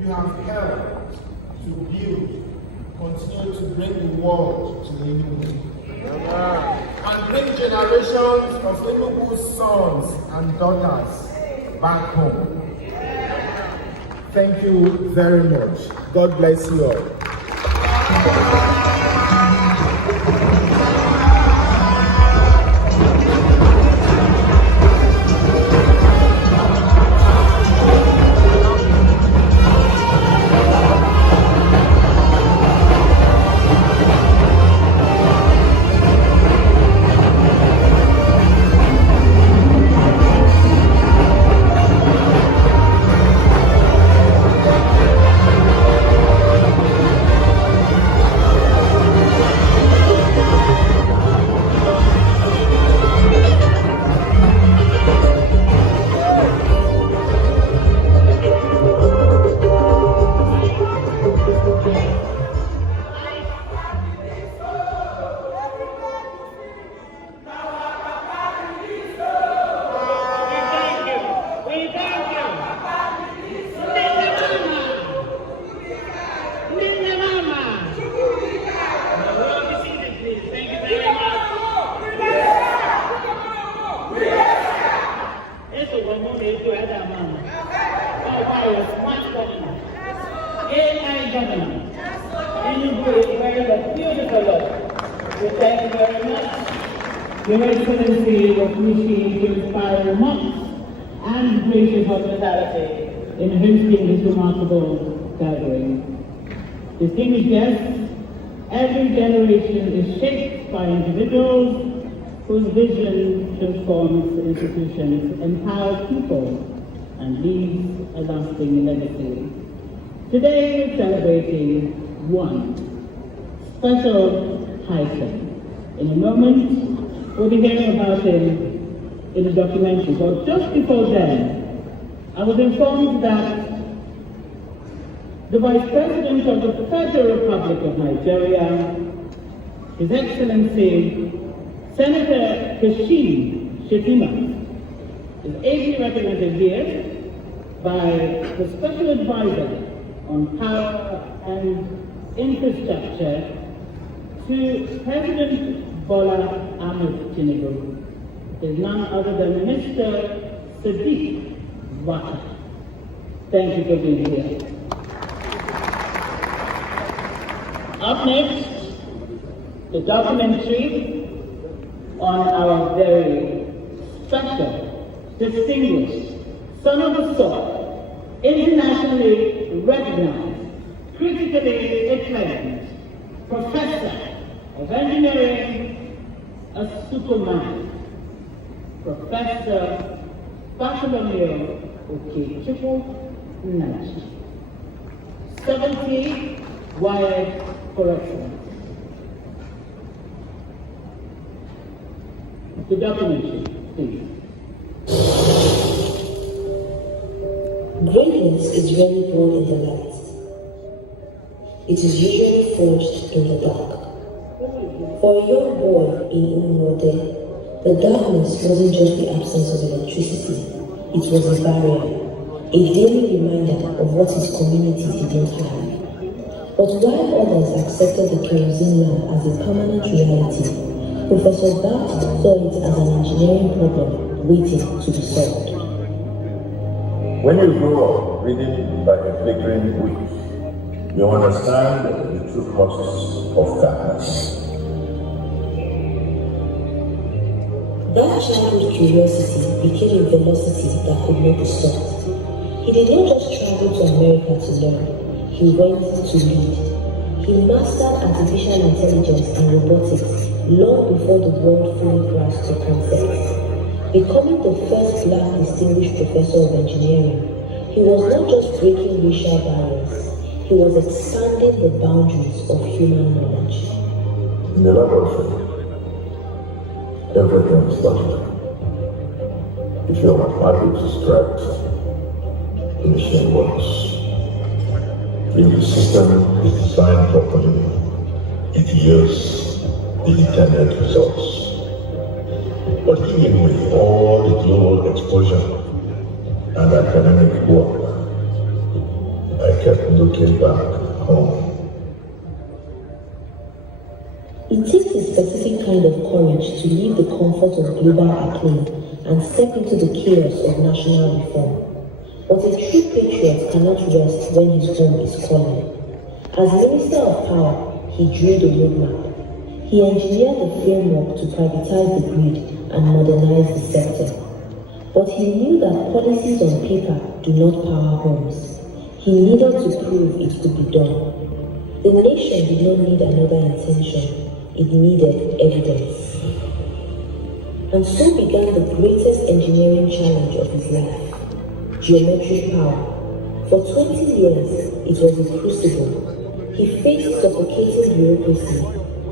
you have helped to build, continue to bring the world to Enugu. And bring generations of Enugu's sons and daughters back home. Thank you very much. God bless you all. Enugu is wearing a beautiful look. We thank you very much. Your Excellency was wishing to inspire monks and gracious hospitality in hosting this remarkable gathering. Distinguished guests, every generation is shaped by individuals whose vision transforms institutions, empowers people, and leaves a lasting legacy. Today we're celebrating one special hyphen. In a moment, we'll be hearing about him in the documentary. But just before then, I was informed that the Vice President of the Federal Republic of Nigeria, His Excellency Senator Kashim Shettima, is ably represented here by the Special Advisor on Power and Infrastructure to President Bola Ahmed Tinubu, is none other than Mr. Sadiq Waka. Thank you for being here. Up next, the documentary on our very special, distinguished, son of the soil, internationally recognized, critically acclaimed, professor of engineering, a superman, Professor Bartholomew Okechukwu Nnaji. 70 wired for excellence. The documentary, please. Greatness is rarely born in the light. It is usually forged in the dark. For a young boy in Enugu, the darkness wasn't just the absence of electricity, it was a barrier, a daily reminder of what his community didn't have. But while others accepted the kerosene lamp as a permanent reality, Professor Barth saw it as an engineering problem waiting to be solved. When you grow up reading by a flickering wick, you understand the true causes of darkness. That childhood curiosity became a velocity that could not be stopped. He did not just travel to America to learn, he went to lead. He mastered artificial intelligence and robotics long before the world fully grasped the concept. Becoming the first Black distinguished professor of engineering, he was not just breaking racial barriers, he was expanding the boundaries of human knowledge. In the laboratory, everything is possible. If your mathematics is correct, the machine works. If the system is designed properly, it yields the intended results. But even with all the global exposure and academic work, I kept looking back home. It takes a specific kind of courage to leave the comfort of global acclaim and step into the chaos of national reform. But a true patriot cannot rest when his home is calling. As Minister of Power, he drew the roadmap. He engineered the framework to privatize the grid and modernize the sector. But he knew that policies on paper do not power homes. He needed to prove it could be done. The nation did not need another intention. It needed evidence. And so began the greatest engineering challenge of his life, geometric power. For 20 years, it was a crucible. He faced suffocating bureaucracy,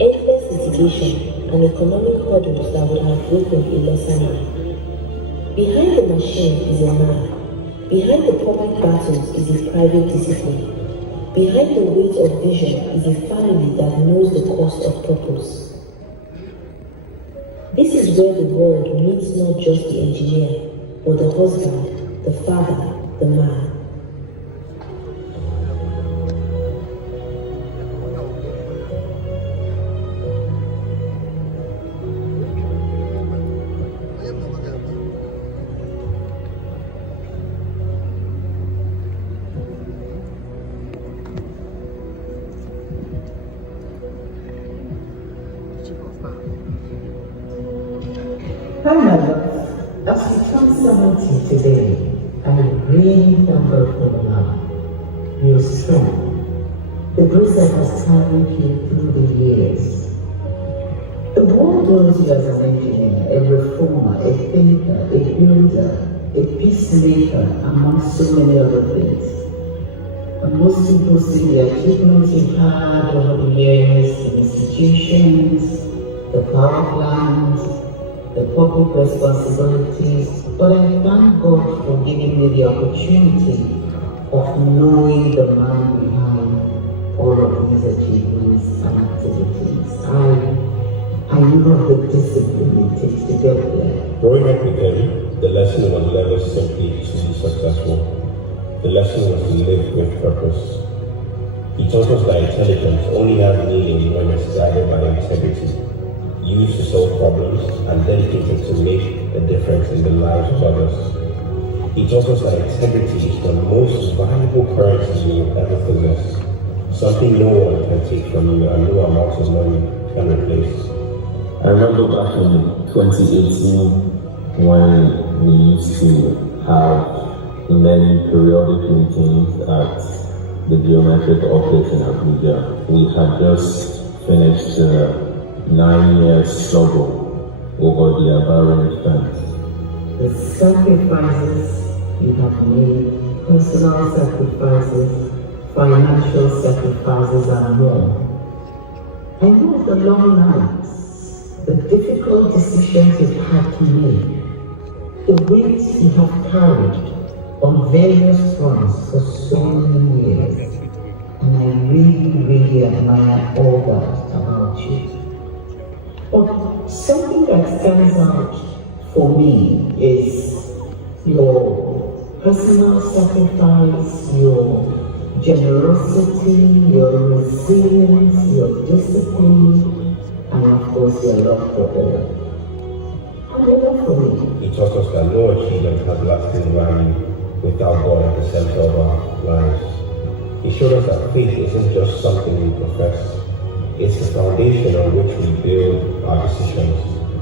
endless litigation, and economic hurdles that would have broken a lesser man. Behind the machine is a man. Behind the public battles is a private discipline. Behind the weight of vision is a family that knows the cost of purpose. This is where the world meets not just the engineer, but the husband, the father, the man. Hi, my love. As you turn 70 today, I really thank God for your love, your strength, the grace that has carried you through the years. The world knows you as an engineer, a reformer, a thinker, a builder, a peacemaker, among so many other things. And most people see the achievements you've had over the years, the institutions, the power plants, the public responsibilities, but I thank God for giving me the opportunity of knowing the man behind all of these achievements and activities. I know the discipline it takes to get there. Growing up with him, the lesson was never simply to be successful. The lesson was to live with purpose. He taught us that intelligence only has meaning when it's guided by integrity, used to solve problems, and dedicated to make a difference in the lives of others. He taught us that integrity is the most valuable currency you will ever possess, something no one can take from you and no amount of money can replace. I remember back in 2018 when we used to have many periodic meetings at the geometric office in Abuja. We had just finished 9-year struggle over the aberrant fence. The sacrifices you have made, personal sacrifices, financial sacrifices, and more. I know the long nights, the difficult decisions you've had to make, the weight you have carried on various fronts for so many years. And I really, really admire all that about you. But something that stands out for me is your personal sacrifice, your generosity, your resilience, your discipline, and of course your love for all. And your love for me. He taught us that no achievement has lasting value without God at the center of our lives. He showed us that faith isn't just something we profess. It's the foundation on which we build our decisions,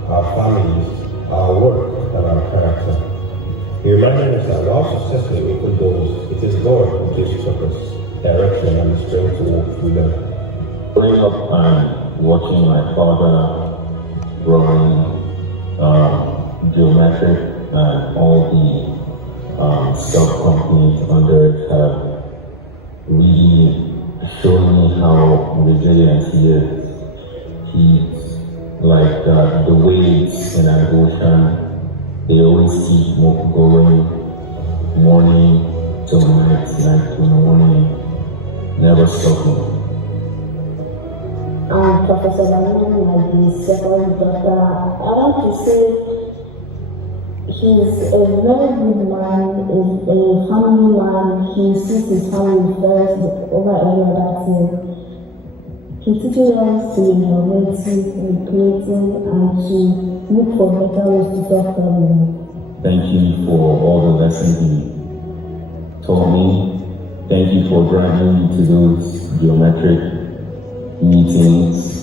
our families, our work, and our character. He reminded us that while success may open doors, it is God who gives purpose, direction, and the strength to walk through them. Growing up and watching my father growing geometric and all the sub-companies under it have really shown me how resilient he is. He's like the waves in an ocean. They always keep going, morning till night, night till morning, never stopping. Professor Nnaji, my second daughter, I want to say He's a very good man, a family man. He sees his family first over any other thing. He teaches us to be innovative, be creative, and to look for better ways to solve problems. Thank you for all the lessons he taught me. Thank you for driving me to those geometric meetings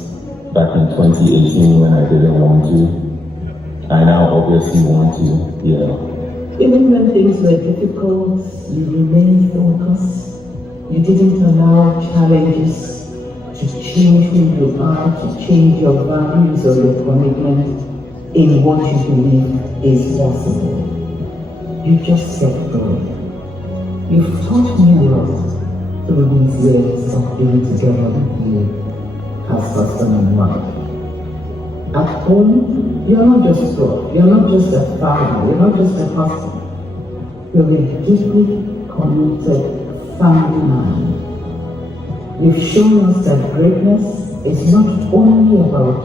back in 2018 when I didn't want to. I now obviously want to, Even when things were difficult, you remained focused. You didn't allow challenges to change who you are, to change your values or your commitment in what you believe is possible. You just kept going. You've taught me a lot through these years of being together with you as husband and wife. At home, you're not just Prof, you're not just a father, you're not just a husband. You're a deeply committed family man. You've shown us that greatness is not only about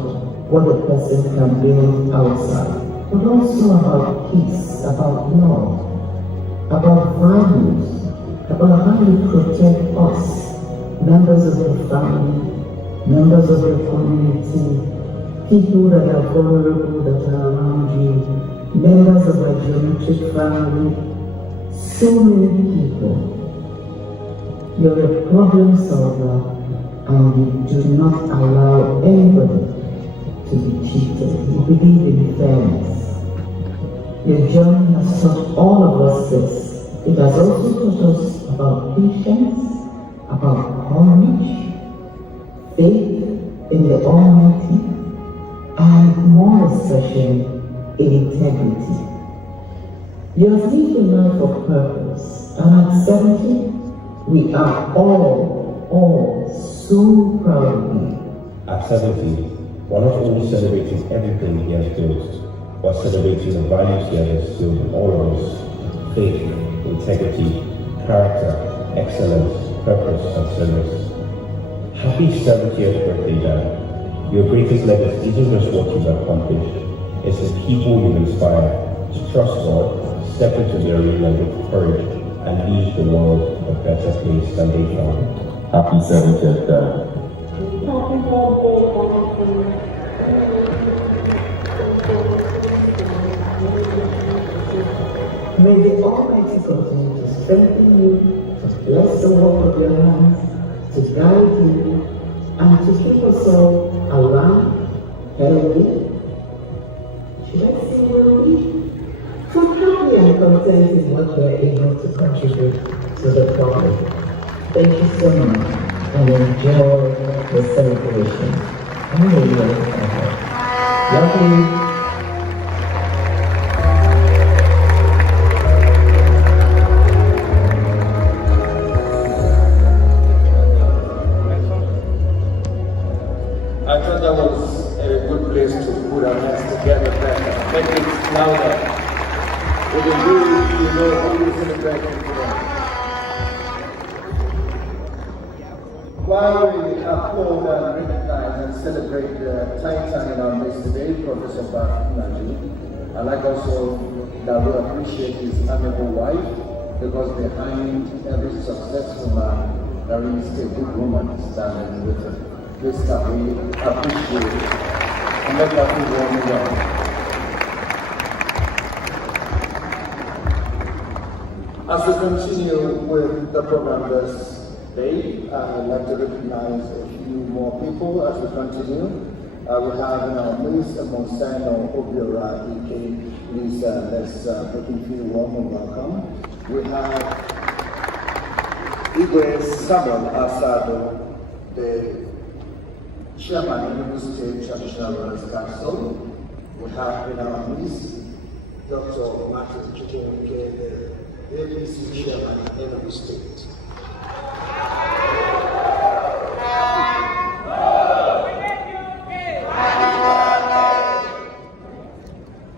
what a person can build outside, but also about peace, about love, about values, about how you protect us, members of your family, members of your community, people that are vulnerable, that are around you, members of our geometric family, so many people. You're a problem solver, and you do not allow anybody to be cheated. You believe in fairness. Your journey has taught all of us this. It has also taught us about patience, about courage, faith in the Almighty, and more especially, integrity. You're living a life of purpose, and at 70, we are all so proud of you. At 70, we're not only celebrating everything he has built, but celebrating the values he has instilled in all of us: faith, integrity, character, excellence, purpose, and service. Happy 70th birthday, Dad. Your greatest legacy isn't just what you've accomplished, it's the people you've inspired to trust God, step into the arena with courage, and leave the world a better place than they found. Happy 70th, Dad. Happy birthday, May the Almighty continue to strengthen you, to bless the work of your hands, to guide you, and to keep us all alive, healthy. Should I say healthy? So happy and content in what you are able to contribute to the problem. Thank you so much, and enjoy the celebration. And may you look ahead. Love you. I thought that was a good place to put our hands together better. Make it louder. We can do it, you know, always celebrating today. While we uphold and recognize and celebrate the Titan in our midst today, Professor Nnaji, I like also that we appreciate his amiable wife, because behind every successful man, there is a good woman standing with him. This that we appreciate and let that be warm well. As we continue with the program this day, I'd like to recognize a few more people as we continue. We have in our midst Monsignor Obiora Ike. Please let's make him feel warm and welcome. We have Igwe Samuel Asado, the Chairman of Enugu State Traditional Rulers Council. We have in our midst Dr. Martin Chukwuke, the APC Chairman of Enugu State.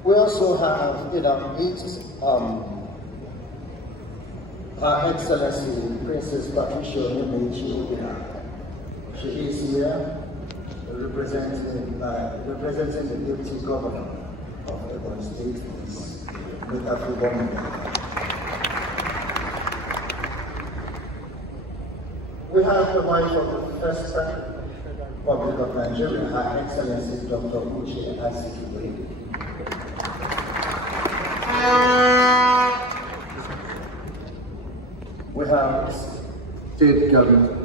We also have in our midst Her Excellency Princess Patricia Nnaji. She is here representing the Deputy Governor of Ebonyi State. with a freeborn. We have the wife of the First Republic of Nigeria, Her Excellency Dr. Uche Azikiwe. We have State Governor,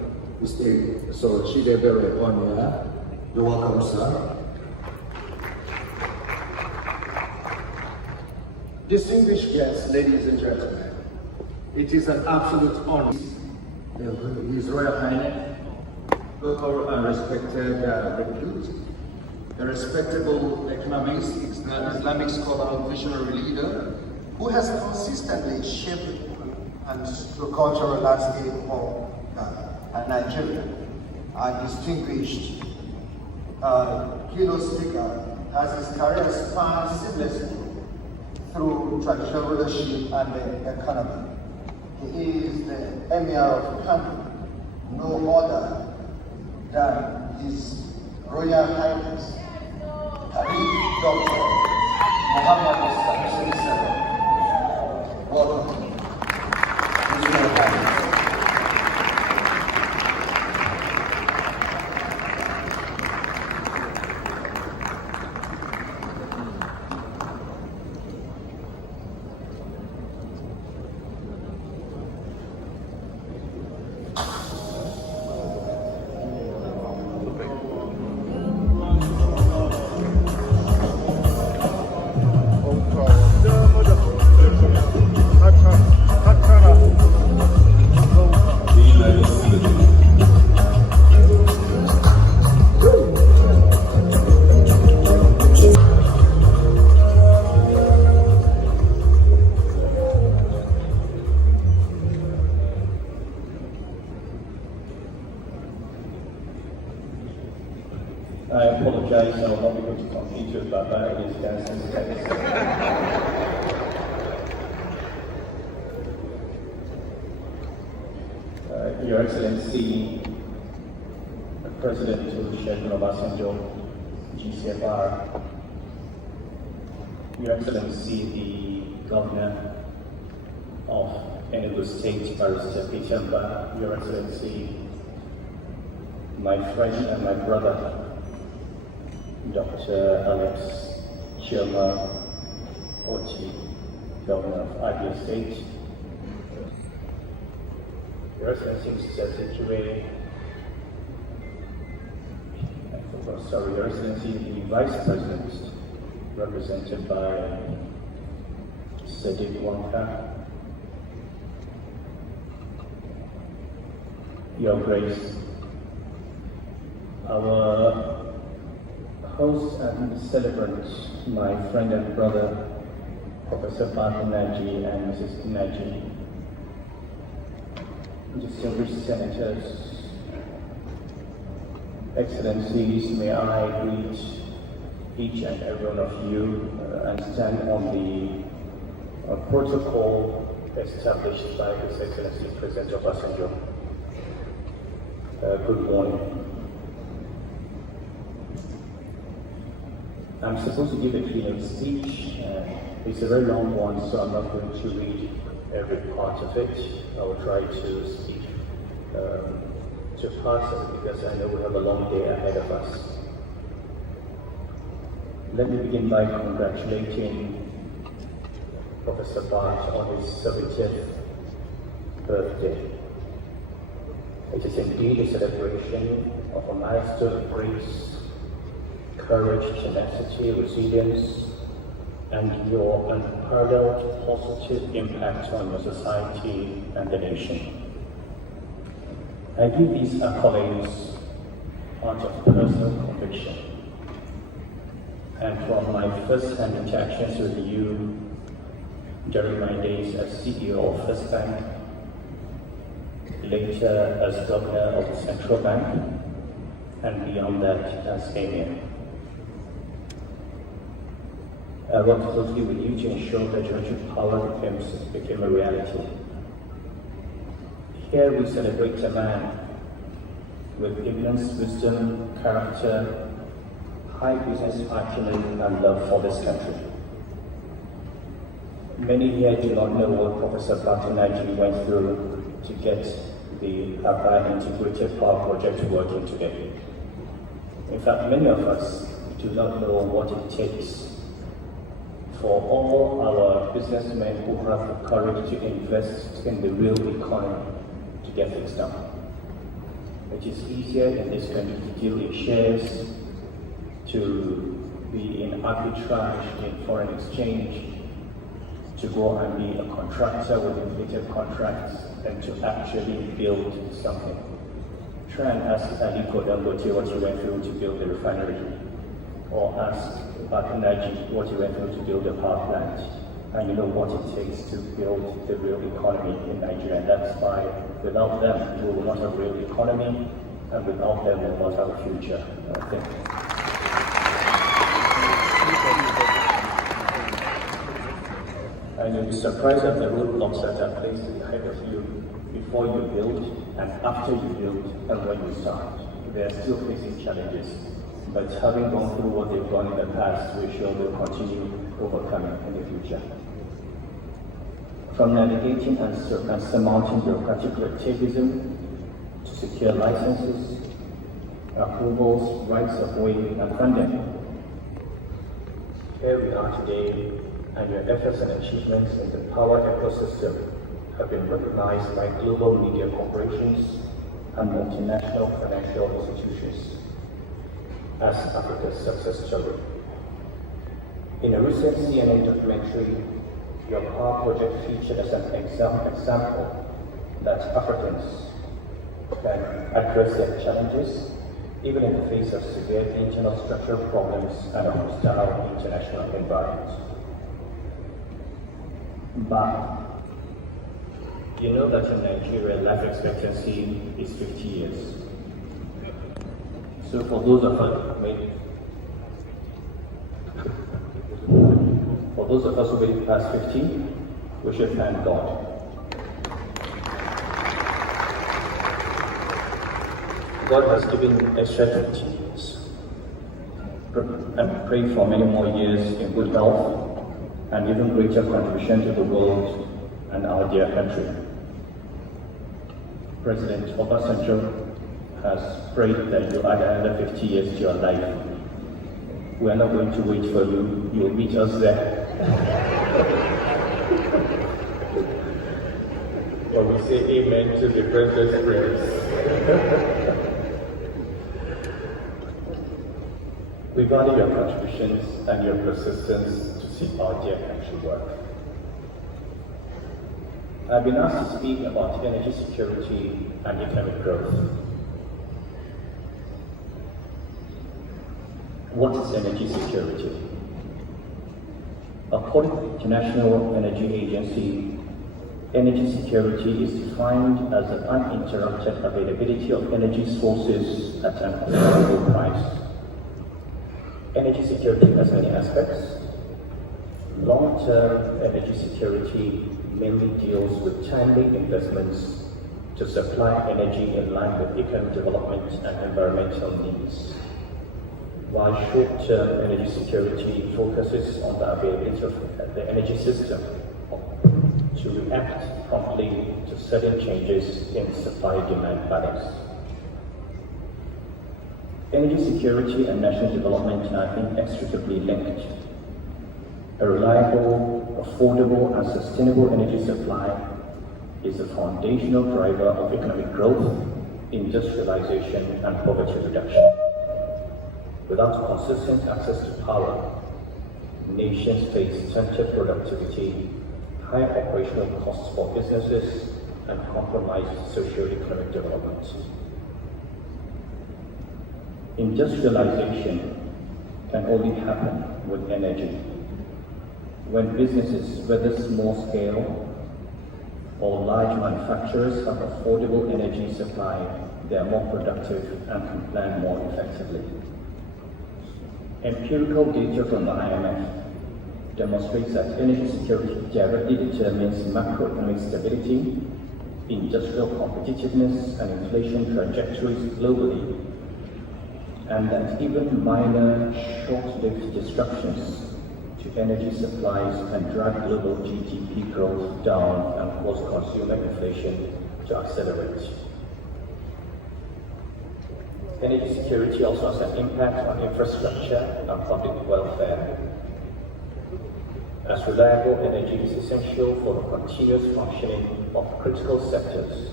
State, so Chidebere Onya. You're welcome, sir. Distinguished guests, ladies and gentlemen, it is an absolute honor. His Royal Highness, local and respected recruit, a respectable economist, Islamic scholar, visionary leader, who has consistently shaped and the cultural landscape of Nigeria. Our distinguished keynote speaker has his career spanned seamlessly through traditional leadership and the economy. He is the Emir of the country, no other than His Royal Highness, Habib Dr. Muhammad Sanusi. Welcome. His Royal Highness. I apologize, I will not be able to compete with Baba in his dancing steps. Your Excellency, President Olusegun Obasanjo, GCFR, Your Excellency, the Governor of Enugu State, Barrister Peter, Your Excellency, my friend and my brother, Dr. Alex Chioma Oti, Governor of Abia State, Your Excellency, Mr. Azikiwe, Your Excellency, the Vice President, represented by Sadiq Wanka, Your Grace, our host and celebrant, my friend and brother, Professor Nnaji and Mrs. Nnaji, distinguished senators, Excellencies, may I greet each and every one of you and stand on the protocol established by His Excellency President Obasanjo. Good morning. I'm supposed to give a keynote speech. It's a very long one, so I'm not going to read every part of it. I will try to speak to parts of it because I know we have a long day ahead of us. Let me begin by congratulating Professor Bart on his 70th birthday. It is indeed a celebration of a milestone of grace, courage, tenacity, resilience, and your unparalleled positive impact on your society and the nation. I give these accolades out of personal conviction and from my first-hand interactions with you during my days as CEO of First Bank, later as Governor of the Central Bank, and beyond that as Emir. I worked closely with you to ensure that judicial power became a reality. Here we celebrate a man with immense wisdom, character, high business acumen, and love for this country. Many here do not know what Professor Nnaji went through to get the Aba Integrated Power Project working today. In fact, many of us do not know what it takes for all our businessmen who have the courage to invest in the real economy to get things done. It is easier in this country to deal in shares, to be in arbitrage in foreign exchange, to go and be a contractor with inflated contracts, than to actually build something. Try and ask Aliko Dangote what he went through to build the refinery, or ask Nnaji what he went through to build a power plant, and you know what it takes to build the real economy in Nigeria. And that's why without them, we will not have a real economy, and without them, we will not have a future. Thank you. And you'll be surprised at the roadblocks that are placed ahead of you before you build, and after you build, and when you start. They are still facing challenges, but having gone through what they've gone in the past, we're sure they'll continue overcoming in the future. From navigating and surmounting bureaucratic red tapeism to secure licenses, approvals, rights of way, and funding. Here we are today, and your efforts and achievements in the power ecosystem have been recognized by global media corporations and multinational financial institutions as Africa's success story. In a recent CNN documentary, your power project featured as an example that Africans can address their challenges even in the face of severe internal structural problems and a hostile international environment. But you know that in Nigeria, life expectancy is 50 years. So for those of us who made it past 50, we should thank God. God has given extra 20 years. And pray for many more years in good health and even greater contribution to the world and our dear country. President Obasanjo has prayed that you add another 50 years to your life. We are not going to wait for you. You will meet us there. Well, we say amen to the president's prayers. We value your contributions and your persistence to see our dear country work. I've been asked to speak about energy security and economic growth. What is energy security? According to the International Energy Agency, energy security is defined as the uninterrupted availability of energy sources at an affordable price. Energy security has many aspects. Long-term energy security mainly deals with timely investments to supply energy in line with economic development and environmental needs, while short-term energy security focuses on the availability of the energy system to react promptly to sudden changes in supply-demand balance. Energy security and national development are inextricably linked. A reliable, affordable, and sustainable energy supply is a foundational driver of economic growth, industrialization, and poverty reduction. Without consistent access to power, nations face stunted productivity, high operational costs for businesses, and compromised socio-economic development. Industrialization can only happen with energy. When businesses, whether small scale or large manufacturers, have affordable energy supply, they are more productive and can plan more effectively. Empirical data from the IMF demonstrates that energy security directly determines macroeconomic stability, industrial competitiveness, and inflation trajectories globally, and that even minor short-lived disruptions to energy supplies can drag global GDP growth down and cause consumer inflation to accelerate. Energy security also has an impact on infrastructure and public welfare, as reliable energy is essential for the continuous functioning of critical sectors,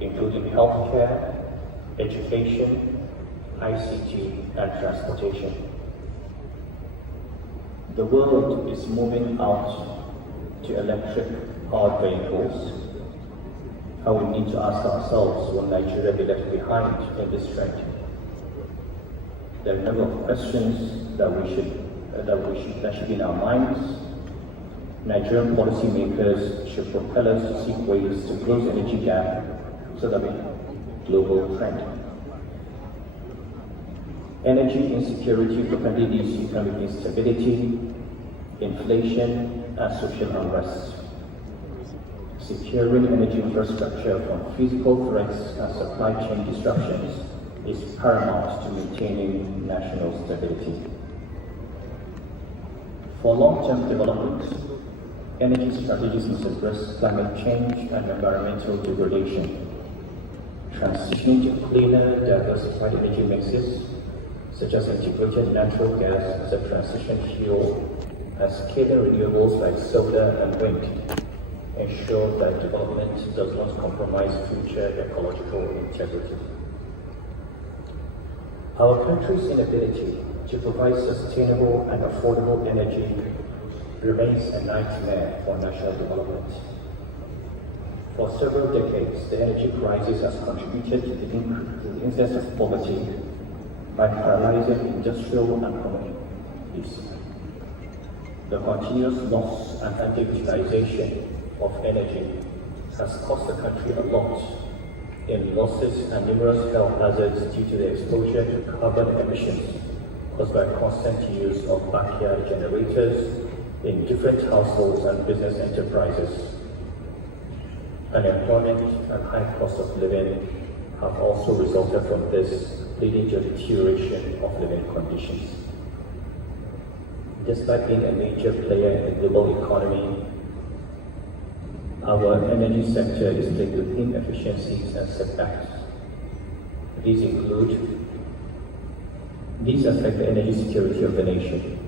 including healthcare, education, ICT, and transportation. The world is moving out to electric-powered vehicles. And we need to ask ourselves, will Nigeria be left behind in this trend? There are a number of questions that should be in our minds. Nigerian policymakers should propel us to seek ways to close the energy gap so that we global trend. Energy insecurity frequently leads to economic instability, inflation, and social unrest. Securing energy infrastructure from physical threats and supply chain disruptions is paramount to maintaining national stability. For long-term development, energy strategies must address climate change and environmental degradation. Transitioning to cleaner, diversified energy mixes, such as integrated natural gas as a transition fuel, and scaling renewables like solar and wind, ensure that development does not compromise future ecological integrity. Our country's inability to provide sustainable and affordable energy remains a nightmare for national development. For several decades, the energy crisis has contributed to the incidence of poverty by paralyzing industrial and economies. The continuous loss and underutilization of energy has cost the country a lot in losses and numerous health hazards due to the exposure to carbon emissions caused by constant use of backyard generators in different households and business enterprises. Unemployment and high cost of living have also resulted from this, leading to a deterioration of living conditions. Despite being a major player in the global economy, our energy sector is plagued with inefficiencies and setbacks. These affect the energy security of the nation.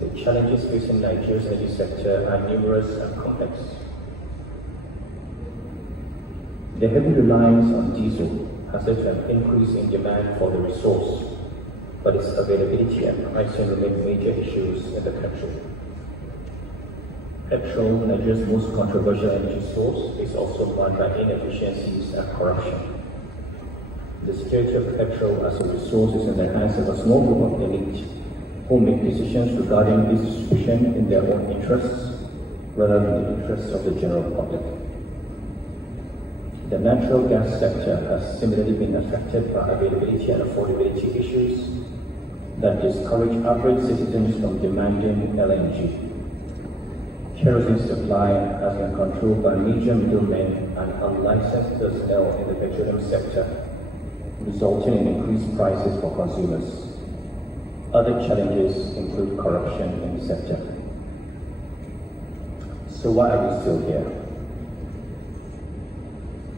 The challenges facing Nigeria's energy sector are numerous and complex. The heavy reliance on diesel has led to an increase in demand for the resource, but its availability and pricing remain major issues in the country. Petrol, Nigeria's most controversial energy source, is also marked by inefficiencies and corruption. The security of petrol as a resource is in the hands of a small group of elite who make decisions regarding its distribution in their own interests rather than the interests of the general public. The natural gas sector has similarly been affected by availability and affordability issues that discourage average citizens from demanding LNG. Kerosene supply has been controlled by major middlemen and unlicensed personnel in the petroleum sector, resulting in increased prices for consumers. Other challenges include corruption in the sector. So why are we still here?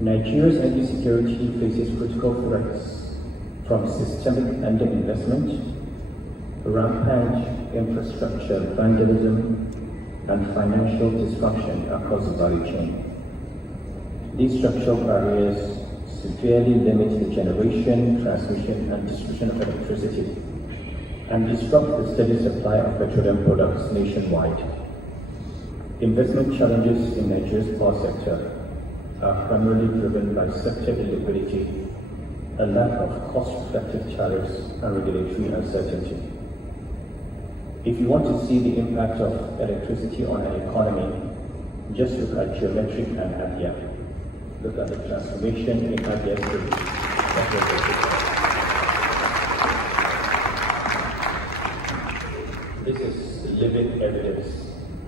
Nigeria's energy security faces critical threats from systemic underinvestment, rampant infrastructure vandalism, and financial dysfunction across the value chain. These structural barriers severely limit the generation, transmission, and distribution of electricity, and disrupt the steady supply of petroleum products nationwide. Investment challenges in Nigeria's power sector are primarily driven by sector illiquidity, a lack of cost-effective tariffs, and regulatory uncertainty. If you want to see the impact of electricity on an economy, just look at geometric and Abia. Look at the transformation in Abia State. This is living evidence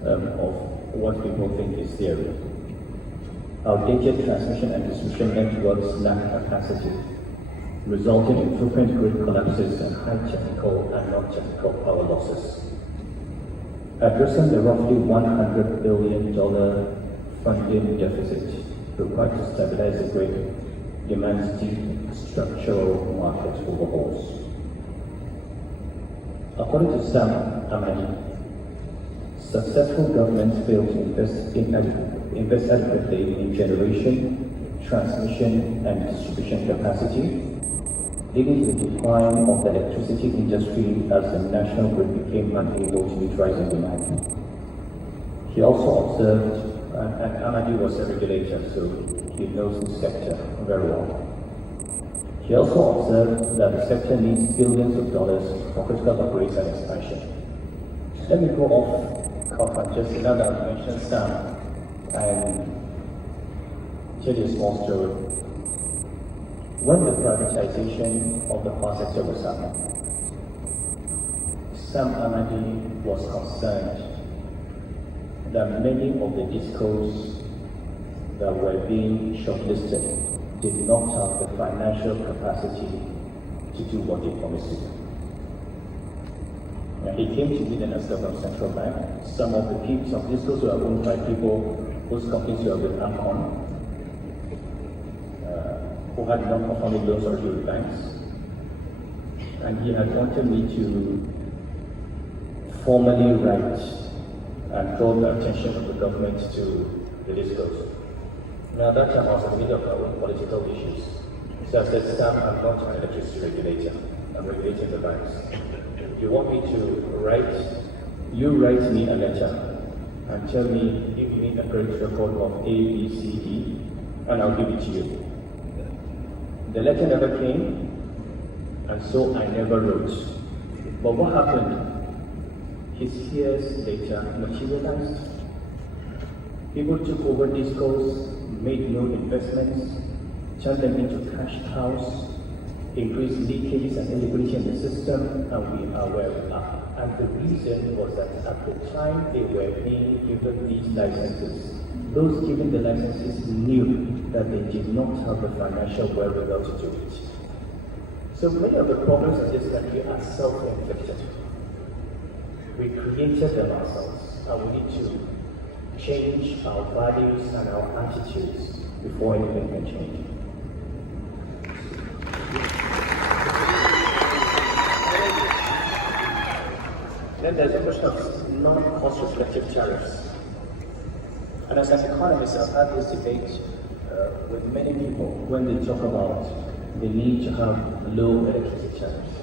of what people think is theory. Outdated transmission and distribution networks lack capacity, resulting in frequent grid collapses and high technical and non-technical power losses. addressing the roughly $100 billion funding deficit required to stabilize the great demands deep structural market overhauls. According to Sam Nnaji, successful governments fail to invest adequately in generation, transmission, and distribution capacity, leading to the decline of the electricity industry as the national grid became unable to meet rising demand. He also observed, and Nnaji was a regulator, so he knows the sector very well. He also observed that the sector needs billions of dollars for critical upgrades and expansion. Let me go off cover just now that I mentioned Sam and tell you a small story. When the privatization of the power sector was happening, Sam Nnaji was concerned that many of the discos that were being shortlisted did not have the financial capacity to do what they promised to do. Now, he came to me then as governor of Central Bank. Some of the discos were owned by people whose companies were with AMCON, who had non-performing loans already with banks. And he had wanted me to formally write and draw the attention of the government to the discos. Now, at that time, I was in the middle of my own political issues. So I said, Sam, I'm not an electricity regulator. I'm regulating the banks. You want me to write, you write me a letter and tell me, give me a credit record of A, B, C, D, and I'll give it to you. The letter never came, and so I never wrote. But what happened? His fears later materialized. People took over discos, made no investments, turned them into cash cows, increased leakages and illiquidity in the system, and we are where we are. And the reason was that at the time they were being given these licenses, those giving the licenses knew that they did not have the financial wherewithal to do it. So many of the problems in this country are self-inflicted. We created them ourselves, and we need to change our values and our attitudes before anything can change. Then there's a question of non-cost reflective tariffs. And as an economist, I've had this debate with many people when they talk about the need to have low electricity tariffs.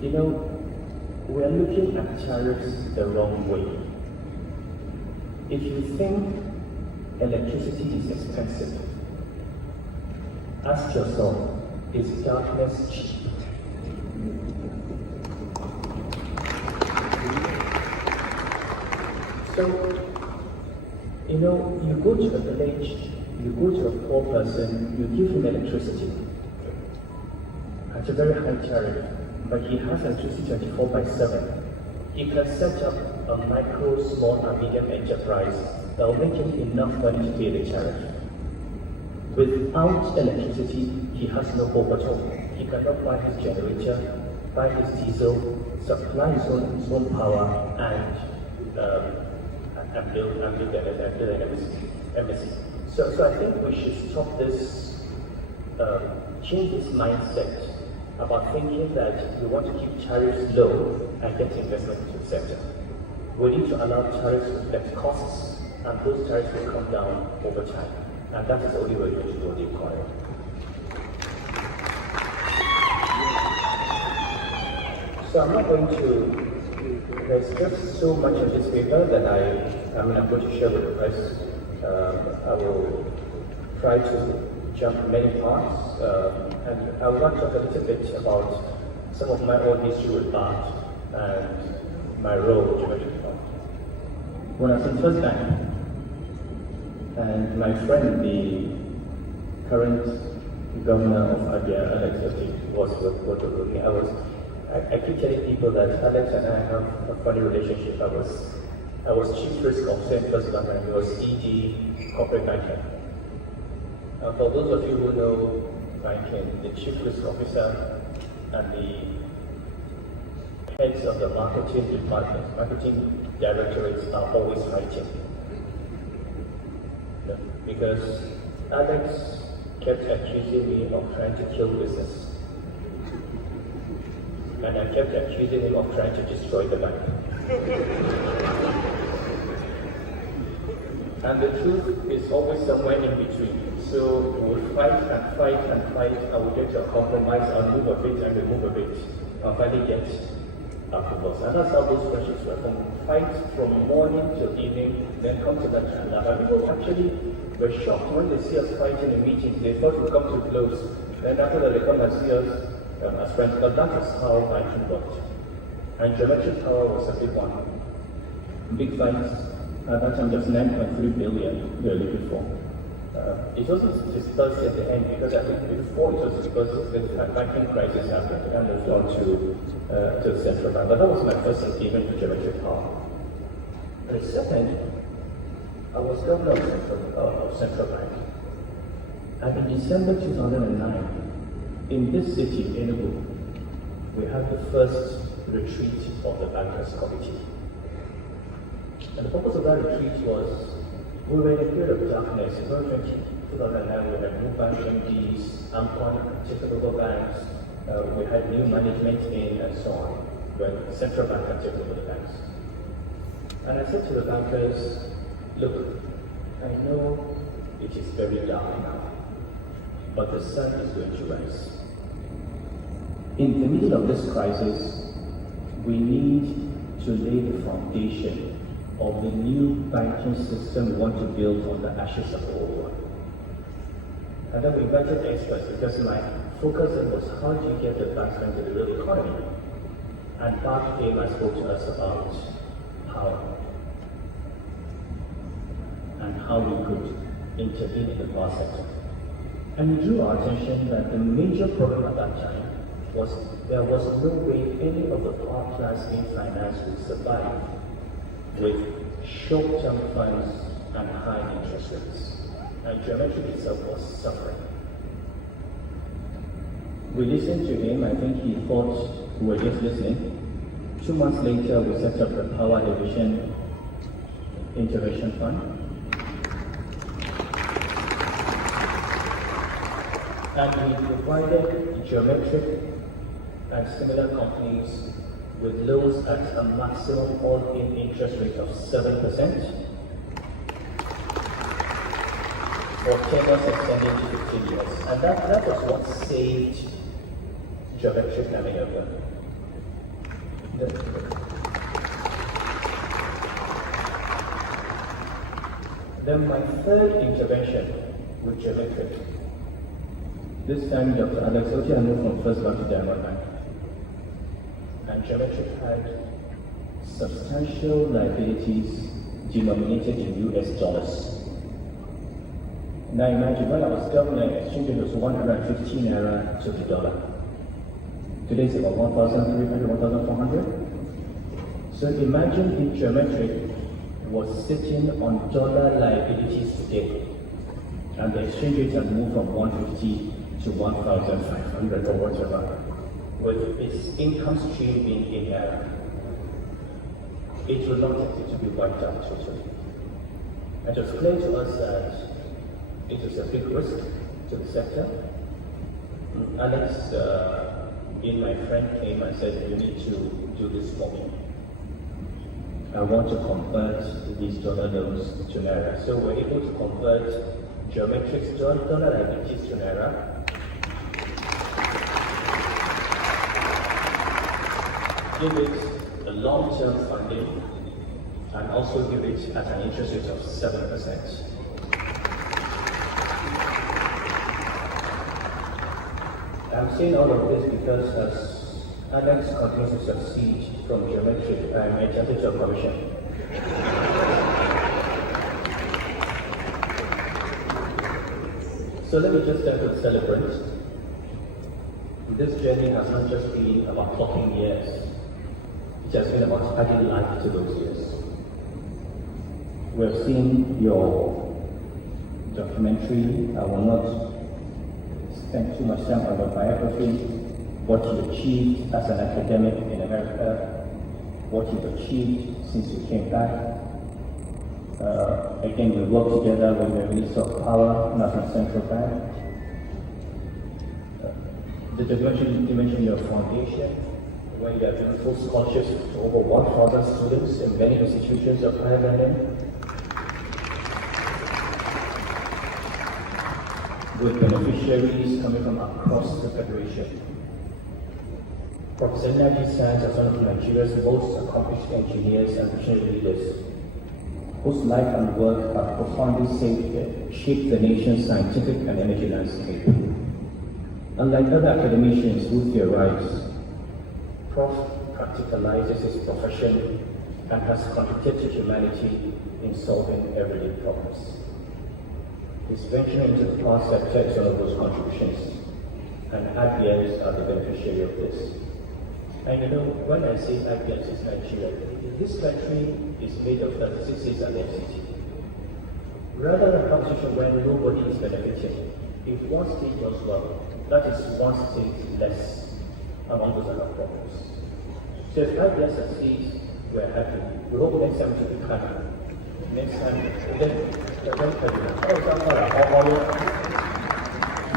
You know, we are looking at tariffs the wrong way. If you think electricity is expensive, ask yourself, is darkness cheap? So, you know, you go to a village, you go to a poor person, you give him electricity at a very high tariff, but he has electricity 24/7. He can set up a micro, small, and medium enterprise that will make him enough money to pay the tariff. Without electricity, he has no hope at all. He cannot buy his generator, buy his diesel, supply his own power, and build an embassy. So I think we should stop this, change this mindset about thinking that we want to keep tariffs low and get investment into the sector. We need to allow tariffs to reflect costs, and those tariffs will come down over time. And that is the only way to grow the economy. So I'm not going to, there's just so much in this paper that I'm going to share with the press. I will try to jump many parts, and I would like to talk a little bit about some of my own history with art and my role with Geometric Art. When I was in First Bank, and my friend, the current governor of Abia, Alex was with me. I keep telling people that Alex and I have a funny relationship. I was chief risk officer in First Bank, and he was ED corporate banking. For those of you who know banking, the chief risk officer and the heads of the marketing department, marketing directorates are always fighting. Because Alex kept accusing me of trying to kill business. And I kept accusing him of trying to destroy the bank. And the truth is always somewhere in between. So we would fight and fight and fight, and we get to a compromise, I'll move a bit and remove a bit, and finally get approvals. And that's how those friendships were. From fight from morning till evening, then come to that and people actually were shocked when they see us fighting in meetings. They thought we'd come to blows. Then after that, they come and see us as friends. But that is how banking worked. And geometric power was a big one. Big fights. At that time, just 9.3 billion we were looking for. It wasn't dispersed at the end because I think before it was dispersed, the banking crisis happened and moved on to the central bank. But that was my first engagement with geometric power. And the second, I was governor of Central Bank. And in December 2009, in this city, Enugu, we had the first retreat of the Bankers Committee. And the purpose of that retreat was, we were in a period of darkness. In 2009, we had new bank MDs, Ampon, typical banks, we had new management in and so on, when the central bank had taken over the banks. And I said to the bankers, look, I know it is very dark now, but the sun is going to rise. In the middle of this crisis, we need to lay the foundation of the new banking system we want to build on the ashes of the old one. And then we invited experts because my focus was how do you get the banks into the real economy? And Bart came and spoke to us about power and how we could intervene in the power sector. And he drew our attention that the major problem at that time was there was no way any of the power plants being financed would survive with short-term funds and high interest rates. And geometry itself was suffering. We listened to him. I think he thought we were just listening. 2 months later, we set up the Power Division Intervention Fund. And we provided geometric and similar companies with loans at a maximum all-in interest rate of 7%, or tenors extending to 15 years. And that was what saved geometric America. Then my third intervention with geometric. This time, Dr. Alex Ochi, I moved from First Bank to Diamond Bank. And geometric had substantial liabilities denominated in US dollars. Now imagine when I was governor, exchange rate was 115 naira to the dollar. Today it's about 1,300, 1,400. So imagine if geometric was sitting on dollar liabilities today, and the exchange rate has moved from 150 to 1,500 or whatever, with its income stream being in naira. It will not take it to be wiped out totally. It was clear to us that it was a big risk to the sector. Alex, being my friend, came and said, you need to do this for me. I want to convert these dollar loans to naira. So we're able to convert geometric dollar liabilities to naira. Give it a long-term funding and also give it at an interest rate of 7%. I'm saying all of this because as Alex continues to succeed from geometric, I'm entitled to a commission. So let me just start to celebrate. This journey has not just been about clocking years. It has been about adding life to those years. We have seen your documentary. I will not spend too much time on your biography, what you achieved as an academic in America, what you've achieved since you came back. Again, we work together with the Minister of Power, National Central Bank. The dimension of your foundation, where you have given full scholarships to over 1,000 students in many institutions of higher learning, with beneficiaries coming from across the Federation. Professor Nnaji stands as one of Nigeria's most accomplished engineers and visionary leaders, whose life and work have profoundly shaped the nation's scientific and energy landscape. Unlike other academicians who theorize, Prof practicalizes his profession and has contributed to humanity in solving everyday problems. His venture into the power sector is one of those contributions, and IBMs are the beneficiary of this. And you know, when I say IBMs is Nigeria, this country is made of 36 states and FCT. Rather than a competition where nobody is benefiting, if one state does well, that is one state less among those other problems. So if IBM succeeds, we're happy. We hope next time to be kind. Next time, then the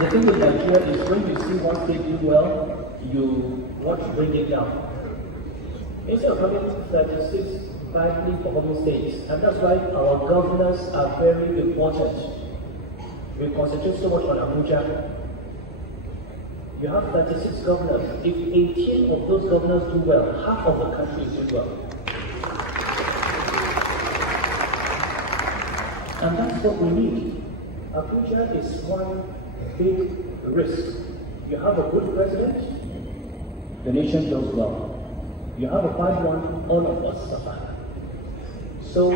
thing with Nigeria is when you see one state do well, you want to bring it down. Instead of having 36 badly performing states, and that's why our governors are very important. We concentrate so much on Abuja. You have 36 governors. If 18 of those governors do well, half of the country is doing well. And that's what we need. Abuja is one big risk. You have a good president, the nation does well. You have a bad one, all of us suffer. So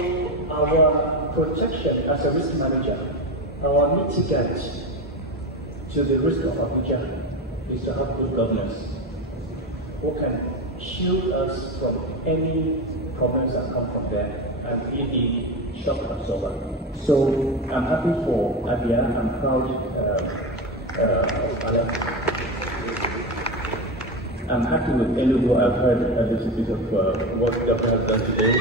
our protection as a risk manager, our mitigant to the risk of Abuja is to have good governance who can shield us from any problems that come from there and be the shock absorber. So I'm happy for Abia. I'm proud of Alex. I'm happy with Enugu. I've heard a little bit of what the governor has done today.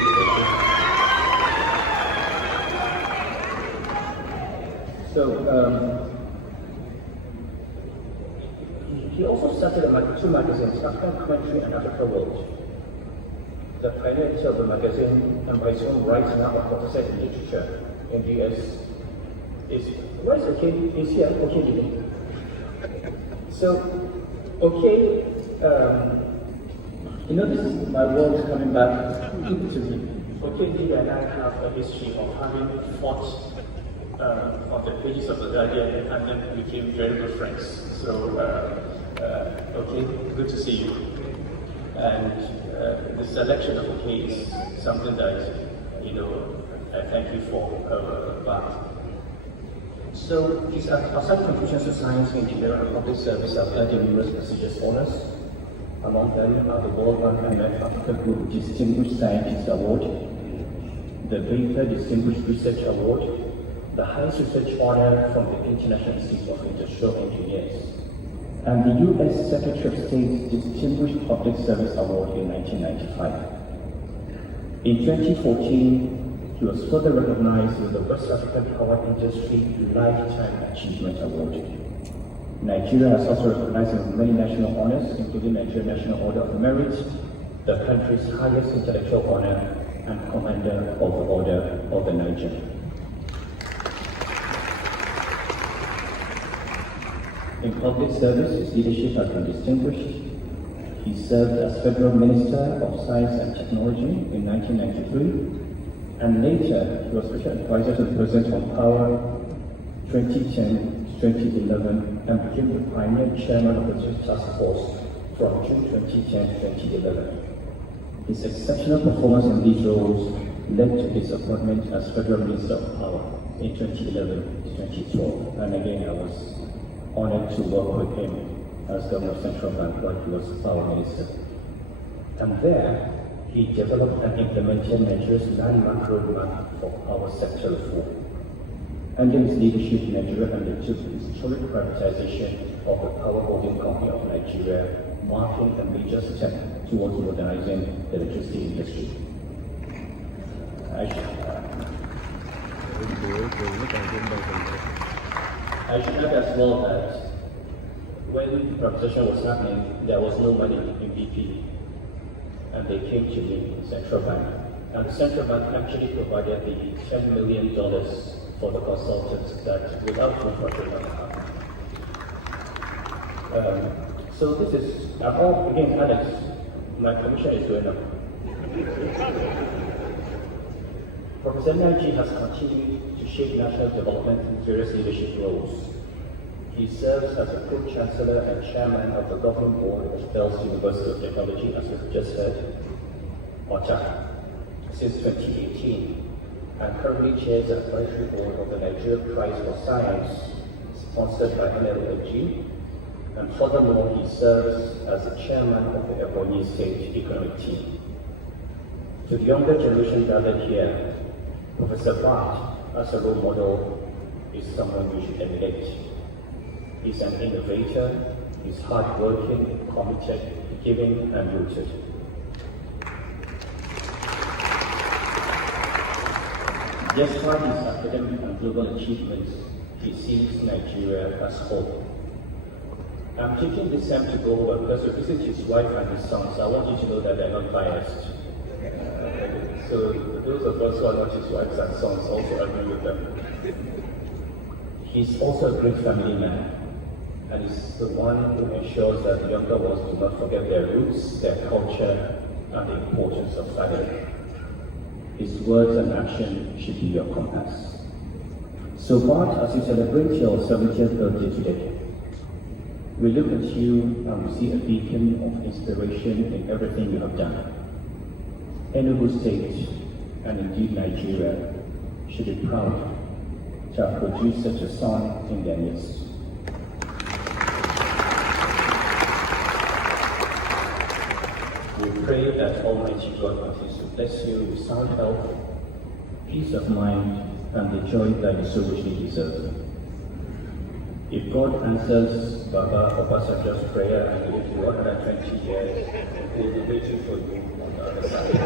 So he also started two magazines, African Commentary and Africa World. The pioneer of the magazine, and by his own right now a professor in literature in the US, is where is okay? Is here? Okay, Jimmy. So, okay, you know, this is my world coming back to me. Okay, Jimmy and I have a history of having fought on the pages of the Guardian and then became very good friends. So, okay, good to see you. And the selection of a case is something that, you know, I thank you for. But so his outside contributions to science, engineering, and public service have earned numerous prestigious honors. Among them are the World Bank IMF Africa Group Distinguished Scientist Award, the Baker Distinguished Research Award, the highest research honor from the International Institute of Industrial Engineers, and the U.S. Secretary of State's Distinguished Public Service Award in 1995. In 2014, he was further recognized with the West African Power Industry Lifetime Achievement Award. Nigeria has also recognized him with many national honors, including Nigeria National Order of Merit, the country's highest intellectual honor, and Commander of the Order of the Niger. In public service, his leadership has been distinguished. He served as Federal Minister of Science and Technology in 1993, and later he was Special Advisor to the President on Power 2010-2011 and became the pioneer chairman of the task force from June 2010 to 2011. His exceptional performance in these roles led to his appointment as Federal Minister of Power in 2011 to 2012, and again I was honored to work with him as Governor of Central Bank while he was Power Minister. And there, he developed and implemented Nigeria's landmark roadmap for power sector reform. Under his leadership, Nigeria undertook historic privatization of the power holding company of Nigeria, marking a major step towards modernizing the electricity industry. I should add as well that when the privatization was happening, there was no money in BP, and they came to me, Central Bank, and the Central Bank actually provided the $10 million for the consultants that without which would not happen. So this is, again, Alex, my commission is going up. Professor Nnaji has continued to shape national development in various leadership roles. He serves as a co-chancellor and chairman of the governing board of Bells University of Technology, as we've just heard, OTA, since 2018, and currently chairs the advisory board of the Nigeria Prize for Science, sponsored by Nnaji, and furthermore, he serves as the chairman of the Ebonyi State Economic Team. To the younger generation gathered here, Professor Bart, as a role model, is someone you should emulate. He's an innovator, he's hardworking, committed, giving, and rooted. Despite his academic and global achievements, he sees Nigeria as home. I'm taking this time to go over because we visit his wife and his sons. I want you to know that they're not biased. So those of us who are not his wives and sons also agree with them. He's also a great family man, and is the one who ensures that the younger ones do not forget their roots, their culture, and the importance of family. His words and action should be your compass. So Bart, as you celebrate your 70th birthday today, we look at you and we see a beacon of inspiration in everything you have done. Enugu State, and indeed Nigeria, should be proud to have produced such a son in their midst. We pray that Almighty God continues to bless you with sound health, peace of mind, and the joy that you so richly deserve. If God answers Baba Obasanjo's prayer and gives you 120 years, we will be waiting for you on the other side.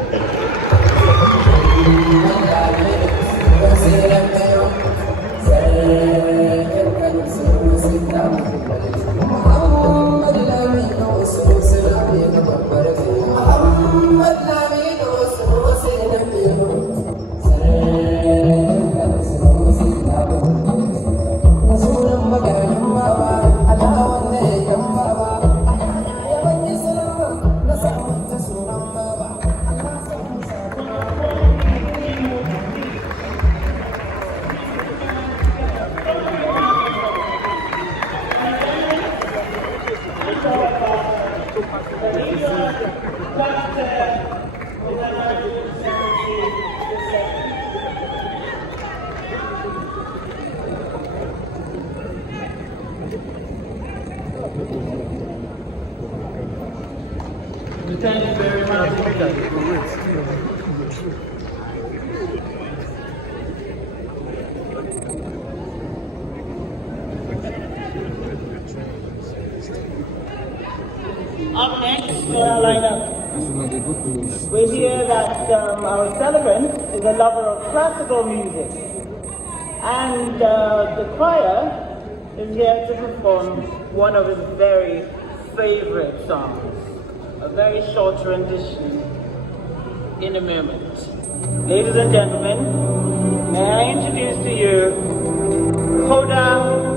Thank you very much. Up next in our lineup, we hear that our celebrant is a lover of classical music, and the choir is here to perform one of his very favorite songs, a very short rendition in a moment. Ladies and gentlemen, may I introduce to you Collloquium.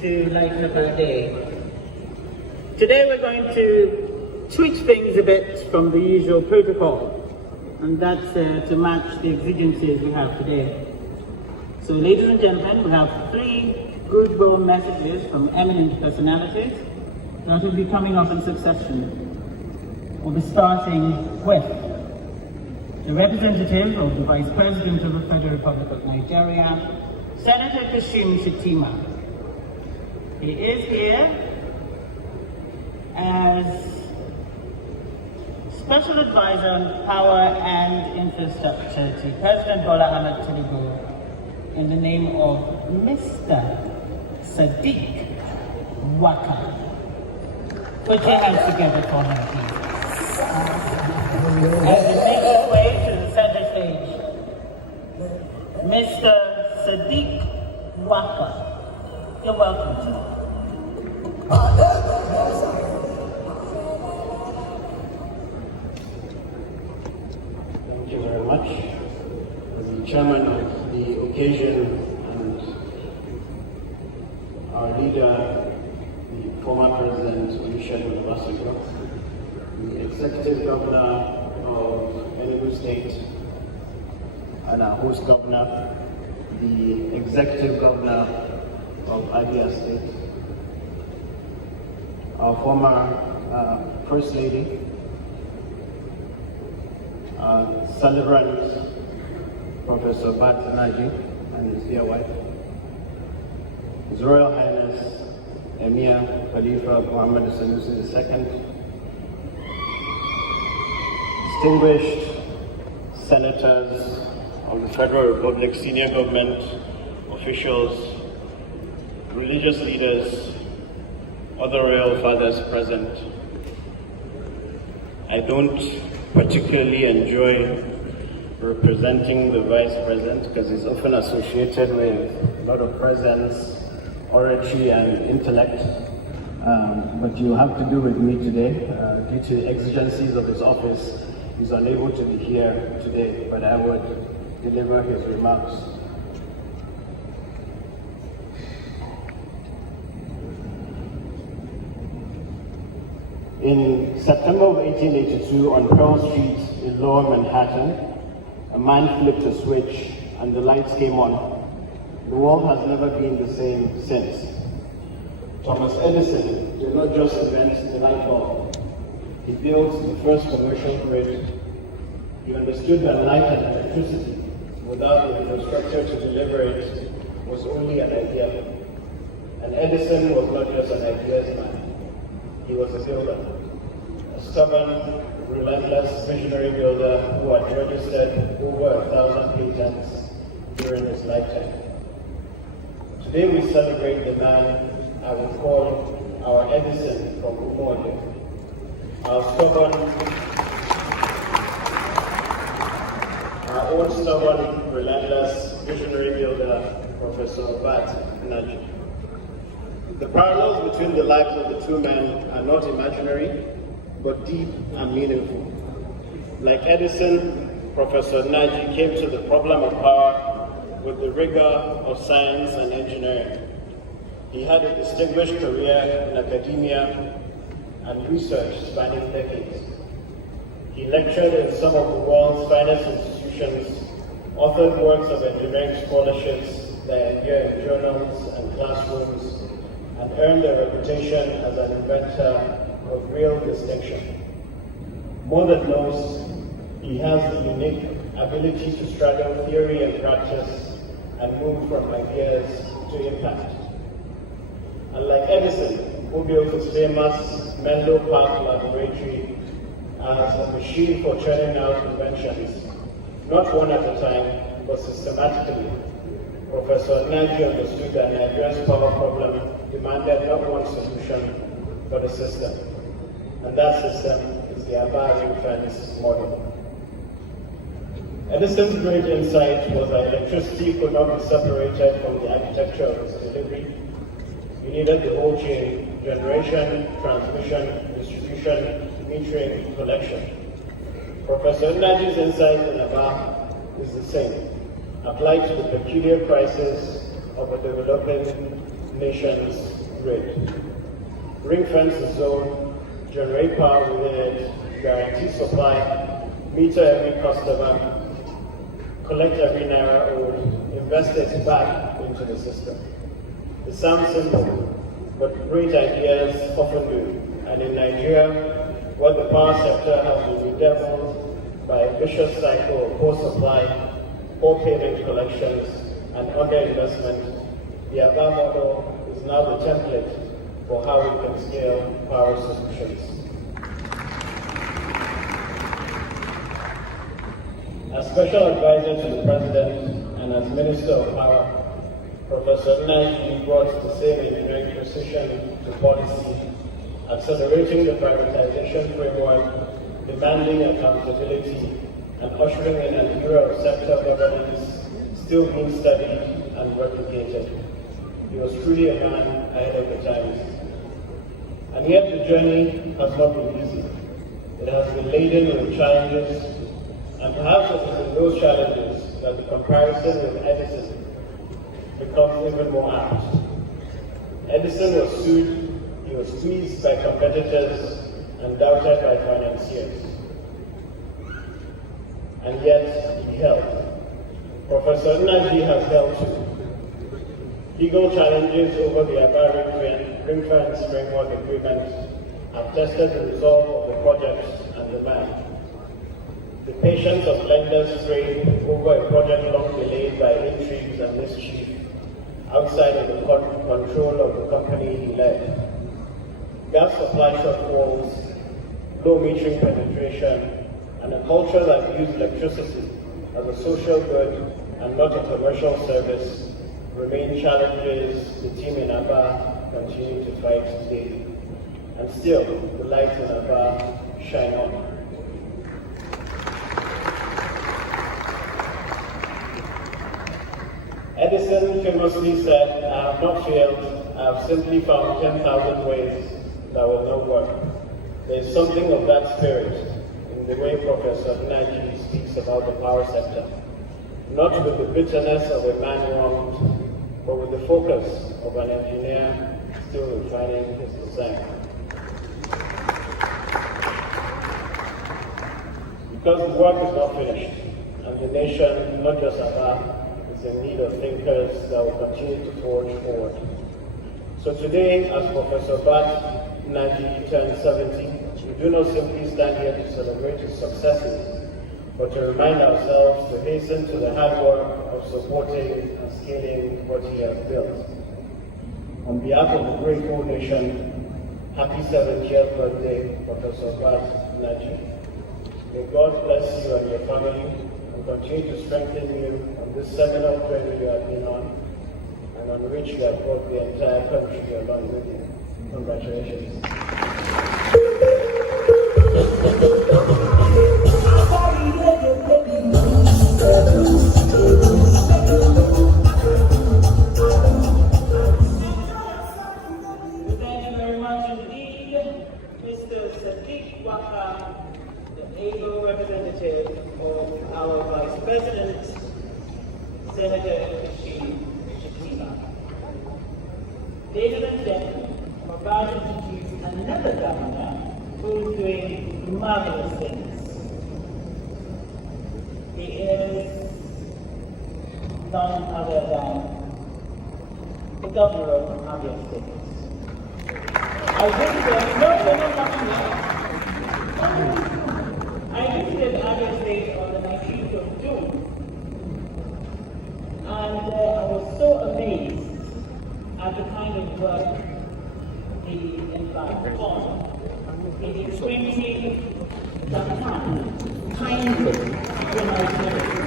To lighten up our day. Today we're going to switch things a bit from the usual protocol, and that's to match the exigencies we have today. So ladies and gentlemen, we have 3 goodwill messages from eminent personalities that will be coming up in succession. We'll be starting with the representative of the Vice President of the Federal Republic of Nigeria, Senator Kashim Shettima. He is here as Special Advisor on Power and Infrastructure to President Bola Ahmed Tinubu in the name of Mr. Sadiq Waka. Put your hands together for him, please. As he makes his way to the center stage, Mr. Sadiq Waka. You're welcome, sir. Thank you very much. As the chairman of the occasion and our leader, the former President Olusegun Obasanjo, the Executive Governor of Enugu State, and our host governor, the Executive Governor of Abia State, our former First Lady, celebrant Professor Nnaji and his dear wife, His Royal Highness Emir Khalifa Muhammad Sanusi II, distinguished senators of the Federal Republic, senior government officials, religious leaders, other royal fathers present. I don't particularly enjoy representing the Vice President because he's often associated with a lot of presence, oratory, and intellect. But you have to do with me today. Due to the exigencies of his office, he's unable to be here today, but I would deliver his remarks. In September of 1882, on Pearl Street in Lower Manhattan, man flipped a switch and the lights came on. The world has never been the same since. Thomas Edison did not just invent the light bulb. He built the first commercial grid. He understood that light and electricity, without the infrastructure to deliver it, was only an idea. And Edison was not just an ideas man. He was a builder. A stubborn, relentless, visionary builder who had registered over 1,000 patents during his lifetime. Today we celebrate the man I would call our Edison from Umoja. Our own stubborn, relentless, visionary builder, Professor Nnaji. The parallels between the lives of the two men are not imaginary, but deep and meaningful. Like Edison, Professor Nnaji came to the problem of power with the rigor of science and engineering. He had a distinguished career in academia and research spanning decades. He lectured in some of the world's finest institutions, authored works of engineering scholarships that appear in journals and classrooms, and earned a reputation as an inventor of real distinction. More than most, he has the unique ability to straddle theory and practice and move from ideas to impact. Unlike Edison, who built his famous Menlo Park laboratory as a machine for churning out inventions, not one at a time, but systematically, Professor Nnaji understood that Nigeria's power problem demanded not one solution, but a system. And that system is the Aba ring fence model. Edison's great insight was that electricity could not be separated from the architecture of its delivery. You needed the whole chain: generation, transmission, distribution, metering, collection. Professor Nnaji's insight in Aba is the same, applied to the peculiar crisis of a developing nation's grid. Ring fence the zone, generate power within it, guarantee supply, meter every customer, collect every naira owed, invest it back into the system. It sounds simple, but great ideas often do. And in Nigeria, where the power sector has been bedeviled by a vicious cycle of poor supply, poor payment collections, and underinvestment, the Aba model is now the template for how we can scale power solutions. As Special Advisor to the President and as Minister of Power, Professor Nnaji brought the same engineering precision to policy, accelerating the privatization framework, demanding accountability, and ushering in an era of sector governance still being studied and replicated. He was truly a man ahead of the times. And yet the journey has not been easy. It has been laden with challenges, and perhaps it is in those challenges that the comparison with Edison becomes even more apt. Edison was sued, he was squeezed by competitors, and doubted by financiers. And yet he held. Professor Nnaji has held too. Legal challenges over the Aba ring fence framework agreement have tested the resolve of the project and the man. The patience of lenders frayed over a project long delayed by intrigues and mischief outside of the control of the company he led. Gas supply shortfalls, low metering penetration, and a culture that views electricity as a social good and not a commercial service remain challenges the team in Aba continue to fight today. And still, the lights in Aba shine on. Edison famously said, "I have not failed, I have simply found 10,000 ways that will not work." There is something of that spirit in the way Professor Nnaji speaks about the power sector, not with the bitterness of a man wronged, but with the focus of an engineer still refining his design. Because the work is not finished, and the nation, not just Aba, is in need of thinkers that will continue to forge forward. So today, as Professor Bat Nnaji turns 70, we do not simply stand here to celebrate his successes, but to remind ourselves to hasten to the hard work of supporting and scaling what he has built. On behalf of the grateful nation, happy 70th birthday, Professor Bat Nnaji. May God bless you and your family and continue to strengthen you on this seminal journey you have been on and on which you have brought the entire country along with you. Congratulations. Representative of our Vice President, Senator Shatima. Ladies and gentlemen, I'm about to introduce another governor who is doing marvelous things. He is none other than the governor of Abia State. I visited, I visited Abia State on the 19th of June, and I was so amazed at the kind of work he embarked on. He extremely kindly humanitarian.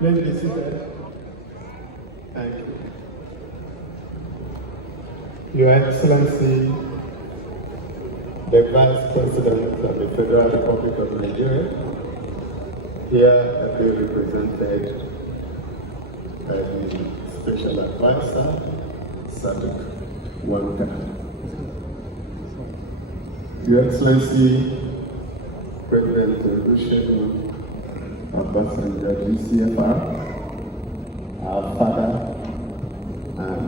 Please be seated. Thank you. Your Excellency, the Vice President of the Federal Republic of Nigeria, here ably represented by the Special Advisor, Saduk Wanga. Your Excellency, President Olusegun Ambassador GCFR, our father and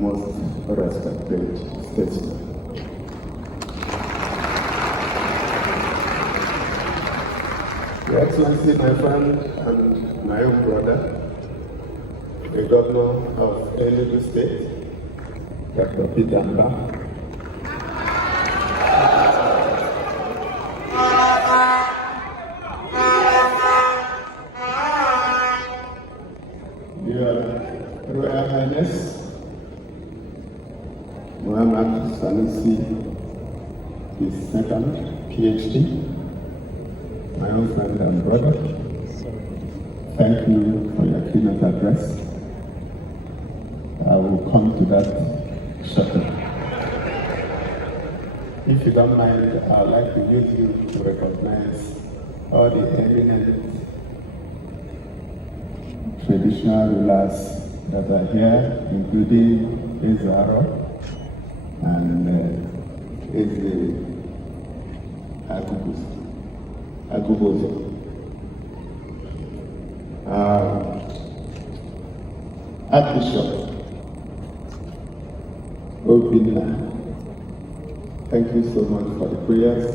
most respected statesman. Your Excellency, my friend and my own brother, the Governor of Enugu State, Dr. Peter Mba, Royal Highness Muhammad Sanusi II, PhD, my own friend and brother, thank you for your keynote address. I will come to that shortly. If you don't mind, I'd like to use you to recognize all the eminent traditional rulers that are here, including Ezaro and Eze Agubozo. Archbishop Obinna, thank you so much for the prayers,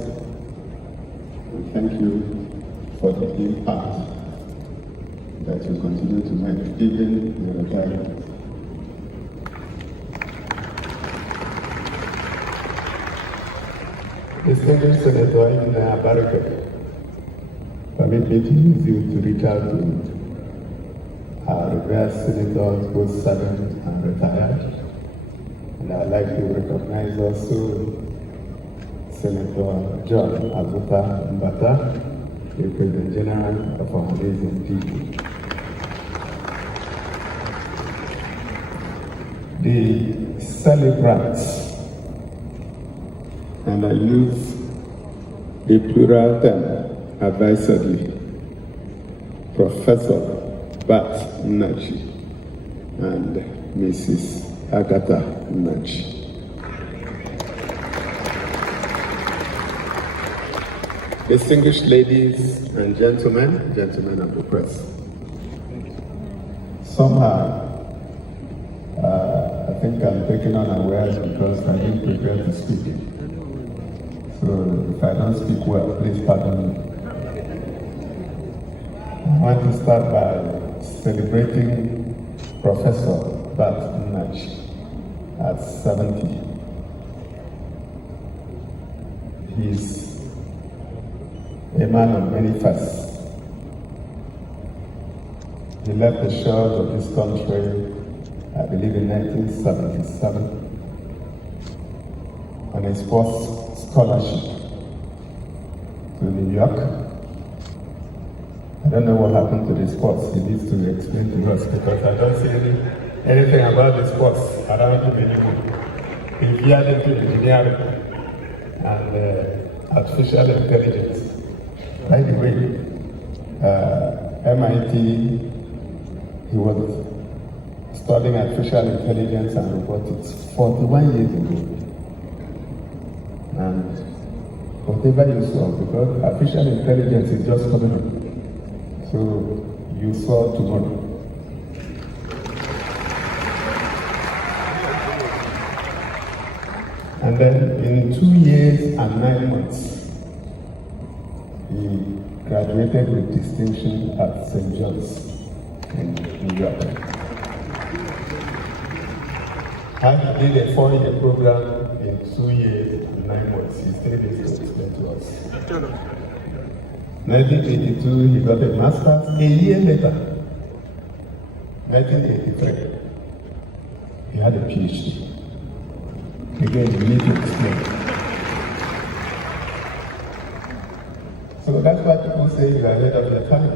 and thank you for the impact that you continue to make even in your retirement. Distinguished Senator Ina Baraka, permit me to use you to reach out to our revered senators, both serving and retired. And I'd like to recognize also Senator John Azuta Mbata, the President General of our amazing people. The celebrants and I use the plural term advisedly. Professor Bat Nnaji and Mrs. Agatha Nnaji. Distinguished ladies and gentlemen of the press. Somehow, I think I'm taken unawares because I didn't prepare to speak. So if I don't speak well, please pardon me. I want to start by celebrating Professor Bat Nnaji at 70. He's a man of many faces. He left the shores of this country, I believe in 1977, on a sports scholarship to New York. I don't know what happened to the sports. He needs to explain to us because I don't see anything about the sports around him anymore. He veered into engineering and artificial intelligence. By the way, MIT, he was studying artificial intelligence and robotics 41 years ago. And whatever you saw, because artificial intelligence is just coming up. So you saw tomorrow. And then in 2 years and 9 months, he graduated with distinction at St. John's in New York. And he did a 4-year program in 2 years and 9 months. He still needs to explain to us. 1982, he got a master's. A year later, 1983, he had a PhD. Again, you need to explain. So that's why people say you are ahead of your time.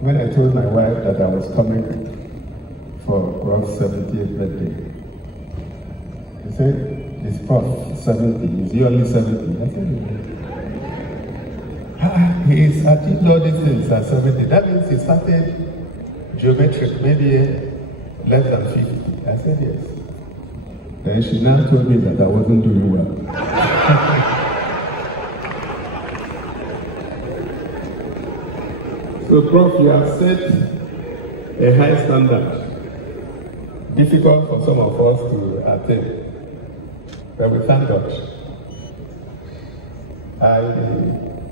When I told my wife that I was coming for Prof's 70th birthday, she said, "Is Prof 70? Is he only 70? I said, he's achieved all these things at 70. That means he started geometric maybe less than 50. I said, yes. Then she now told me that I wasn't doing well. So, Prof, you have set a high standard, difficult for some of us to attain, but we thank God.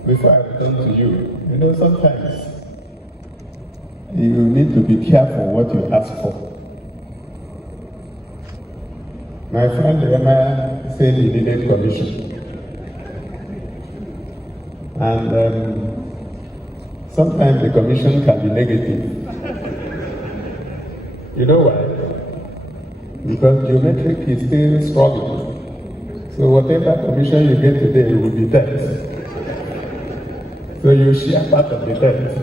Before I return to you, sometimes you need to be careful what you ask for. My friend Jeremiah said he needed commission. And sometimes the commission can be negative. You know why? Because geometric is still struggling. So whatever commission you get today will be debt. So you share part of the debt.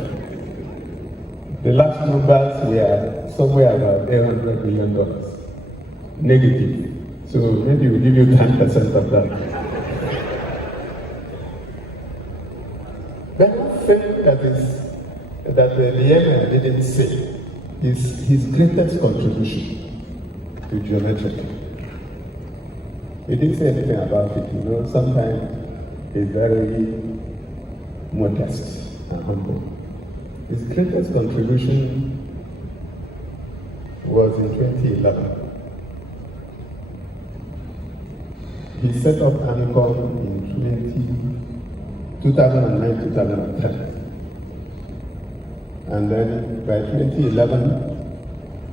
The last numbers were somewhere about $800 million. Negative. So maybe we'll give you 10% of that. The one thing that the Liema didn't say is his greatest contribution to geometry. He didn't say anything about it, sometimes he's very modest and humble. His greatest contribution was in 2011. He set up ANCOM in 2009-2010. And then by 2011,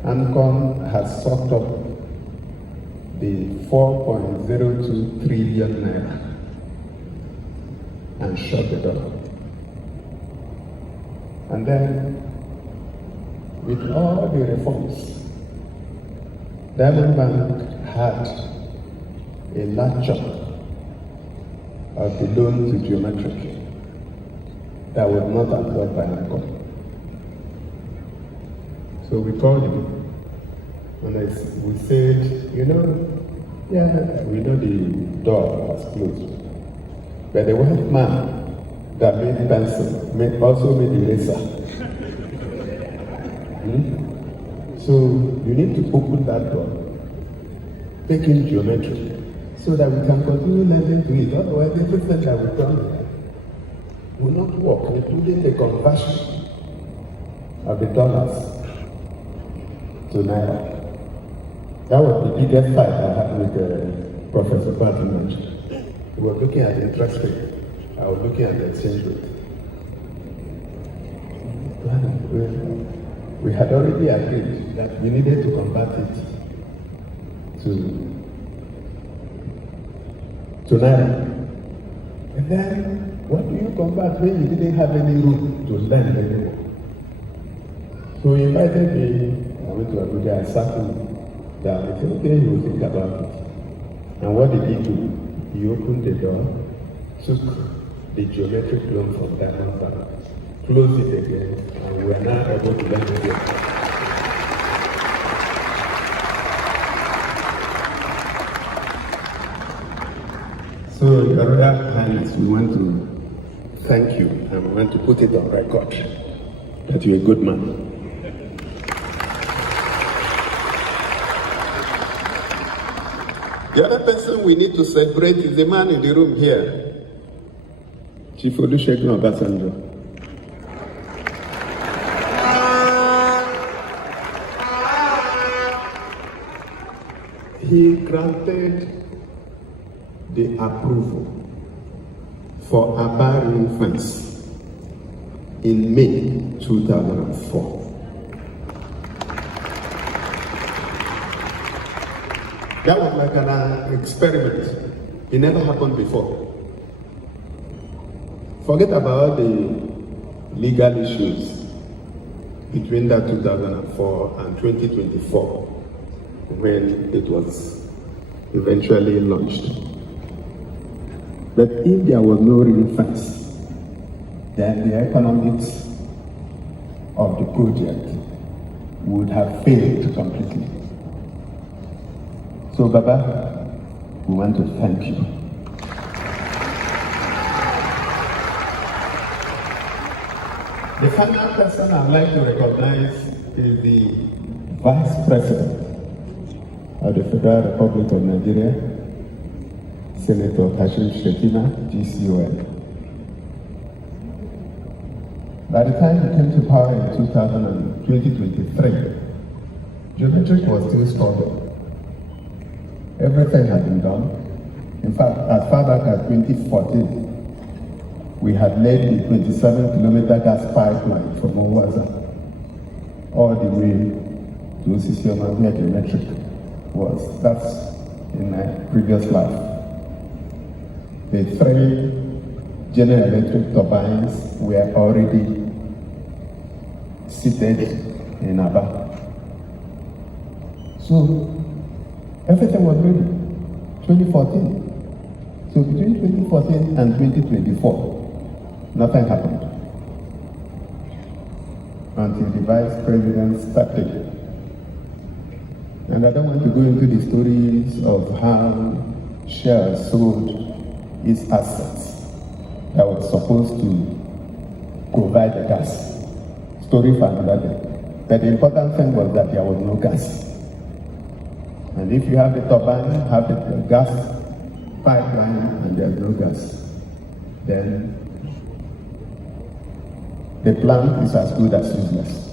ANCOM has sucked up the 4.02 trillion naira and shut the door. And then, with all the reforms, Diamond Bank had a large chunk of the loan to geometric that was not absorbed by ANCOM. So we called him and we said, Yeah, we know the door was closed. But the white man that made pencil also made eraser. So you need to open that door, take in geometry, so that we can continue learning to it. Otherwise, everything that we've done will not work, including the conversion of the dollars to naira. That was the biggest fight I had with Professor Nnaji. We were looking at the interest rate. I was looking at the exchange rate. We had already agreed that we needed to convert it to naira. And then, what do you convert when you didn't have any room to learn anymore? So he invited me. I went to Abuja. I sat him down. He said, okay, you will think about it. And what did he do? He opened the door, took the geometric loan from Diamond Bank, closed it again, and we are now able to learn again. So, Your Royal Highness, we want to thank you, and we want to put it on record that you're a good man. The other person we need to celebrate is the man in the room here, Chief Olusegun Obasanjo. He granted the approval for Aba ring fence in May 2004. That was like an experiment. It never happened before. Forget about the legal issues between that 2004 and 2024 when it was eventually launched. But if there was no ring fence, then the economics of the project would have failed completely. So, Baba, we want to thank you. The final person I'd like to recognize is the Vice President of the Federal Republic of Nigeria, Senator Kashim Shettima, GCON. By the time he came to power in 2023, geometric was still struggling. Everything had been done. In fact, as far back as 2014, we had laid the 27-kilometer gas pipeline from Owaza all the way to Osisioma, where geometric was. That's in my previous life. The 3 General Electric turbines were already seated in Aba. So, everything was ready. 2014. So between 2014 and 2024, nothing happened. Until the Vice President started. And I don't want to go into the stories of how Shell sold its assets that was supposed to provide the gas. Story for another day. But the important thing was that there was no gas. And if you have the turbine, have the gas pipeline, and there's no gas, then the plant is as good as useless.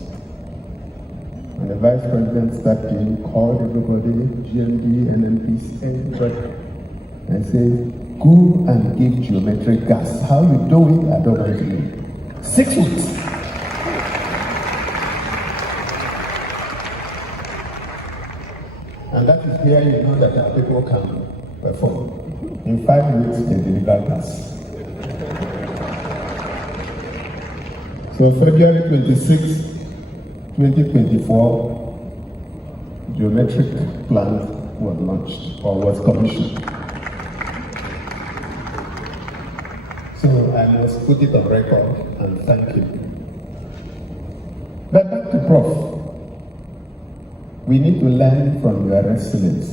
And the Vice President stepped in, called everybody, GMD, NNPC, everybody, and said, go and give geometric gas. How you do it, I don't want to know. 6 weeks. And that is where you know that our people can perform. In 5 weeks, they deliver gas. So February 26, 2024, geometric plant was launched or was commissioned. So I must put it on record and thank you. But back to Prof. We need to learn from your resilience.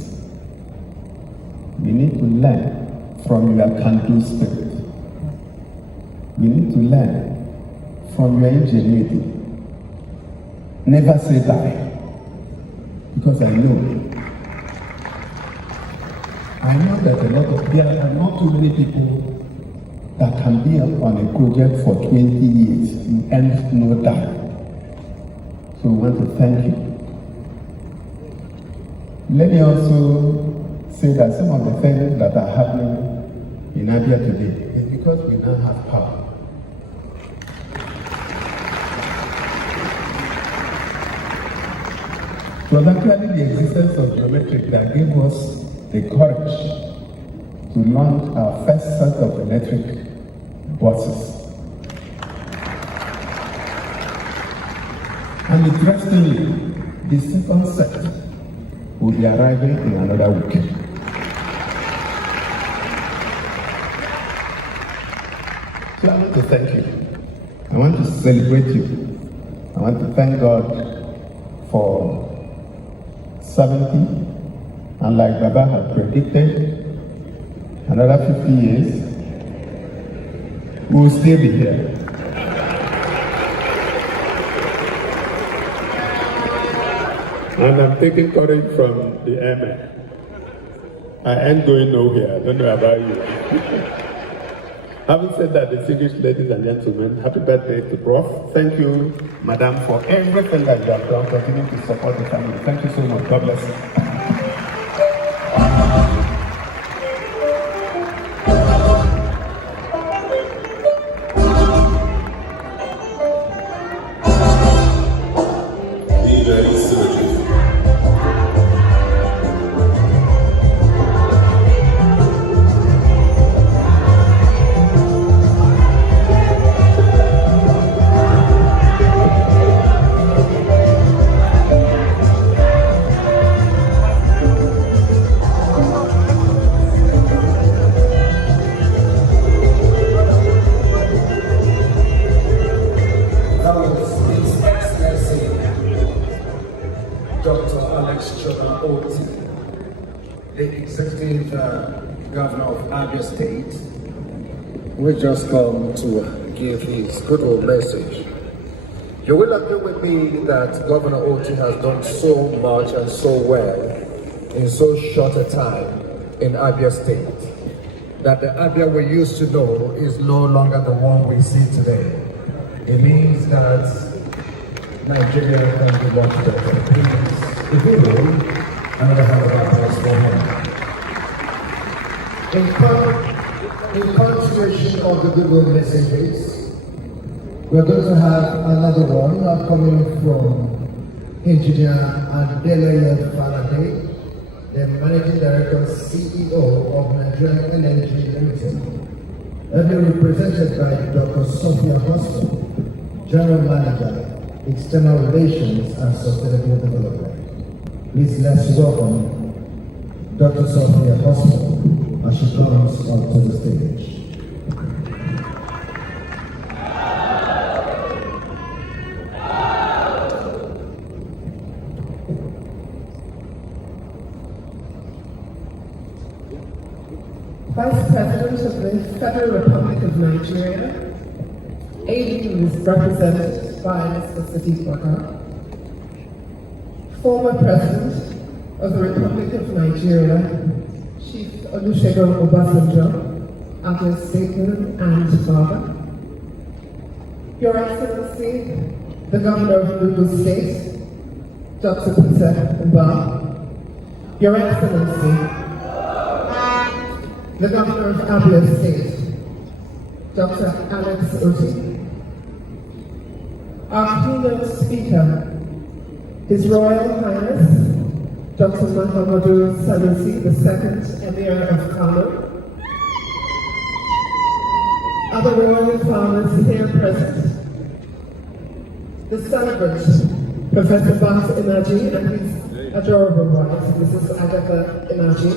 We need to learn from your can-do spirit. We need to learn from your ingenuity. Never say die, because I know that there are not too many people that can be on a project for 20 years and no die. So we want to thank you. Let me also say that some of the things that are happening in Abia today is because we now have power. It was actually the existence of geometric that gave us the courage to launch our first set of electric buses. And interestingly, the second set will be arriving in another week. So I want to thank you. I want to celebrate you. I want to thank God for 70, and like Baba had predicted, another 50 years, we will still be here. And I'm taking courage from the airmen. I ain't going nowhere. I don't know about you. Having said that, distinguished ladies and gentlemen, happy birthday to Prof. Thank you, Madam, for everything that you have done. Continue to support the family. Thank you so much. God bless you. The executive governor of Abia State, we just come to give his good old message. You will agree with me that Governor Oti has done so much and so well in so short a time in Abia State, that the Abia we used to know is no longer the one we see today. It means that Nigeria can be much better. Please, if you will, another hand of applause for him. In continuation of the goodwill messages, we're going to have another one coming from Engineer Adeleye Faraday, the Managing Director CEO of Nigerian Energy Limited, and be represented by Dr. Sophia Hospital, General Manager, External Relations and Sustainable Development. Please let's welcome Dr. Sophia Hospital as she comes onto the stage. Vice President of the Federal Republic of Nigeria, AU is represented by Mr. Sadiq Bakar, former President of the Republic of Nigeria, Chief Olusegun Obasanjo, Abia Statesman and Father, Your Excellency, the Governor of Enugu State, Dr. Peter Mba, Your Excellency, the Governor of Abia State, Dr. Alex Oti, our keynote speaker, His Royal Highness, Dr. Muhammadu Sanusi, the second Emir of Kano, other royal fathers here present, the celebrant, Professor Bat Nnaji and his adorable wife, Mrs. Agatha Nnaji.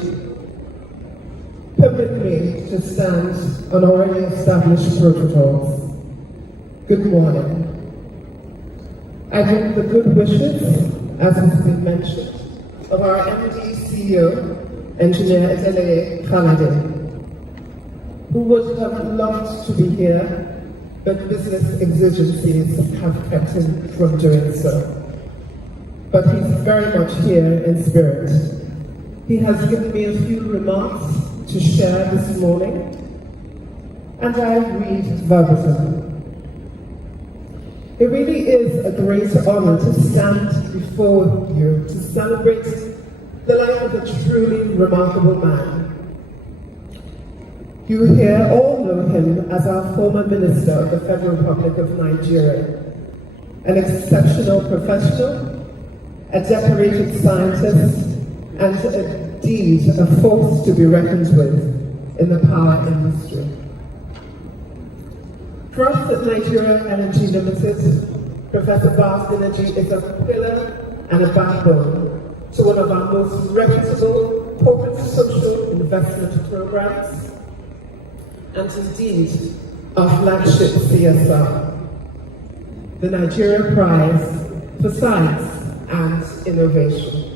Permit me to stand on already established protocols. Good morning. I bring the good wishes, as has been mentioned, of our MD CEO, Engineer Edele Khalade, who would have loved to be here, but business exigencies have kept him from doing so. But he's very much here in spirit. He has given me a few remarks to share this morning, and I read verbatim. It really is a great honor to stand before you to celebrate the life of a truly remarkable man. You here all know him as our former Minister of the Federal Republic of Nigeria, an exceptional professional, a decorated scientist, and indeed a force to be reckoned with in the power industry. For us at Nigeria Energy Limited, Professor Nnaji is a pillar and a backbone to one of our most reputable corporate social investment programs, and indeed our flagship CSR, the Nigeria Prize for Science and Innovation.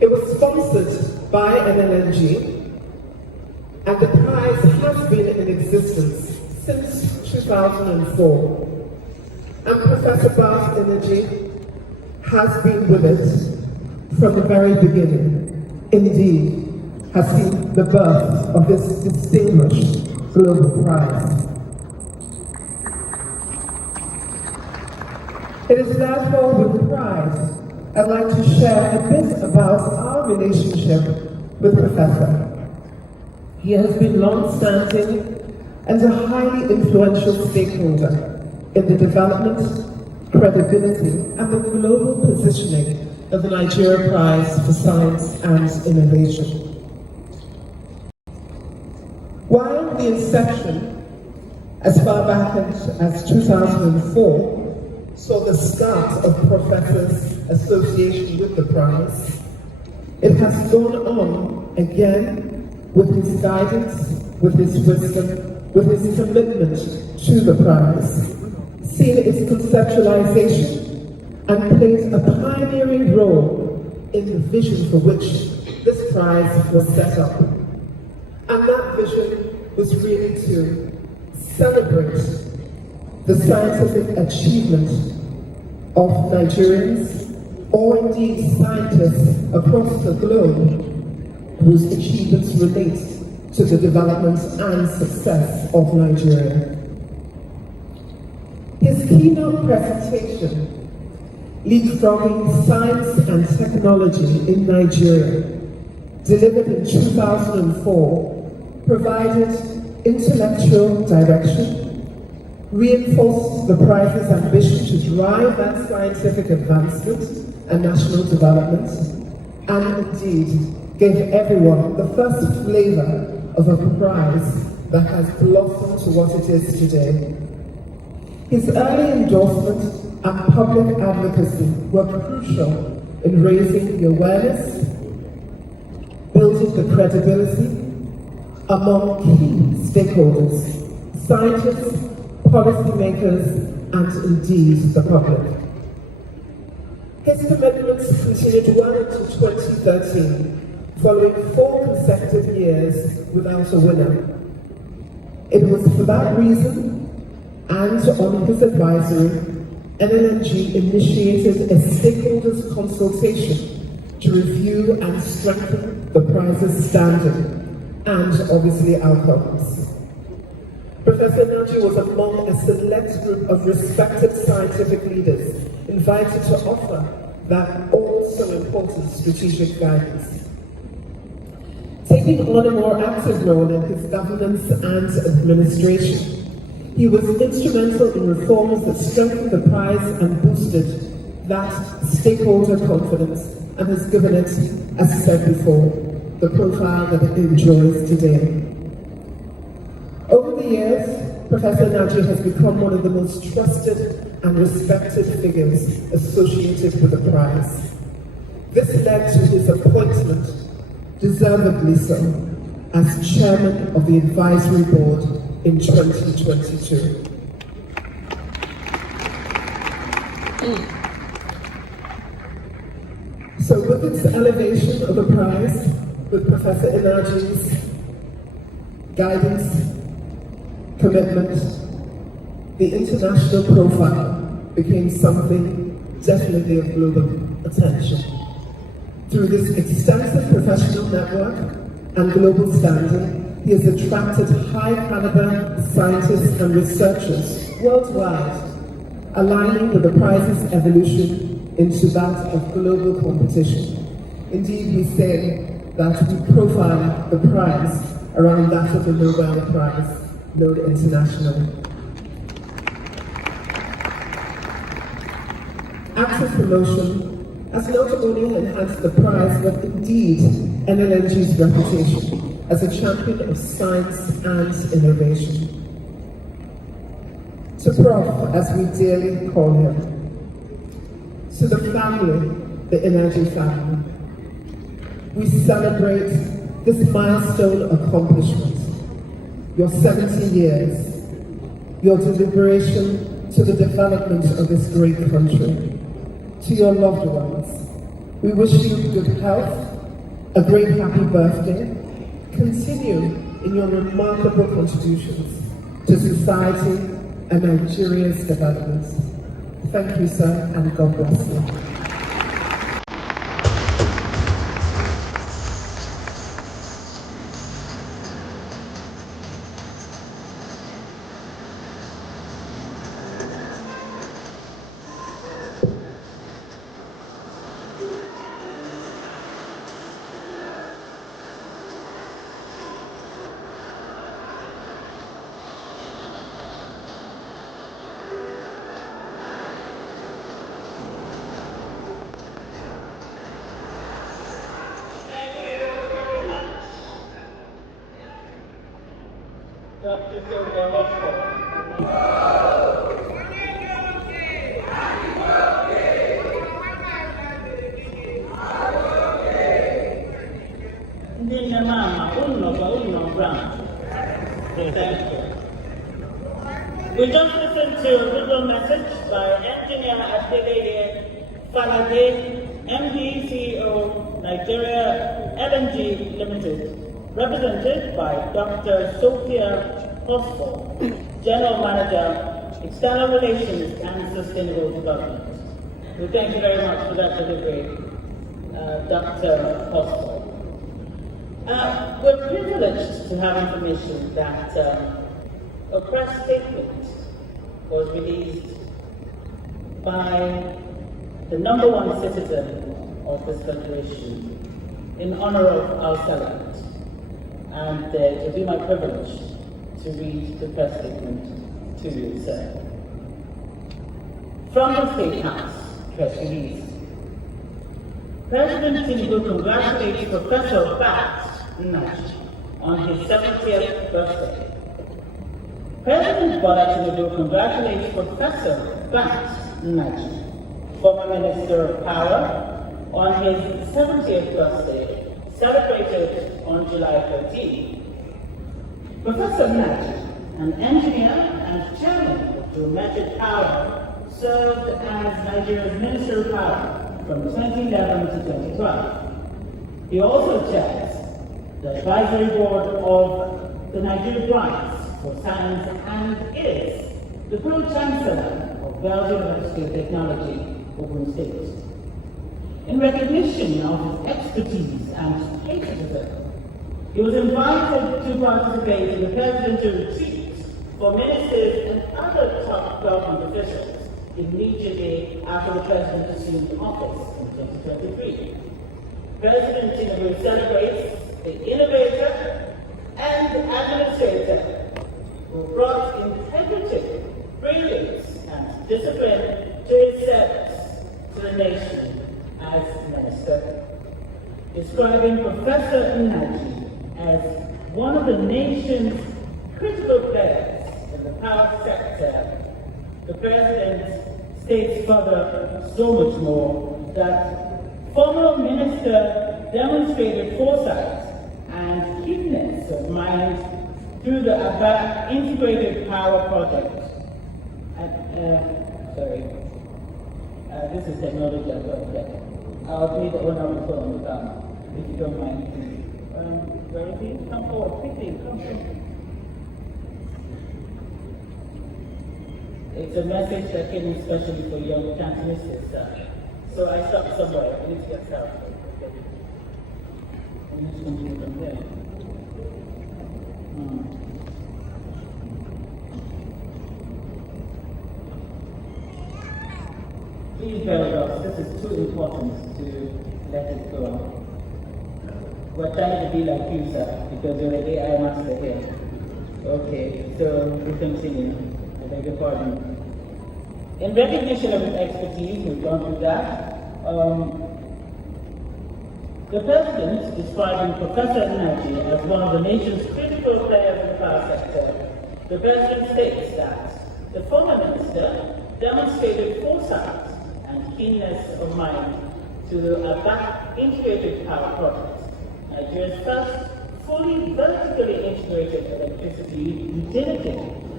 It was sponsored by NNNG, and the prize has been in existence since 2004. And Professor Nnaji has been with it from the very beginning. Indeed, has seen the birth of this distinguished global prize. It is therefore with pride I'd like to share a bit about our relationship with Professor. He has been long-standing and a highly influential stakeholder in the development, credibility, and the global positioning of the Nigeria Prize for Science and Innovation. While the inception, as far back as 2004, saw the start of Professor's association with the prize, it has gone on again with his guidance, with his wisdom, with his commitment to the prize, seen its conceptualization, and played a pioneering role in the vision for which this prize was set up. And that vision was really to celebrate the scientific achievement of Nigerians, or indeed scientists across the globe, whose achievements relate to the development and success of Nigeria. His keynote presentation, Leapfrogging Science and Technology in Nigeria, delivered in 2004, provided intellectual direction, reinforced the prize's ambition to drive that scientific advancement and national development, and indeed gave everyone the first flavor of a prize that has blossomed to what it is today. His early endorsement and public advocacy were crucial in raising the awareness, building the credibility among key stakeholders, scientists, policymakers, and indeed the public. His commitments continued well into 2013, following 4 consecutive years without a winner. It was for that reason, and on his advisory, NNNG initiated a stakeholders consultation to review and strengthen the prize's standing and obviously outcomes. Professor Nnaji was among a select group of respected scientific leaders invited to offer that also important strategic guidance. Taking on a more active role in his governance and administration, he was instrumental in reforms that strengthened the prize and boosted that stakeholder confidence, and has given it, as I said before, the profile that it enjoys today. Over the years, Professor Nnaji has become one of the most trusted and respected figures associated with the prize. This led to his appointment, deservedly so, as chairman of the advisory board in 2022. So with its elevation of the prize, with Professor Nnaji's guidance, commitment, the international profile became something definitely of global attention. Through this extensive professional network and global standing, he has attracted high-caliber scientists and researchers worldwide, aligning with the prize's evolution into that of global competition. Indeed, we say that we profile the prize around that of the Nobel Prize, known internationally. Active promotion has not only enhanced the prize, but indeed NLNG's reputation as a champion of science and innovation. To Prof, as we dearly call him, to the family, the Nnaji family, we celebrate this milestone accomplishment, your 70 years, your deliberation to the development of this great country. To your loved ones, we wish you good health, a great happy birthday. Continue in your remarkable contributions to society and Nigeria's development. Thank you, sir, and God bless you. We just listened to a video message by Engineer Adeleye Falade, MD, CEO, Nigeria LNG Limited, represented by Dr. Sophia Hostel, General Manager, External Relations and Sustainable Development. We thank you very much for that delivery, Dr. Hostel. We're privileged to have information that a press statement was released by the #1 citizen of this federation in honor of our celebrant. And it will be my privilege to read the press statement to you, sir. From the State House press release. President Tinubu congratulates Professor Nnaji on his 70th birthday. President Bola Tinubu congratulates Professor Nnaji, former Minister of Power, on his 70th birthday, celebrated on July 13. Professor Nnaji, an engineer and chairman of Geometric Power, served as Nigeria's Minister of Power from 2011 to 2012. He also chairs the advisory board of the Nigeria Prize for Science and is the Pro-Chancellor of Belgium University of Technology, Ogun State. In recognition of his expertise and patriotism, he was invited to participate in the presidential retreat for ministers and other top government officials immediately after the president assumed office in 2023. President Tinubu celebrates the innovator and administrator who brought integrity, brilliance, and discipline to his service to the nation as minister. Describing Professor Nnaji as one of the nation's critical players in the power sector, the President states further so much more that former minister demonstrated foresight and keenness of mind through the Aba Integrated Power Project. This is technology as well. I'll need the owner of the phone to come, if you don't mind. Dorothy, come forward quickly, come forward. It's a message that came especially for young cantonese. So I stopped somewhere. I need to get started. And let's continue from there. Please bear with us. This is too important to let it go on. We're trying to be like you, sir, because you're the AI master here. Okay, so we continue. I beg your pardon. In recognition of his expertise, we've gone through that. The President, describing Professor Nnaji as one of the nation's critical players in the power sector, the President states that the former minister demonstrated foresight and keenness of mind to back integrated power project, Nigeria's first fully vertically integrated electricity utility,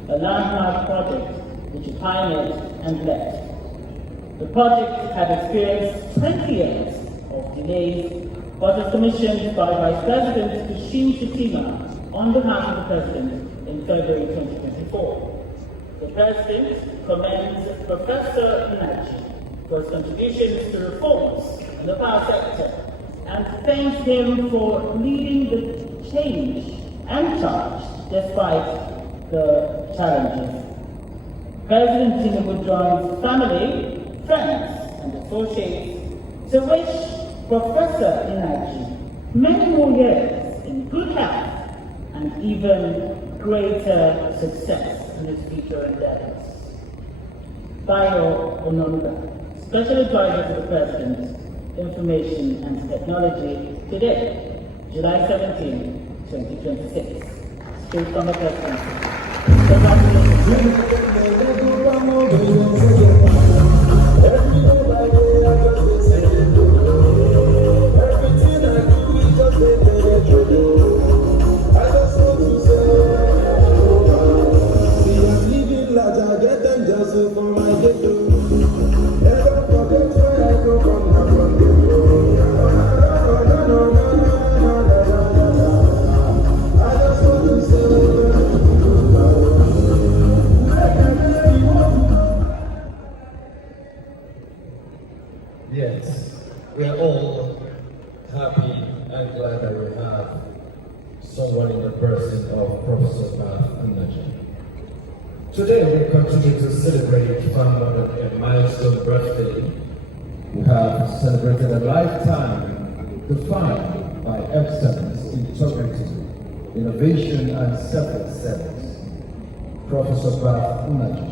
a landmark project which he pioneered and led. The project had experienced 20 years of delays, but was commissioned by Vice President Kashim Shettima on behalf of the President in February 2024. The President commends Professor Nnaji for his contributions to reforms in the power sector and thanks him for leading the change and charge despite the challenges. President Tinubu joins family, friends, and associates to wish Professor Nnaji many more years in good health and even greater success in his future endeavors. Bayo Ononuga, Special Advisor to the President, Information and Technology, today, July 17, 2026. Straight from the Presidency. Yes, we're all happy and glad that we have someone in the person of Professor Prof. Nnaji. Today we continue to celebrate a milestone birthday. We have celebrated a lifetime defined by excellence, integrity, innovation, and selfless service. Professor Prof. Nnaji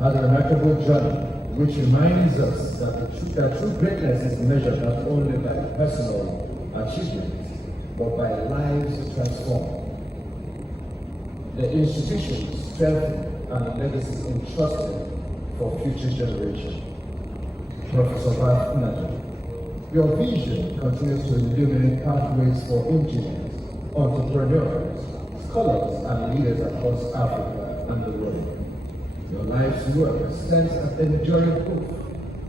had a remarkable journey which reminds us that true greatness is measured not only by personal achievements, but by lives transformed. The institutions strengthened and legacies entrusted for future generations. Professor Prof. Nnaji, your vision continues to illuminate pathways for engineers, entrepreneurs, scholars, and leaders across Africa and the world. Your life's work stands as enduring proof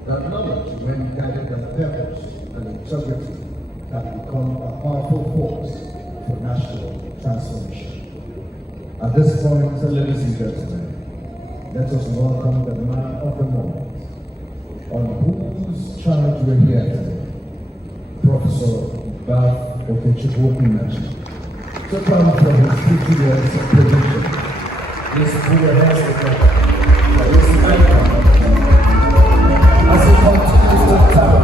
that knowledge, when guided by purpose and integrity, can become a powerful force for national transformation. At this point, ladies and gentlemen, let us welcome the man of the moment, on whose charge we're here today, Professor Prof. Nnaji, to come for his 50 years of prediction. Please put your hands together. As he continues to power.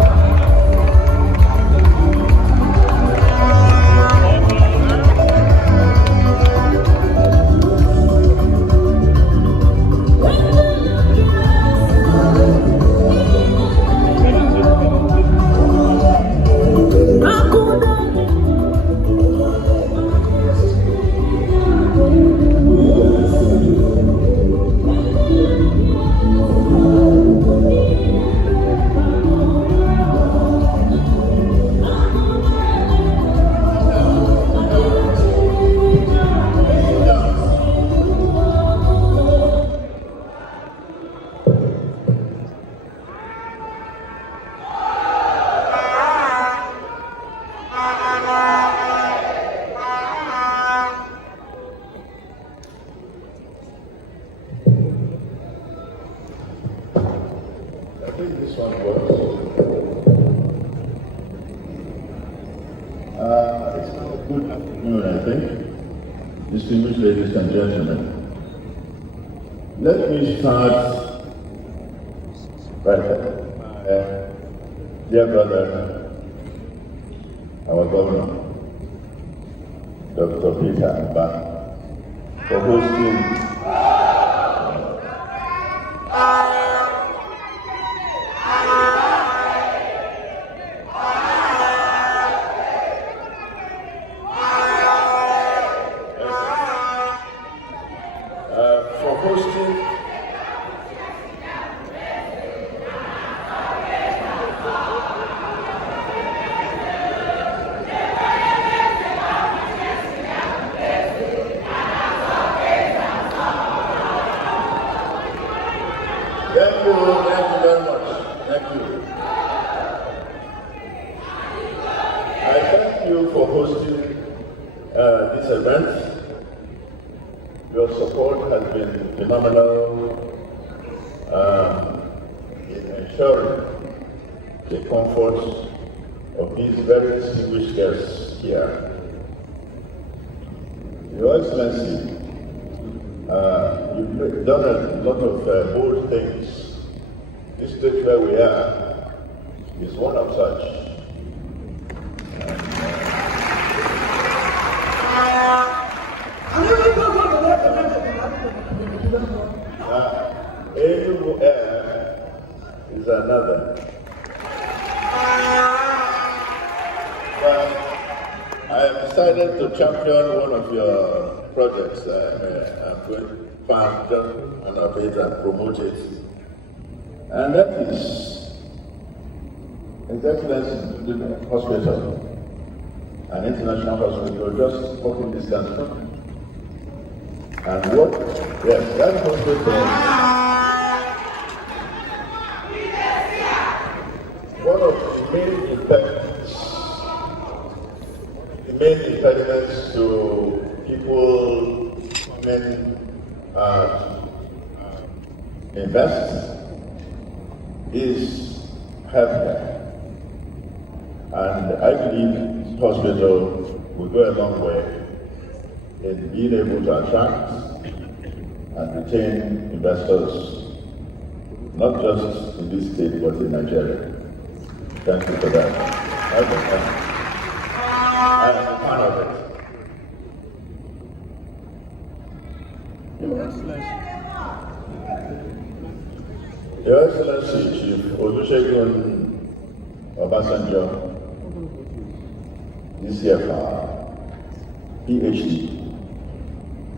I think this one works. It's a good afternoon, I think. Distinguished ladies and gentlemen. Let me start right there. Dear brother, our governor, Dr. Peter Abba, for hosting Thank you very much. Thank you. I thank you for hosting this event. Your support has been phenomenal in ensuring the comfort of these very distinguished guests here. Your Excellency, you've done a lot of bold things. This place where we are is one of such. Enugu is another. But I have decided to champion one of your projects. I'm going to farm just on our page and promote it. And that is His Excellency Hospital, an international hospital just walking distance from. And what? Yes, that hospital. One of the main impediments to people coming invest is healthcare. And I believe this hospital will go a long way in being able to attract and retain investors, not just in this state, but in Nigeria. Thank you for that. I am a fan of it. Your Excellency, Chief Olusegun Obasanjo, DCFR, PhD.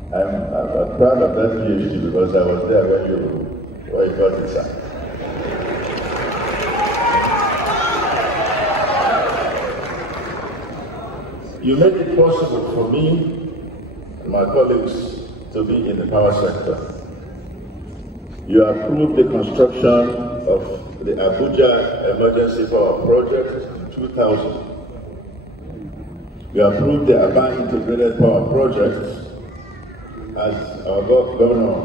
I'm proud of that PhD because I was there when you got it, sir. You made it possible for me and my colleagues to be in the power sector. You approved the construction of the Abuja Emergency Power Project in 2000. You approved the Aba Integrated Power Project as our Governor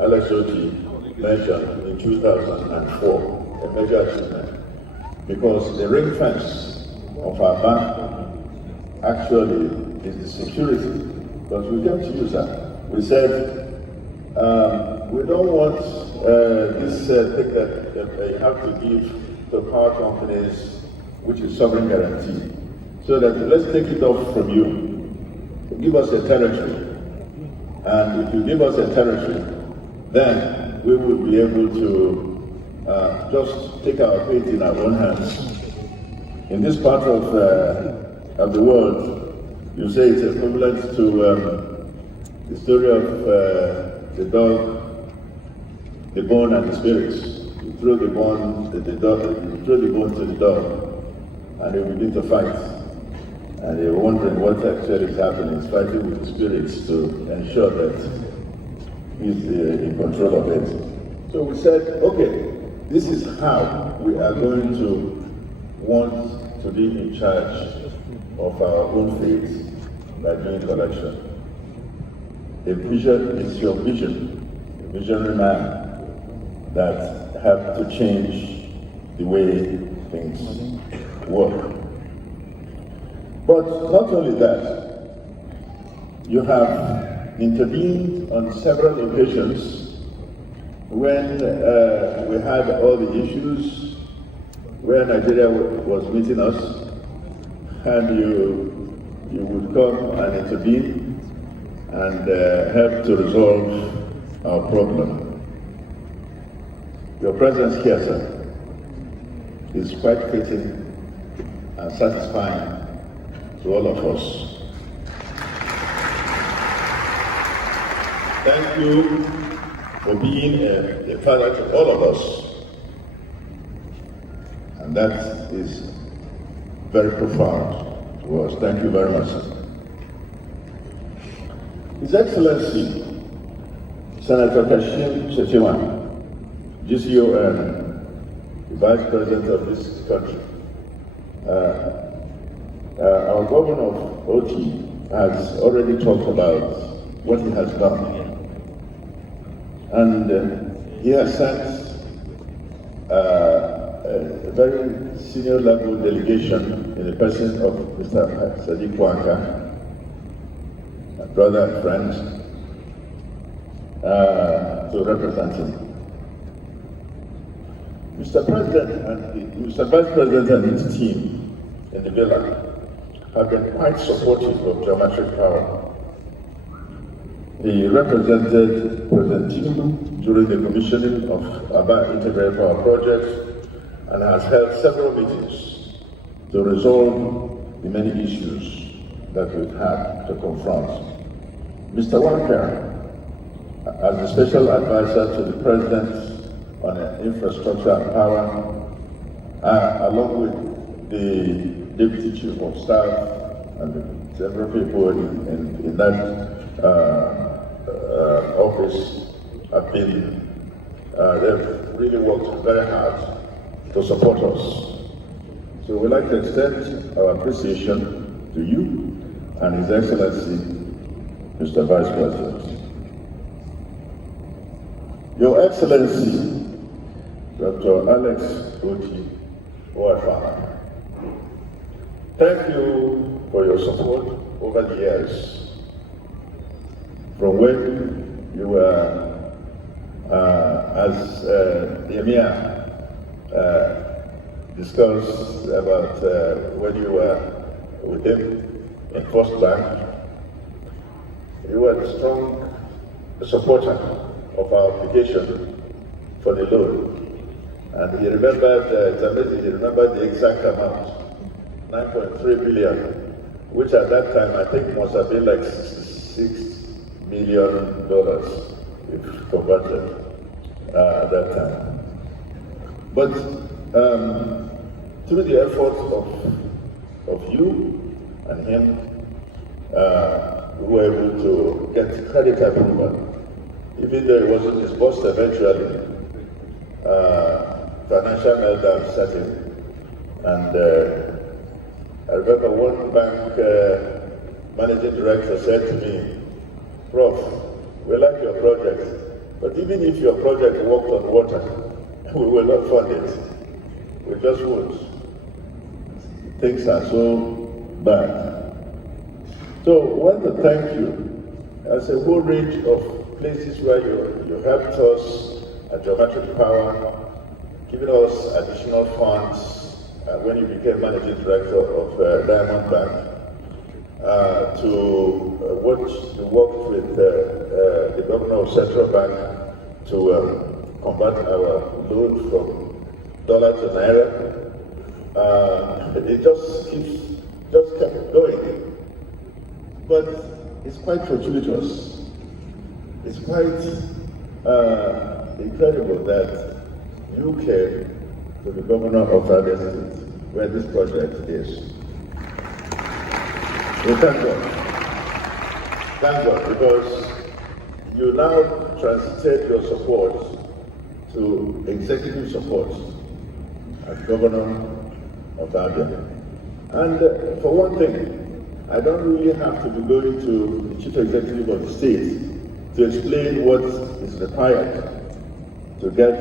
Alex Oti mentioned in 2004, a major achievement, because the ring fence of our bank actually is the security, because we can't use that. We said, we don't want this thing that you have to give to power companies, which is sovereign guarantee. So that let's take it off from you. Give us a territory. And if you give us a territory, then we will be able to just take our fate in our own hands. In this part of the world, you say it's equivalent to the story of the dog, the bone and the spirits. You throw the bone to the dog, and they begin to fight. And they're wondering what actually is happening. He's fighting with the spirits to ensure that he's in control of it. So we said, okay, this is how we are going to want to be in charge of our own fate by doing collection. A vision is your vision, a visionary man that helped to change the way things work. But not only that, you have intervened on several occasions when we had all the issues where Nigeria was meeting us, and you would come and intervene and help to resolve our problem. Your presence here, sir, is quite fitting and satisfying to all of us. Thank you for being a father to all of us. And that is very profound to us. Thank you very much. His Excellency, Senator Kashim Shettima, GCO and the Vice President of this country, our Governor of OT has already talked about what he has done. And he has sent a very senior level delegation in the person of Mr. Sadiq Wanka, a brother and friend, to represent him. Mr. President and Mr. Vice President and his team in the villa have been quite supportive of geometric power. He represented President Tinubu during the commissioning of Aba Integrated Power Project and has held several meetings to resolve the many issues that we've had to confront. Mr. Wanka, as the special advisor to the President on infrastructure and power, along with the Deputy Chief of Staff and several people in that office have been, they've really worked very hard to support us. So we'd like to extend our appreciation to you and His Excellency, Mr. Vice President. Your Excellency, Dr. Alex Oti Oafana, thank you for your support over the years. From when you were, as the Emir discussed about when you were with him in First Bank, you were a strong supporter of our application for the loan. And he remembered, it's amazing, he remembered the exact amount, 9.3 billion, which at that time I think must have been like $66 million if converted at that time. But through the efforts of you and him, we were able to get credit approval. Even though it wasn't disbursed eventually, financial meltdown set in. And I remember one bank managing director said to me, Prof, we like your project, but even if your project worked on water, we will not fund it. We just won't. Things are so bad. So I want to thank you. There's a whole range of places where you helped us at Geometric Power, giving us additional funds when you became managing director of Diamond Bank, to work with the governor of Central Bank to convert our loan from dollar to naira. It just kept going. But it's quite fortuitous. It's quite incredible that you came to the governor of Abia State, where this project is. We thank God. Thank God, because you now transited your support to executive support as governor of Abia. And for one thing, I don't really have to be going to the chief executive of the state to explain what is required to get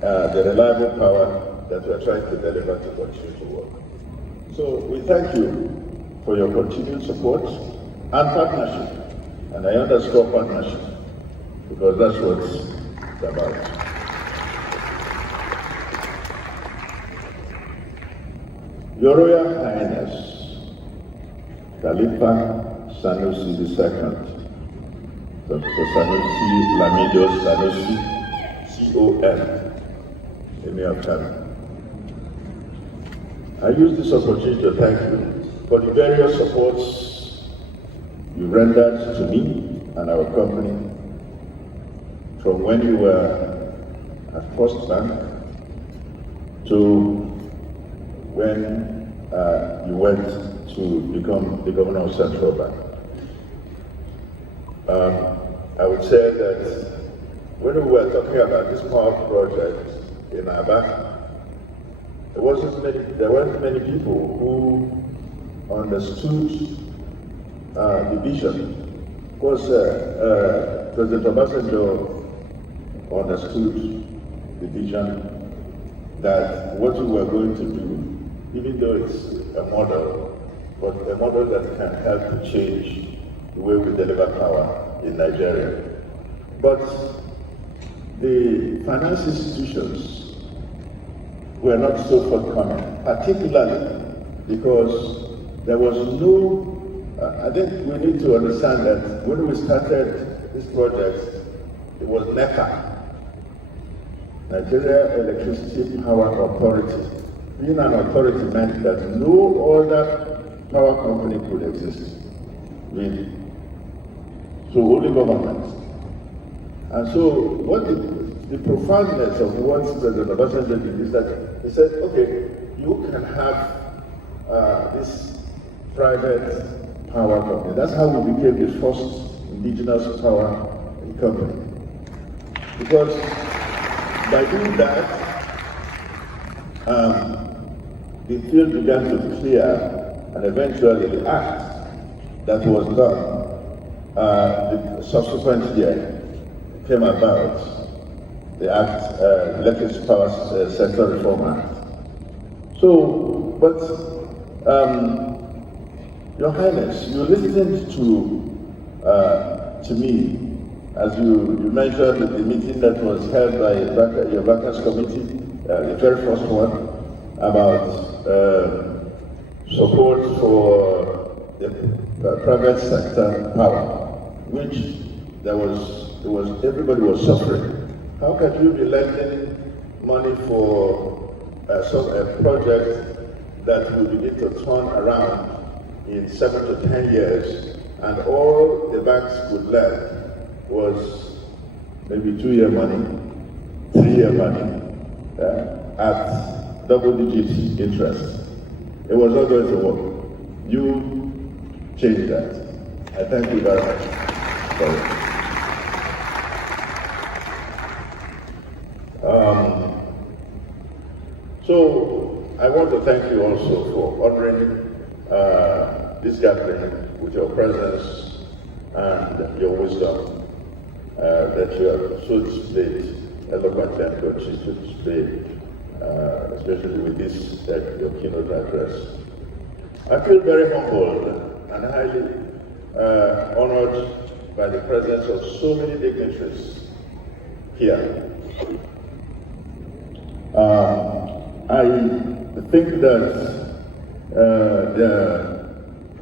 the reliable power that we are trying to deliver to continue to work. So we thank you for your continued support and partnership. And I underscore partnership because that's what it's about. Your Royal Highness, Khalifa Sanusi II, Dr. Sanusi Lamido Sanusi, CON, Emir of China. I use this opportunity to thank you for the various supports you rendered to me and our company from when you were at First Bank to when you went to become the governor of Central Bank. I would say that when we were talking about this power project in Aba, there weren't many people who understood the vision. Of course, President Obasanjo understood the vision that what we were going to do, even though it's a model, but a model that can help to change the way we deliver power in Nigeria. But the finance institutions were not so forthcoming, particularly because there was no, I think we need to understand that when we started this project, it was NECA, Nigeria Electricity Power Authority. Being an authority meant that no other power company could exist, really. So only government. And so what the profoundness of what President Obasanjo did is that he said, okay, you can have this private power company. That's how we became the first indigenous power company. Because by doing that, the field began to clear, and eventually the act that was done the subsequent year came about, the Act, Electric Power Sector Reform Act. So, but Your Highness, you listened to me as you mentioned the meeting that was held by your Backers Committee, the very first one, about support for the private sector power, which everybody was suffering. How can you be lending money for a project that will begin to turn around in 7 to 10 years, and all the banks could lend was maybe 2-year money, 3-year money, at double-digit interest? It was not going to work. You changed that. I thank you very much for it. So I want to thank you also for honoring this gathering with your presence and your wisdom that you have so displayed, eloquently and consciously displayed, especially with this, your keynote address. I feel very humbled and highly honored by the presence of so many dignitaries here. I think that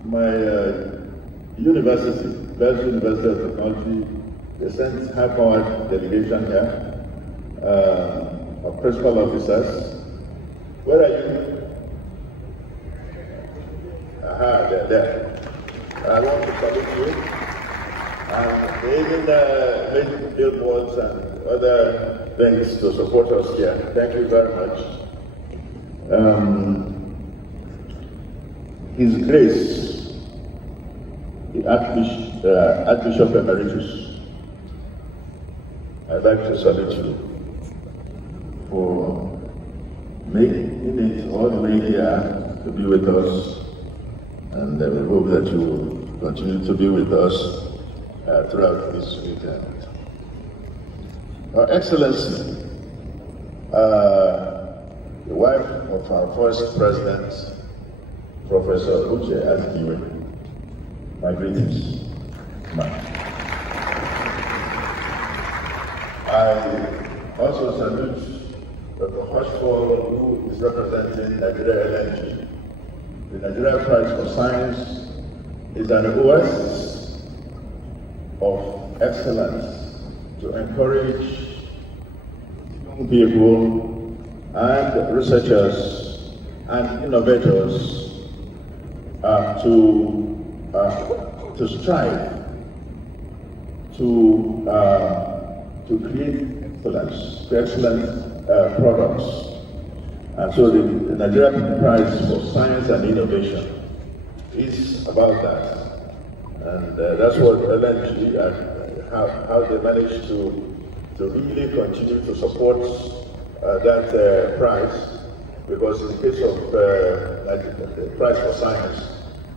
my university, Belgian University of Technology, they sent high-powered delegation here of principal officers. Where are you? Aha, they're there. I want to salute you. And they even made billboards and other things to support us here. Thank you very much. His Grace, the Archbishop Emeritus, I'd like to salute you for making it all the way here to be with us, and we hope that you will continue to be with us throughout this weekend. Your Excellency, the wife of our first president, Professor Uche Azikiwe, my greetings. I also salute Dr. Hoshford, who is representing Nigeria LNG. The Nigeria Prize for Science is an oasis of excellence to encourage young people and researchers and innovators to strive to create excellent products. And so the Nigerian Prize for Science and Innovation is about that. And that's what LNG, how they managed to really continue to support that prize, because in the case of the Prize for Science,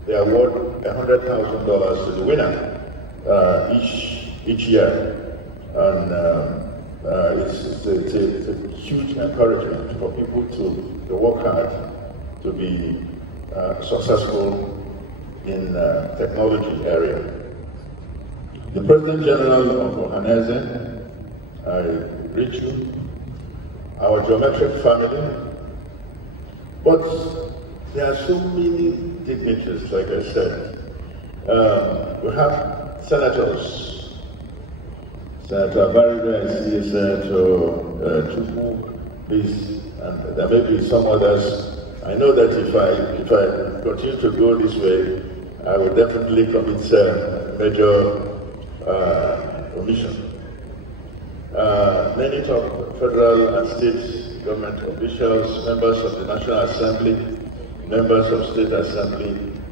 they award $100,000 to the winner each year. And it's a huge encouragement for people to work hard to be successful in technology area. The President General of Ohanese, I greet you, our geometric family, but there are so many dignitaries, like I said. We have senators, Senator Barriga, I see Senator Chukwu, please, and there may be some others. I know that if I continue to go this way, I will definitely commit major omission. Many top federal and state government officials, members of the National Assembly, members of State Assembly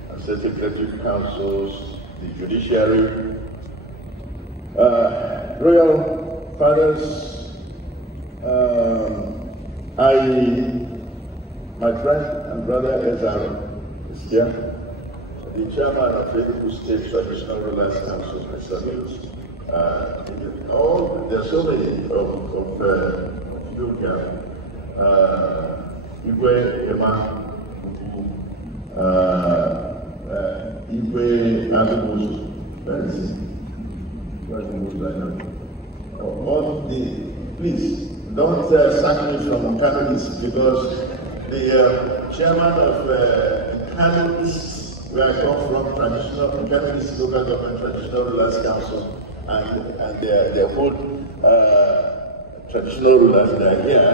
and State Executive Councils, the judiciary, royal fathers, my friend and brother Ezra is here, the chairman of Enugu State Traditional Rulers Council, I salute. There are so many of you here. Igwe Emma, Igwe Abibuzu, where is he? Please don't sack me from Kano East, because the chairman of Kano East, where I come from, Kano East Local Government Traditional Rulers Council, and their whole traditional rulers that are here,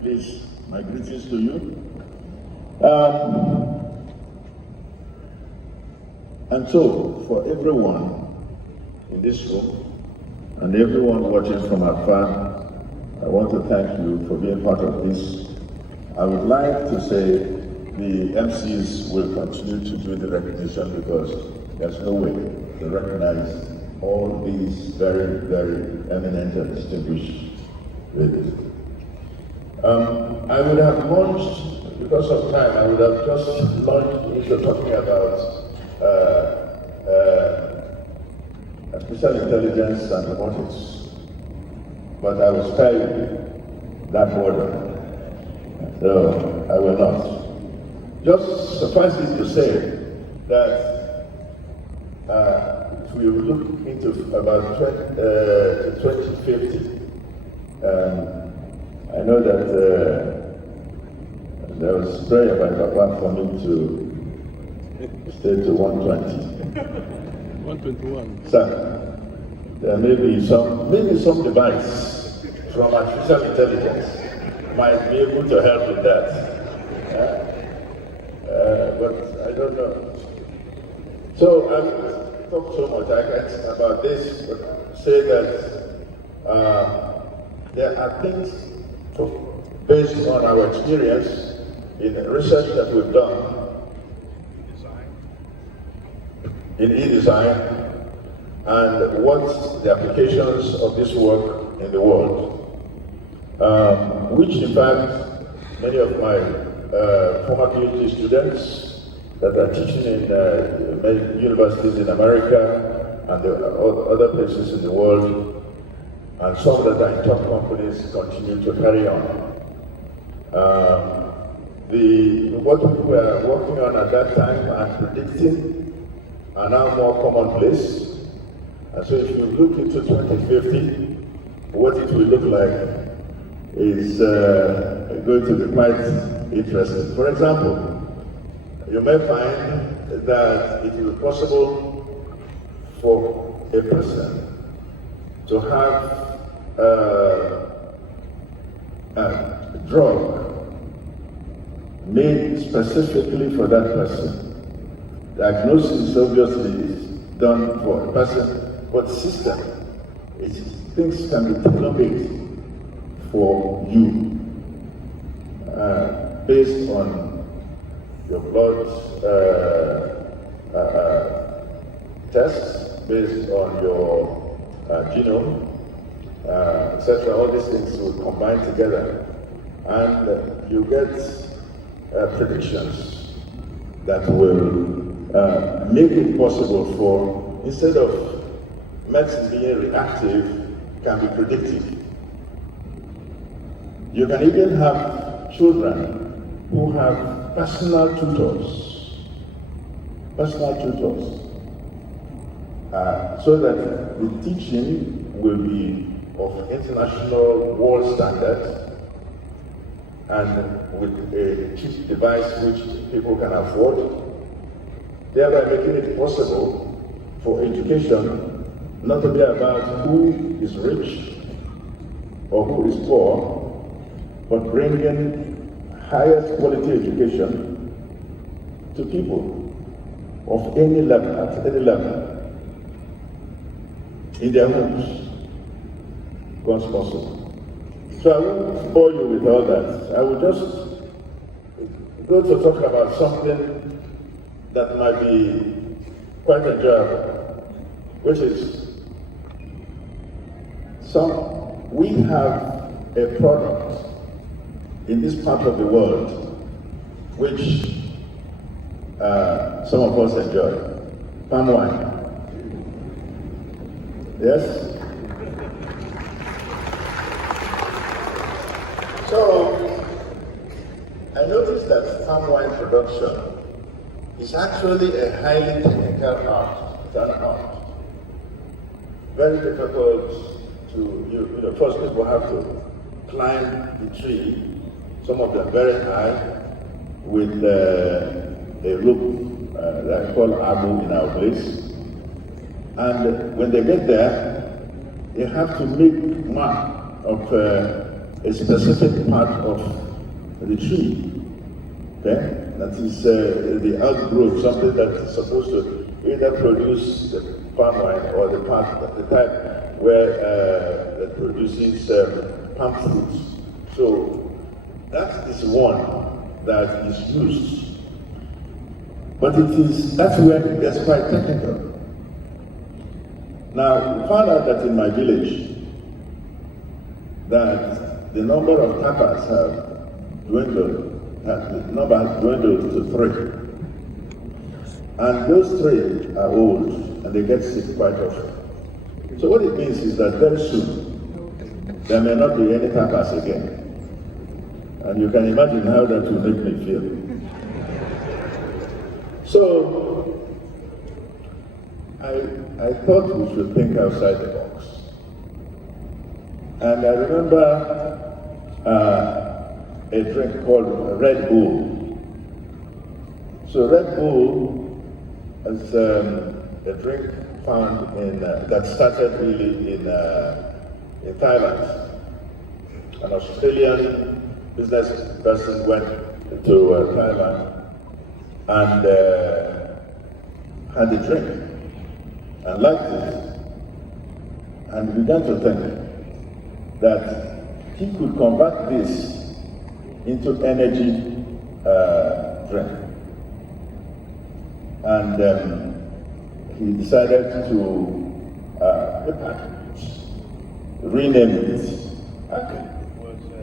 please, my greetings to you. And so, for everyone in this room and everyone watching from afar, I want to thank you for being part of this. I would like to say the MCs will continue to do the recognition, because there's no way to recognize all these very, very eminent and distinguished ladies. I would have launched, because of time, I would have just launched into talking about artificial intelligence and robotics, but I will spare you that burden, so I will not. Just suffice it to say that if we look into about 2050, I know that there was prayer by Papa for me to stay to 120. 121. Sir, there may be some device from artificial intelligence might be able to help with that. But I don't know. So I've talked so much about this, but say that there are things based on our experience in the research that we've done in e-design, and what the applications of this work in the world, which in fact many of my former PhD students that are teaching in many universities in America and other places in the world, and some that are in top companies continue to carry on. What we were working on at that time and predicting are now more commonplace. And so if you look into 2050, what it will look like is going to be quite interesting. For example, you may find that it will be possible for a person to have a drug made specifically for that person. Diagnosis obviously is done for a person, but system, things can be tailor-made for you based on your blood tests, based on your genome, etc. All these things will combine together, and you get predictions that will make it possible for, instead of medicine being reactive, can be predictive. You can even have children who have personal tutors, so that the teaching will be of international world standard and with a cheap device which people can afford, thereby making it possible for education not to be about who is rich or who is poor, but bringing highest quality education to people of any level, at any level, in their homes, God's possible. So I won't bore you with all that. I will just go to talk about something that might be quite enjoyable, which is we have a product in this part of the world which some of us enjoy, palm wine. Yes? So, I noticed that palm wine production is actually a highly technical art. It's an art. Very difficult to, first people have to climb the tree, some of them very high, with a rope that I call abu in our place. And when they get there, they have to make mark of a specific part of the tree. Okay? That is the outgrowth, something that is supposed to either produce the palm wine or the type where that produces palm fruits. So that is one that is used. But that's where it gets quite technical. Now, we found out that in my village, that the number of tapas have dwindled, the number has dwindled to 3. And those 3 are old, and they get sick quite often. So what it means is that very soon, there may not be any tapas again. And you can imagine how that will make me feel. So, I thought we should think outside the box. And I remember a drink called Red Bull. So Red Bull is a drink found that started really in Thailand. An Australian business person went to Thailand and had a drink and liked it, and began to think that he could convert this into energy drink. And he decided to rename it.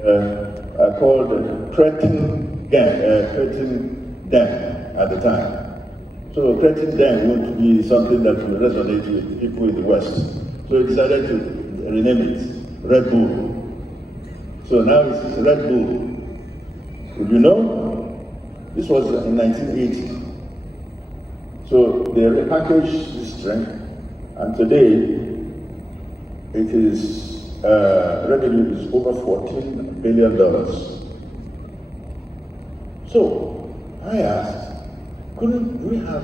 It was called Trekking creating them at the time. So creating them won't be something that will resonate with people in the West. So he decided to rename it Red Bull. So now it's Red Bull. Would you know? This was in 1980. So they repackaged this drink, and today it is revenue is over $14 billion. So I asked, couldn't we have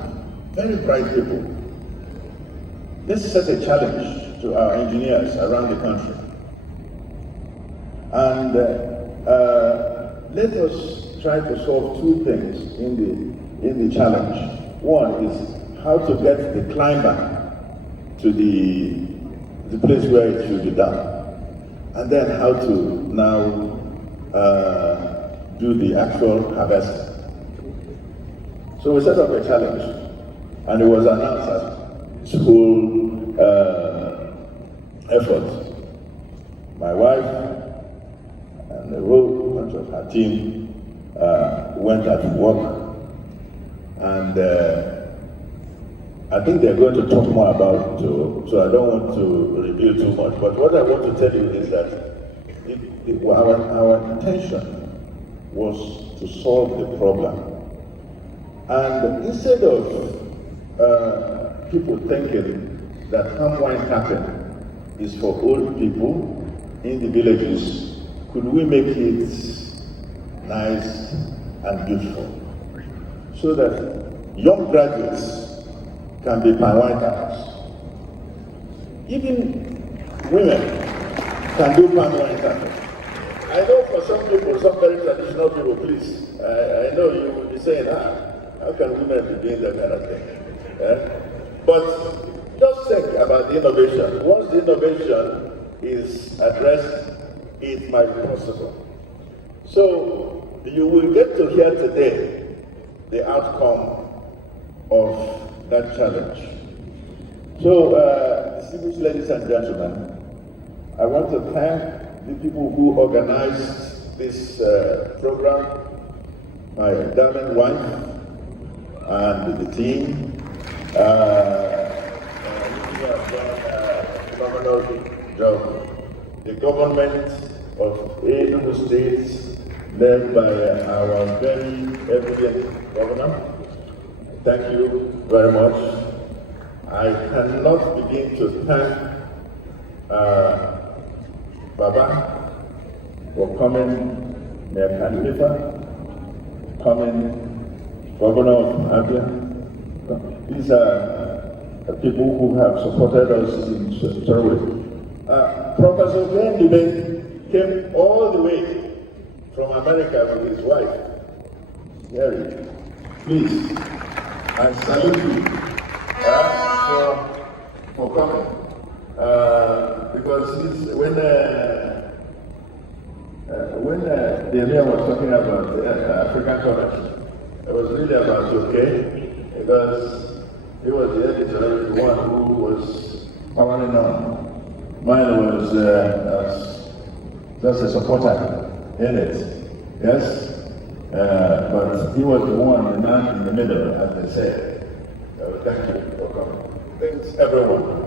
very bright people? Let's set a challenge to our engineers around the country. And let us try to solve two things in the challenge. One is how to get the climber to the place where it should be done. And then how to now do the actual harvesting. So we set up a challenge, and it was announced as school effort. My wife and the whole bunch of her team went at work, and I think they're going to talk more about it, so I don't want to reveal too much. But what I want to tell you is that our intention was to solve the problem. And instead of people thinking that palm wine tapping is for old people in the villages, could we make it nice and beautiful so that young graduates can be palm wine tappers? Even women can do palm wine tapping. I know for some people, some very traditional people, please, I know you will be saying, how can women be doing that kind of thing? Yeah? But just think about the innovation. Once the innovation is addressed, it might be possible. So you will get to hear today the outcome of that challenge. So, distinguished ladies and gentlemen, I want to thank the people who organized this program, my darling wife, and the team. The government of Enugu State, led by our very evident governor. Thank you very much. I cannot begin to thank Baba for coming, Mayor Khalifa, coming, Governor of Abia. These are people who have supported us in such a way. Professor Nnaji came all the way from America with his wife, Mary. Please, I salute you for coming. Because when the Emir was talking about African currency, it was really about okay, because he was the editor, the one who was powering on. Mine was just a supporter in it, yes? But he was the one, the man in the middle, as they say. Thank you for coming. Thanks, everyone.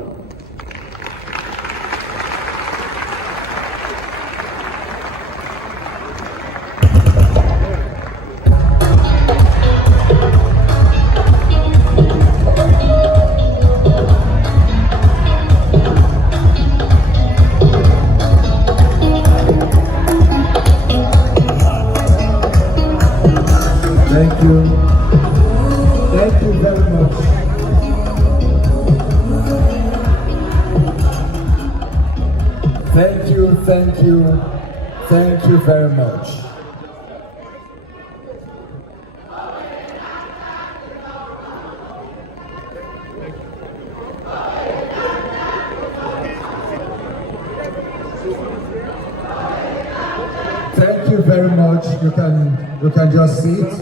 Thank you. Thank you very much. Thank you, thank you, thank you very much. Thank you very much. You can just sit.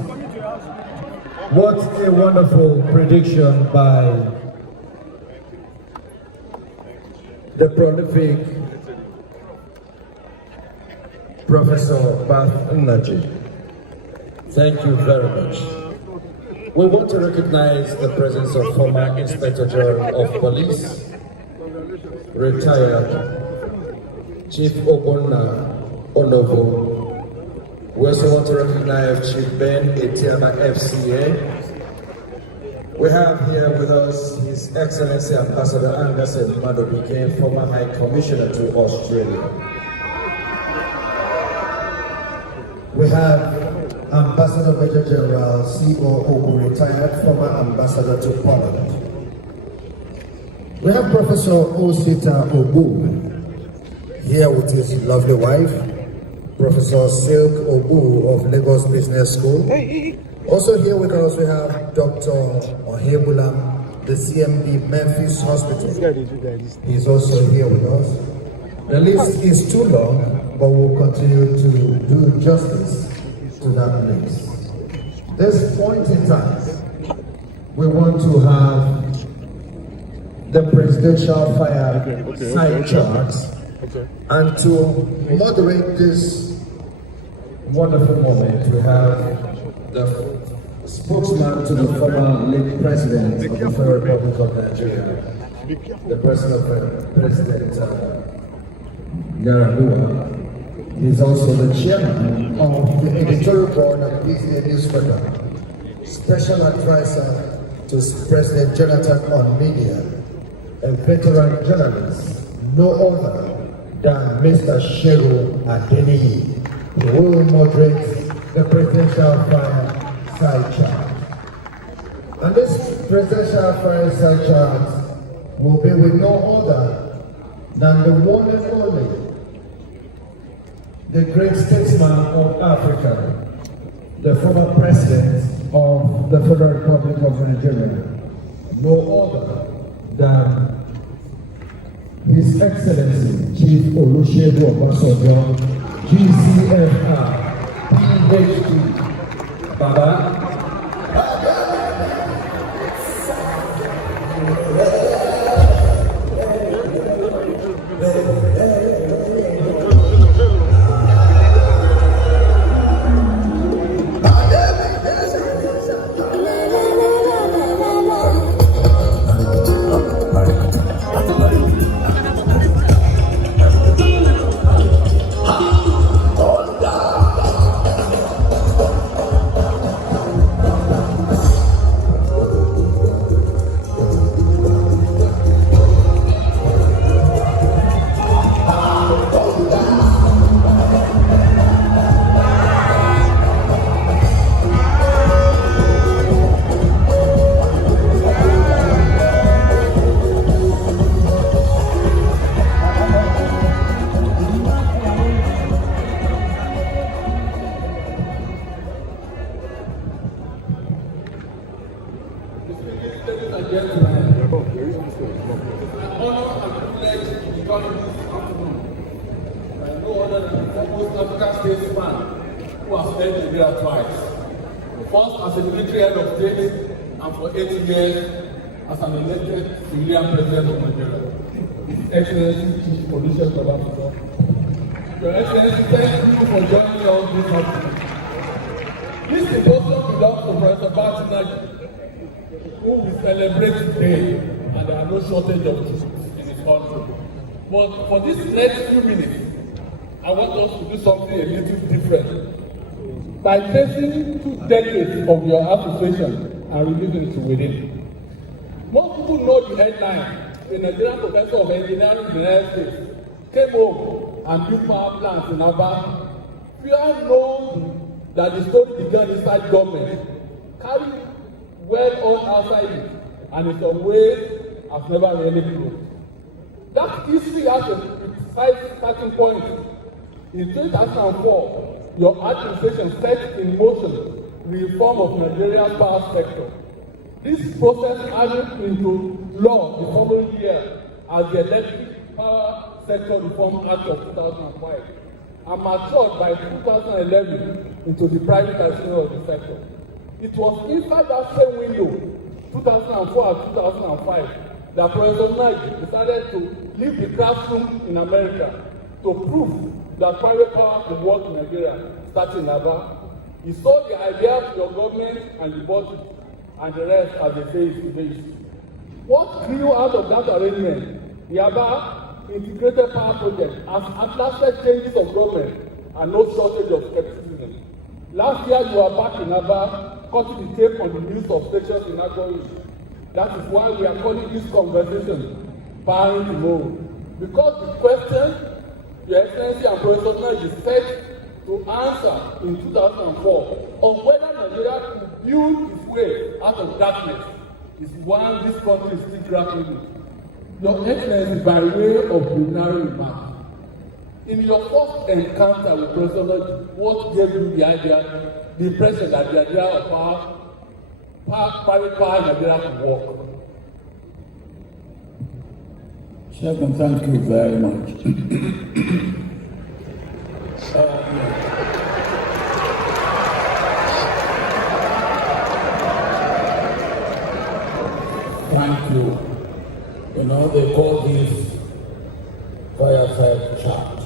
What a wonderful prediction by the prolific Professor Nnaji. Thank you very much. We want to recognize the presence of former Inspector General of Police, retired Chief Obonna Onovo. We also want to recognize Chief Ben Etiama FCA. We have here with us His Excellency Ambassador Angus Madobike, former High Commissioner to Australia. We have Ambassador Major General COO, retired former Ambassador to Poland. We have Professor Osita Obu here with his lovely wife, Professor Silk Obu of Lagos Business School. Also here with us we have Dr. Ohebulam, the CMD Memphis Hospital. He's also here with us. The list is too long, but we'll continue to do justice to that list. This point in time, we want to have the presidential fire side charts, and to moderate this wonderful moment, we have the spokesman to the former late president of the Federal Republic of Nigeria, the President Yar'Adua. He's also the chairman of the editorial board of PCA newspaper, special advisor to President Jonathan on media, a veteran journalist, no other than Mr. Sheru Adeniyi, who will moderate the presidential fire side chart. And this presidential fire side chart will be with no other than the one and only, the great statesman of Africa, the former president of the Federal Republic of Nigeria, no other than His Excellency Chief Olusegun Obasanjo, GCFR, PhD, Baba. First as a military head of state, and for 8 years as an elected civilian president of Nigeria. His Excellency Chief Olusegun Obasanjo. Your Excellency, thank you for joining us this afternoon. This symposium belongs to Professor Nnaji, who we celebrate today, and there are no shortage of truths in his country. But for this next few minutes, I want us to do something a little different. By tracing 2 decades of your association and releasing it within. Most people know the headline. The Nigerian professor of engineering in the United States came home and built power plants in Aba. We all know that the story began inside government, carried well on outside it, and in some ways has never really closed. That history has a precise starting point. In 2004, your administration set in motion reform of Nigeria's power sector. This process added into law the following year as the Electric Power Sector Reform Act of 2005 and matured by 2011 into the privatization of the sector. It was inside that same window, 2004 and 2005, that Professor Nnaji decided to leave the classroom in America to prove that private power could work in Nigeria, starting in Aba. He sold the idea to your government and you bought it, and the rest, as they say, is finished. What grew out of that arrangement? The Aba Integrated Power Project has atlasted changes of government and no shortage of skepticism. Last year, you were back in Aba, cutting the tape on the new substations in Nnaji. That is why we are calling this conversation Powering Tomorrow. Because the question Your Excellency and Professor Nnaji said to answer in 2004 on whether Nigeria could build its way out of darkness is one this country is still grappling with. Your Excellency, by way of preliminary remark, in your first encounter with Professor Nnaji, what gave you the idea, the impression that the idea of private power in Nigeria could work? Second, thank you very much. Thank you. You know, they call this fireside chat.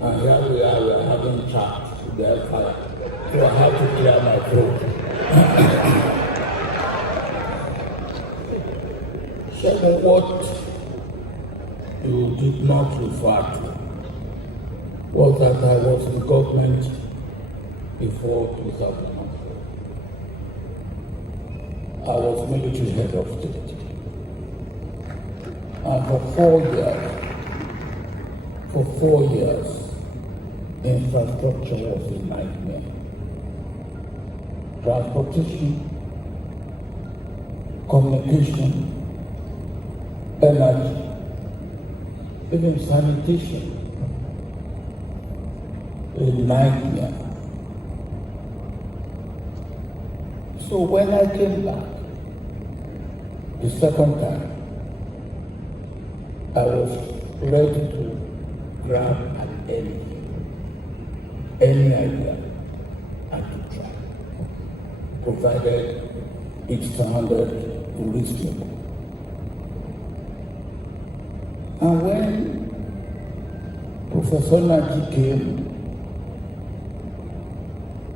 And here we are having chat with the fire. So I have to clear my throat. Second, what you did not refer to was that I was in government before 2004. I was military head of state. And for 4 years, infrastructure was a nightmare. Transportation, communication, energy, even sanitation, a nightmare. So when I came back, the second time, I was ready to grab at any idea, and to try, provided it sounded reasonable. And when Professor Nnaji came,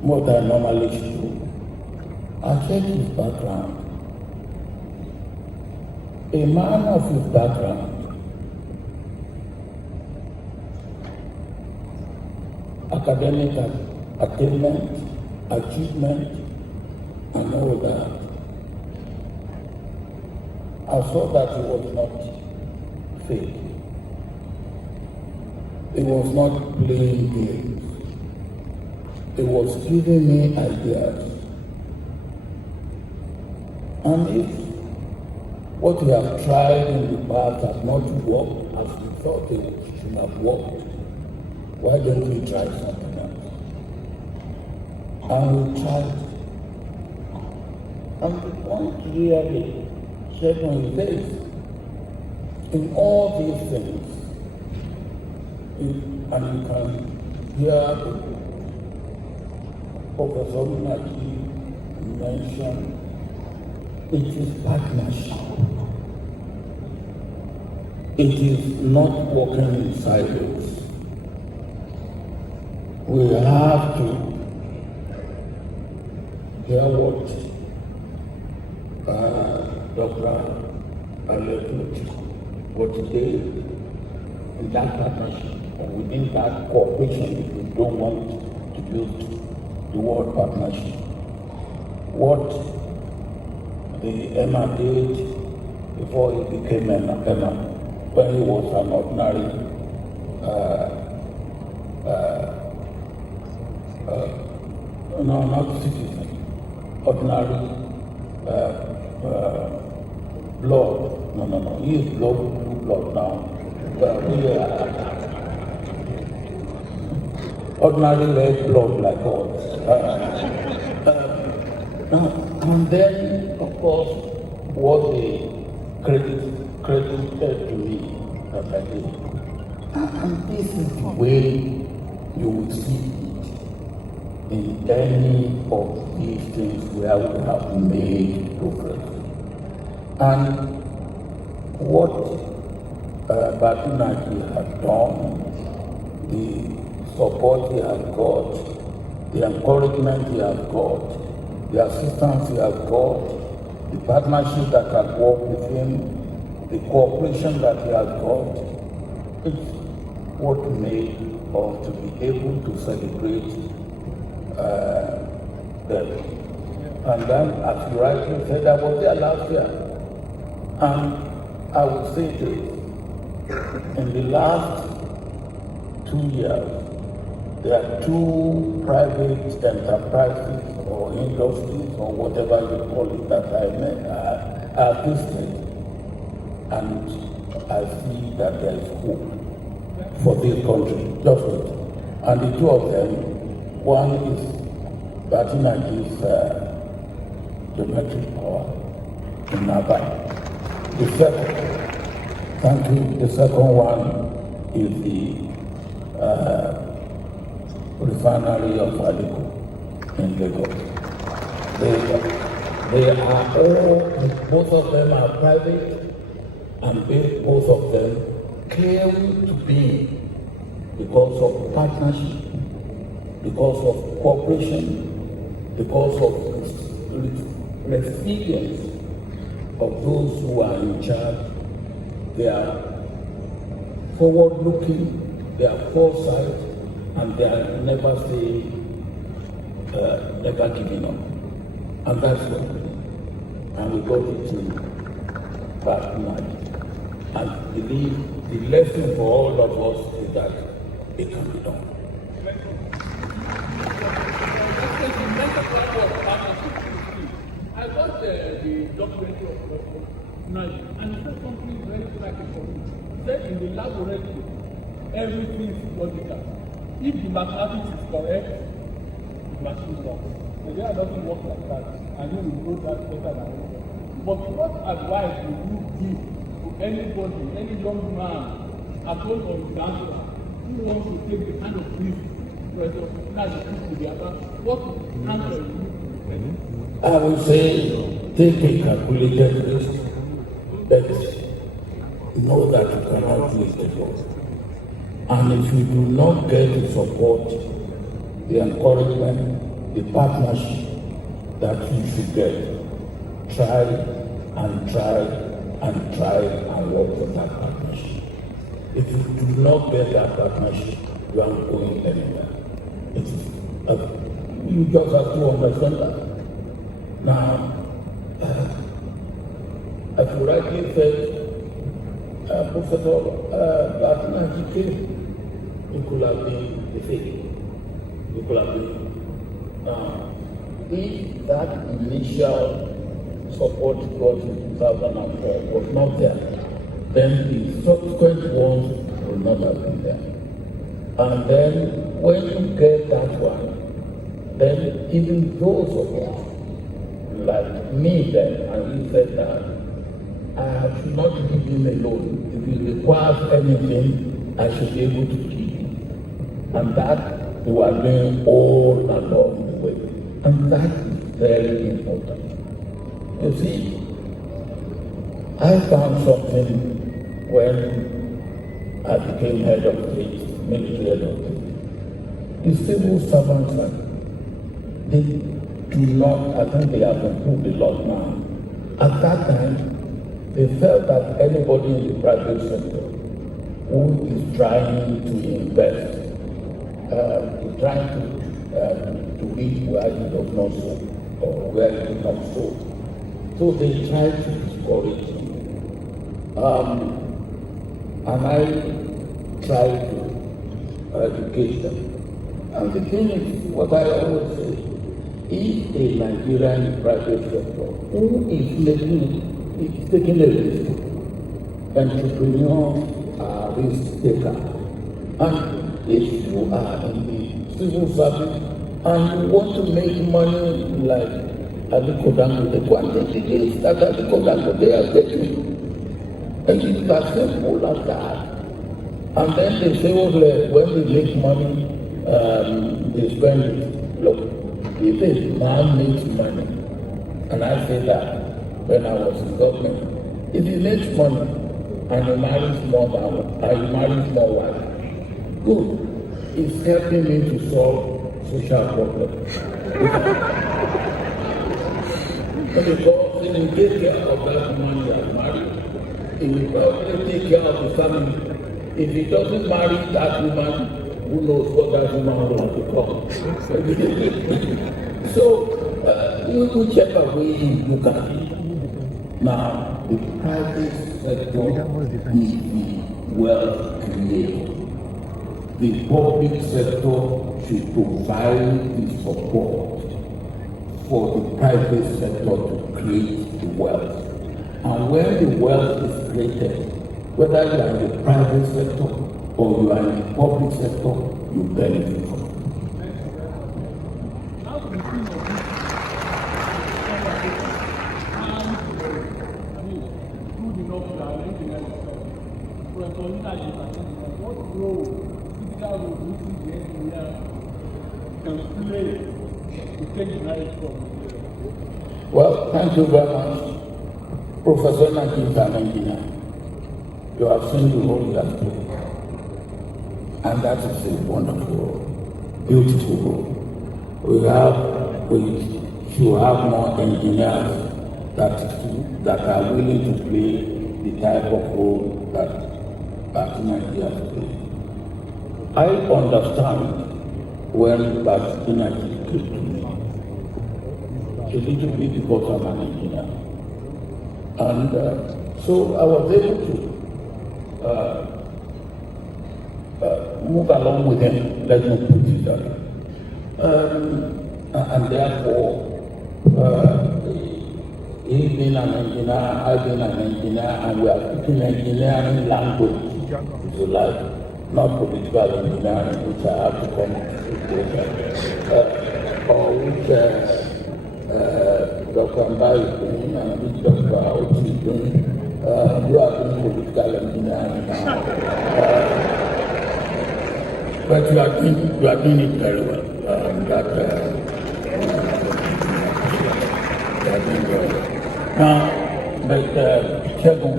more than normally should, I checked his background. A man of his background, academic attainment, achievement, and all that, I saw that he was not fake. He was not playing games. He was giving me ideas. And if what we have tried in the past has not worked as we thought it should have worked, why don't we try something else? And we tried. And the point really, second, is this. In all these things, and you can hear Professor Nnaji mention, it is partnership. It is not working in silos. We have to hear what Dr. Alekuchi, what he did in that partnership, and within that cooperation, if we don't want to use the word partnership. What the Emma did before he became Emma, when he was an ordinary no, not citizen, ordinary blood. No, he is blue blood now. Ordinary red blood like us. And then, of course, what they credited to me that I did. And this is the way you will see it in any of these things where we have made progress. And what Nnaji has done, the support he has got, the encouragement he has got, the assistance he has got, the partnership that has worked with him, the cooperation that he has got, it's what made us to be able to celebrate them. And then, as you rightly said, I was there last year. And I would say this, in the last 2 years, there are 2 private enterprises or industries or whatever you call it that I visited. And I see that there is hope for this country, just it. And the 2 of them, one is Nnaji's domestic power in Nnaji. The second one is the refinery of Enugu in Lagos. They are all, both of them are private, and both of them claim to be because of partnership, because of cooperation, because of resilience of those who are in charge. They are forward-looking, they are foresight, and they are never giving up. And that's what we do. And we got it to back Nnaji. And believe the lesson for all of us is that it can be done. I got the documentary of Nnaji, and it said something very striking for me. It said in the laboratory, everything is logical. If the mathematics is correct, the machine works. The data doesn't work like that, and you will know that better than anyone. But what advice would you give to anybody, any young man at home or in diaspora who wants to take the kind of risk Nnaji to the other? What answer would you give? I would say take a calculated risk, but know that you cannot do it alone. And if you do not get the support, the encouragement, the partnership that you should get, try and try and try and work for that partnership. If you do not get that partnership, you aren't going anywhere. You just have to understand that. Now, as you rightly said, Professor Nnaji came. It could have been the same. It could have been. If that initial support got in 2004 was not there, then the subsequent ones will not have been there. And then when you get that one, then even those of us, like me then, and you said that, I should not leave him alone. If he requires anything, I should be able to give him. And that we are doing all along the way. And that is very important. You see, I found something when I became head of state, military head of state. The civil servants, they do not, I think they have improved a lot now. At that time, they felt that anybody in the private sector who is trying to invest, is trying to reach where it does not so, or where it is not so. So they try to discourage him. And I try to educate them. And the thing is, what I always say, if a Nigerian private sector who is taking a risk, entrepreneurs are risk takers. And if you are in the civil service and you want to make money like Aliko Dangote, quantities that Aliko Dangote are taking, and it's as simple as that. And then they say, oh, when they make money, they spend it. Look, if a man makes money, and I say that when I was in government, if he makes money and he marries more wives, good. It's helping me to solve social problem. Because he will take care of that woman he has married. He will probably take care of the family. If he doesn't marry that woman, who knows what that woman will become. So, whichever way you look at it, now the private sector is the wealth creator. The public sector should provide the support for the private sector to create the wealth. And when the wealth is created, whether you are in the private sector or you are in the public sector, you benefit from it. Well, thank you very much. Professor Nnaji is an engineer. You have seen the role he has played. And that is a wonderful role, beautiful role. We should have more engineers that are willing to play the type of role that Nnaji has played. I understand when Nnaji came to me. A little bit because I'm an engineer. And so I was able to move along with him, let me put it that way. And therefore, he being an engineer, I being an engineer, and we are speaking engineering language, if you like, not political engineering, which I have to come to, or which Dr. Mbai is doing and which Dr. Oti is doing. You are doing political engineering now. But you are doing it very well. You are doing very well. Now, but Chegun,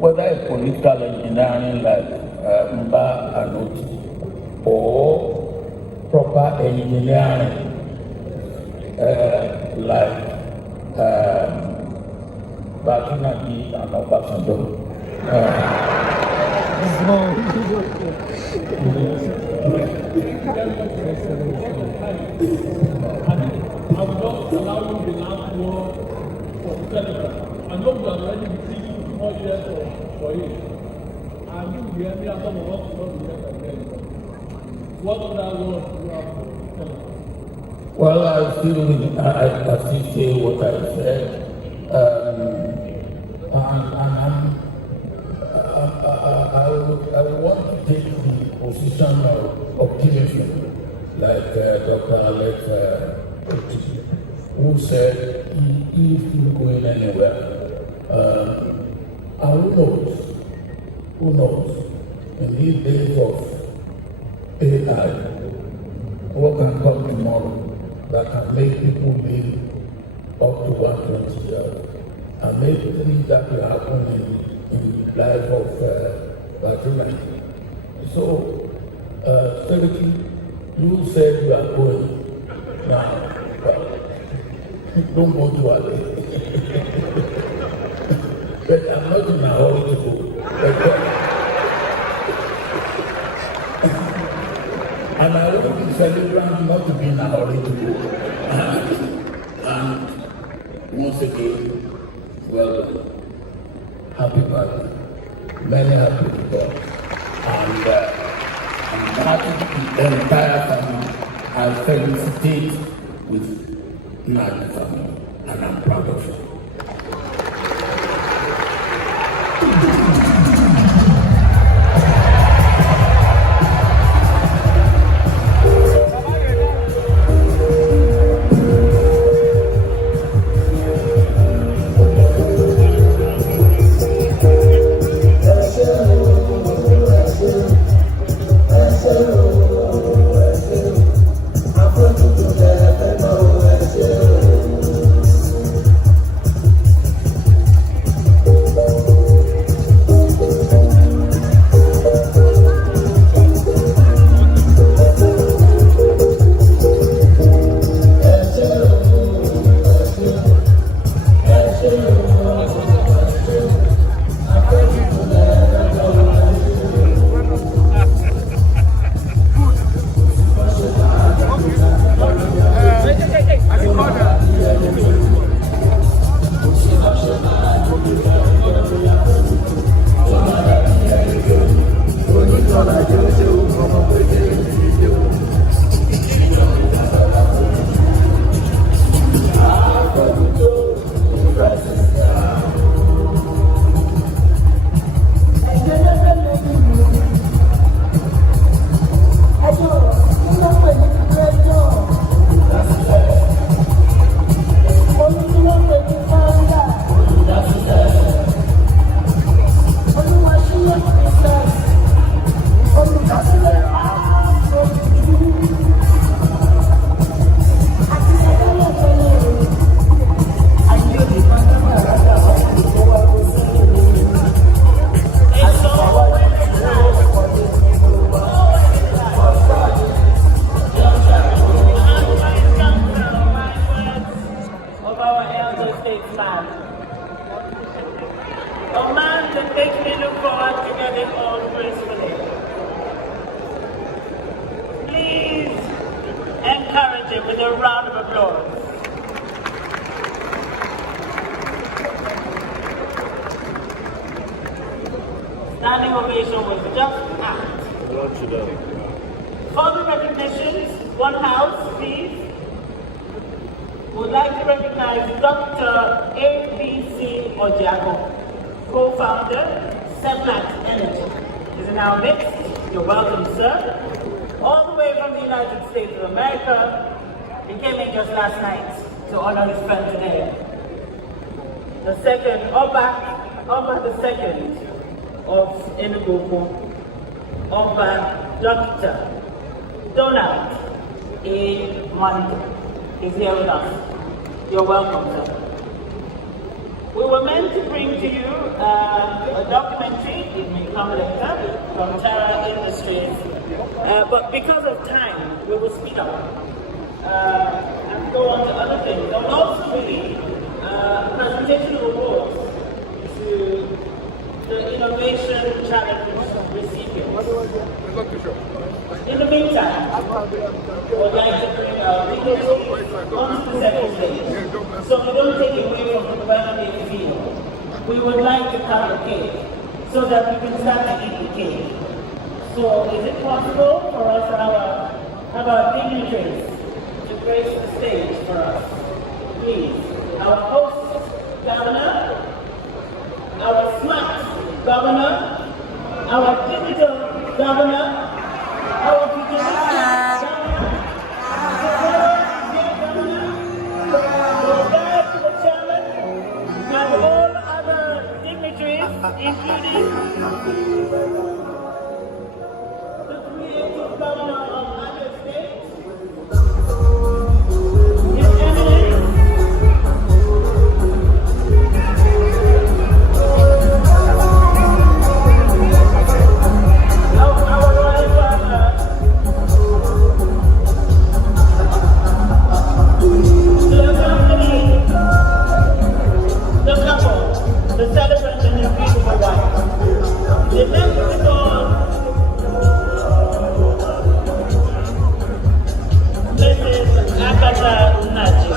whether it's political engineering like Mba and Oti, or proper engineering like Nnaji and Obasanjo. I will not allow you the last word for the senator. I know you are already receiving 4 years for it. And you will hear me and some of us will not be here again. What other word do you have for the senator? Well, I still say what I said, I want to take the position of optimism, like Dr. Alex who said he is not going anywhere. And who knows, in these days of AI, what can come tomorrow that can make people live up to 120 years and make things that will happen in the life of Nnaji. So, Seriki, you said you are going. Now, don't go to Ali. But I'm not in a hurry to go. And I want the celebrant not to be in a hurry to go. And once again, well done. Happy birthday. Many happy returns. And I'm happy the entire family. I felicitate with Nnaji family. And I'm proud of you. Standing ovation was just apt. Further recognitions, one house, please. Would like to recognize Dr. A.B.C. Ojago, co-founder, Seplat Energy. Is in our midst. You're welcome, sir. All the way from the United States of America. He came in just last night to honor his friend today. The second, Oba the second of Enugu, Oba Dr. Donald A. Mandi is here with us. You're welcome, sir. We were meant to bring to you a documentary, it may come later, from Terra Industries, but because of time, we will speed up and go on to other things. There will also be a presentation of awards to the Innovation Challenge recipients. In the meantime, I would like to bring our dignitaries onto the second stage. So we don't take away from the development field. We would like to cut the cake so that we can start to eat the cake. So is it possible for us to have our dignitaries to grace the stage for us? Please. Our host governor, our smart governor, our digital governor, our futuristic governor, the chairman, and all other dignitaries, including the creative governor of Abia State, His Eminence, the celebrant and his beautiful wife. The member is called Mrs. Nnaji.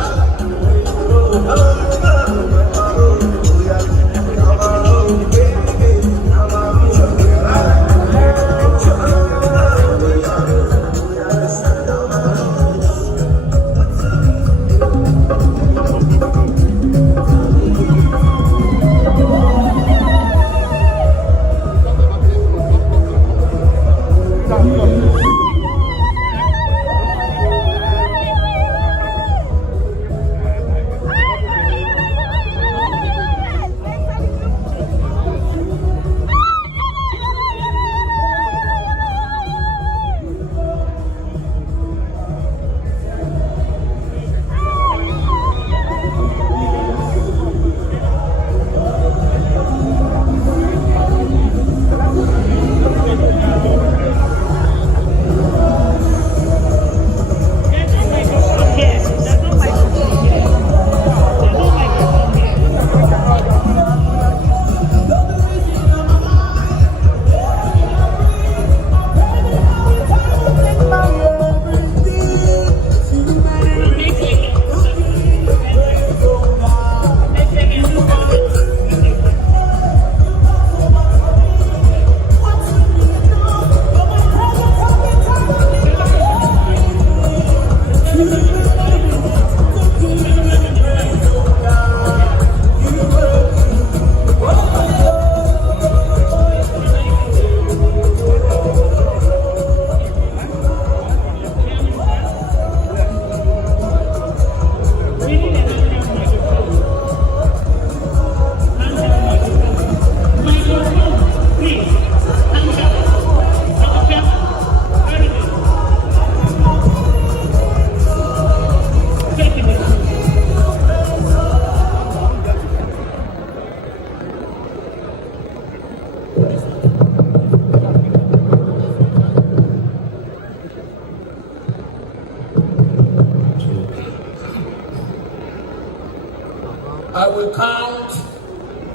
I will count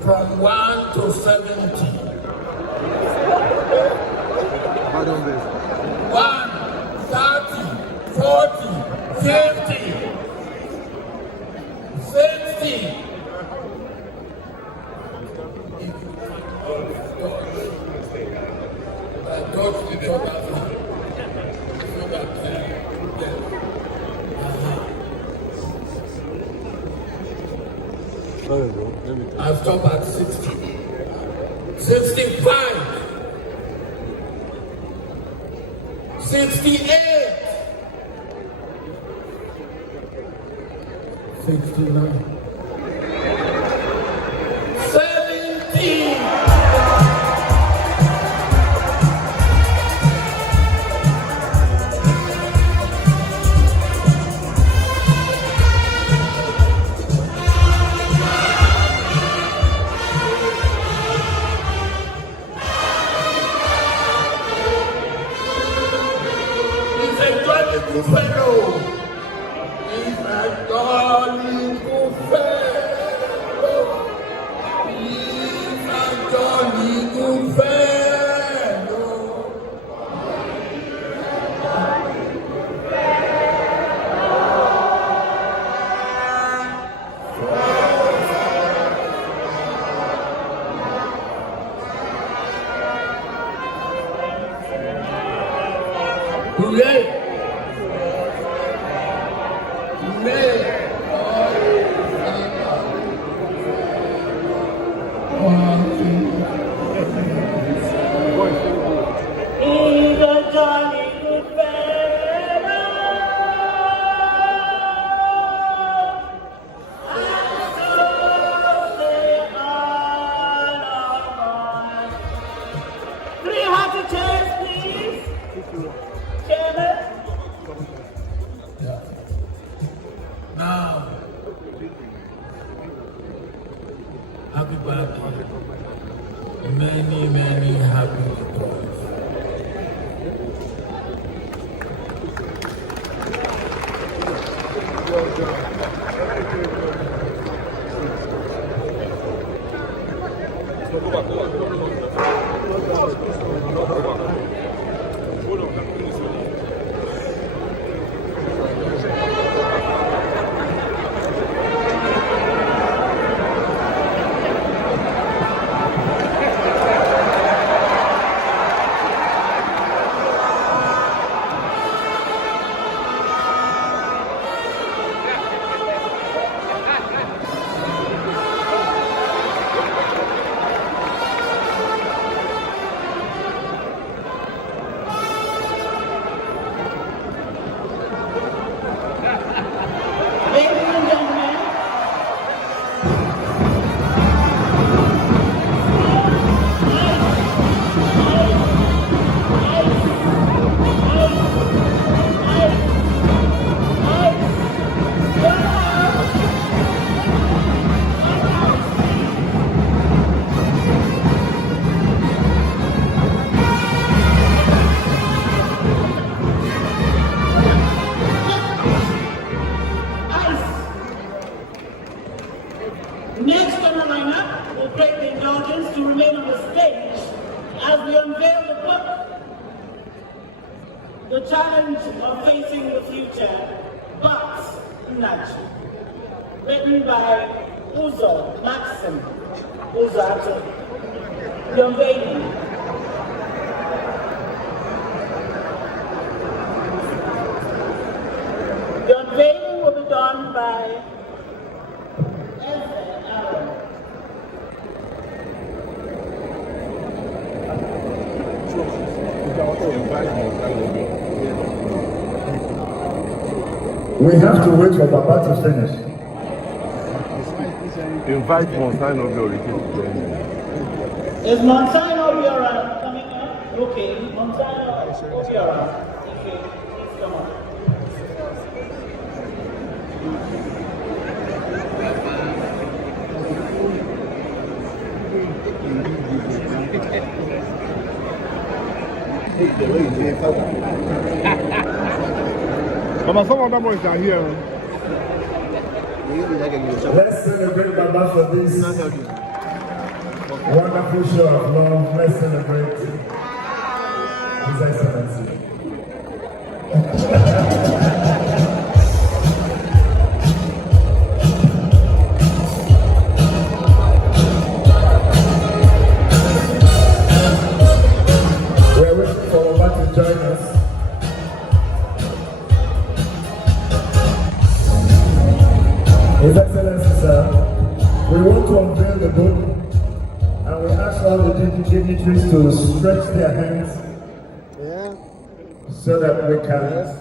from 1 to 70. 1, 30, 40, 50, 60. I stop at 60. 65. 68. 69. 70. The challenge of facing the future, but Nnaji, written by Uzo Maxim Uzato, the unveiling. The unveiling will be done by We have to wait for Papa to finish. Invite Monsignor Obiora to join me. Is Monsignor Obiora coming up? Okay, Monsignor Obiora. Okay, please come on. But some other boys are here. Let's celebrate Baba for this wonderful show of love. Let's celebrate His Excellency. We're waiting for Baba to join us. His Excellency, sir, we want to unveil unveil the book, and we ask all the dignitaries to stretch their hands so that we can.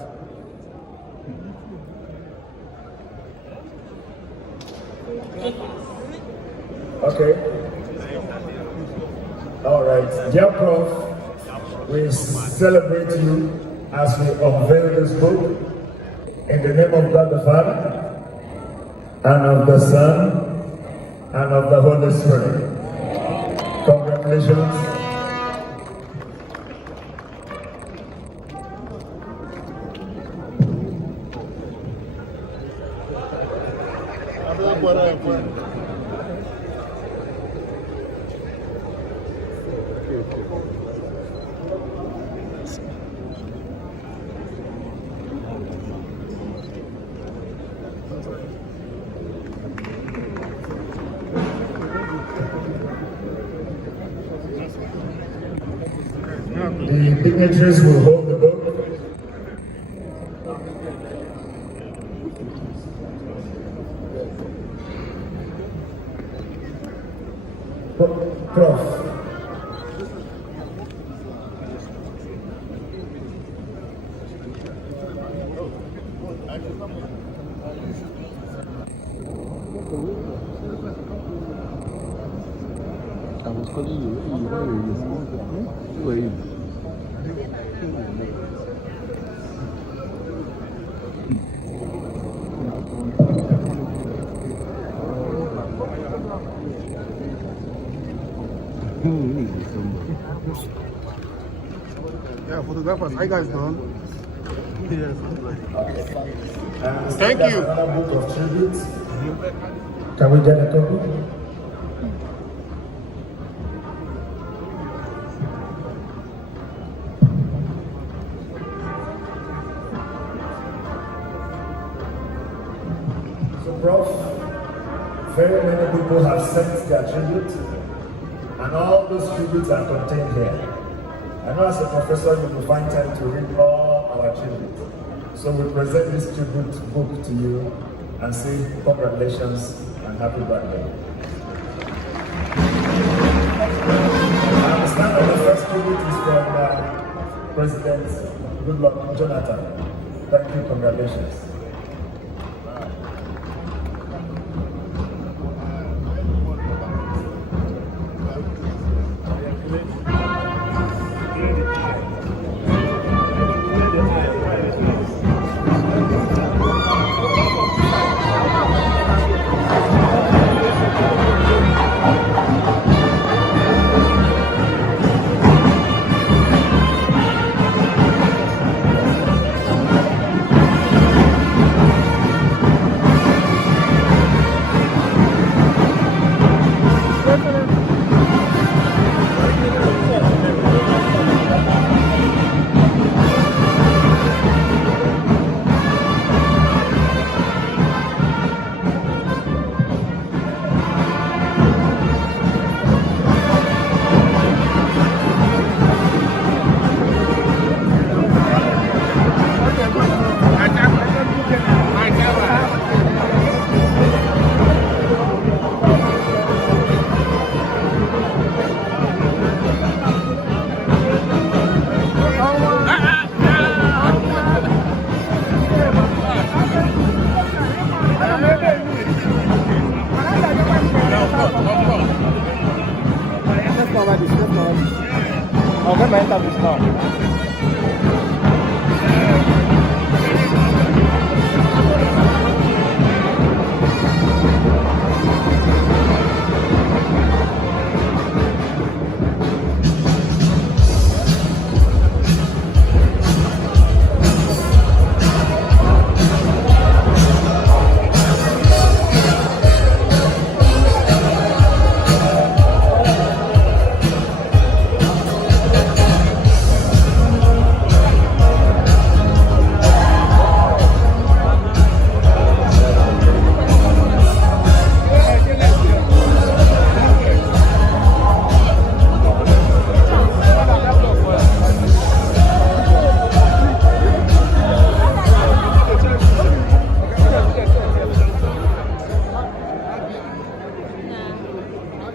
Okay. All right. Dear Prof, we celebrate you as we unveil this book in the name of God the Father, and of the Son, and of the Holy Spirit. Congratulations. The dignitaries will hold the book. Prof. I was calling you. Where are you? Yeah, photographers, how you guys doing? Thank you. Another book of tributes. Can we get a copy? So, Prof, very many people have sent their tribute, and all those tributes are contained here. I know as a professor you will find time to read all our tributes. So we present this tribute book to you and say congratulations and happy birthday. I understand that the first tribute is from President Goodluck Jonathan. Thank you, congratulations.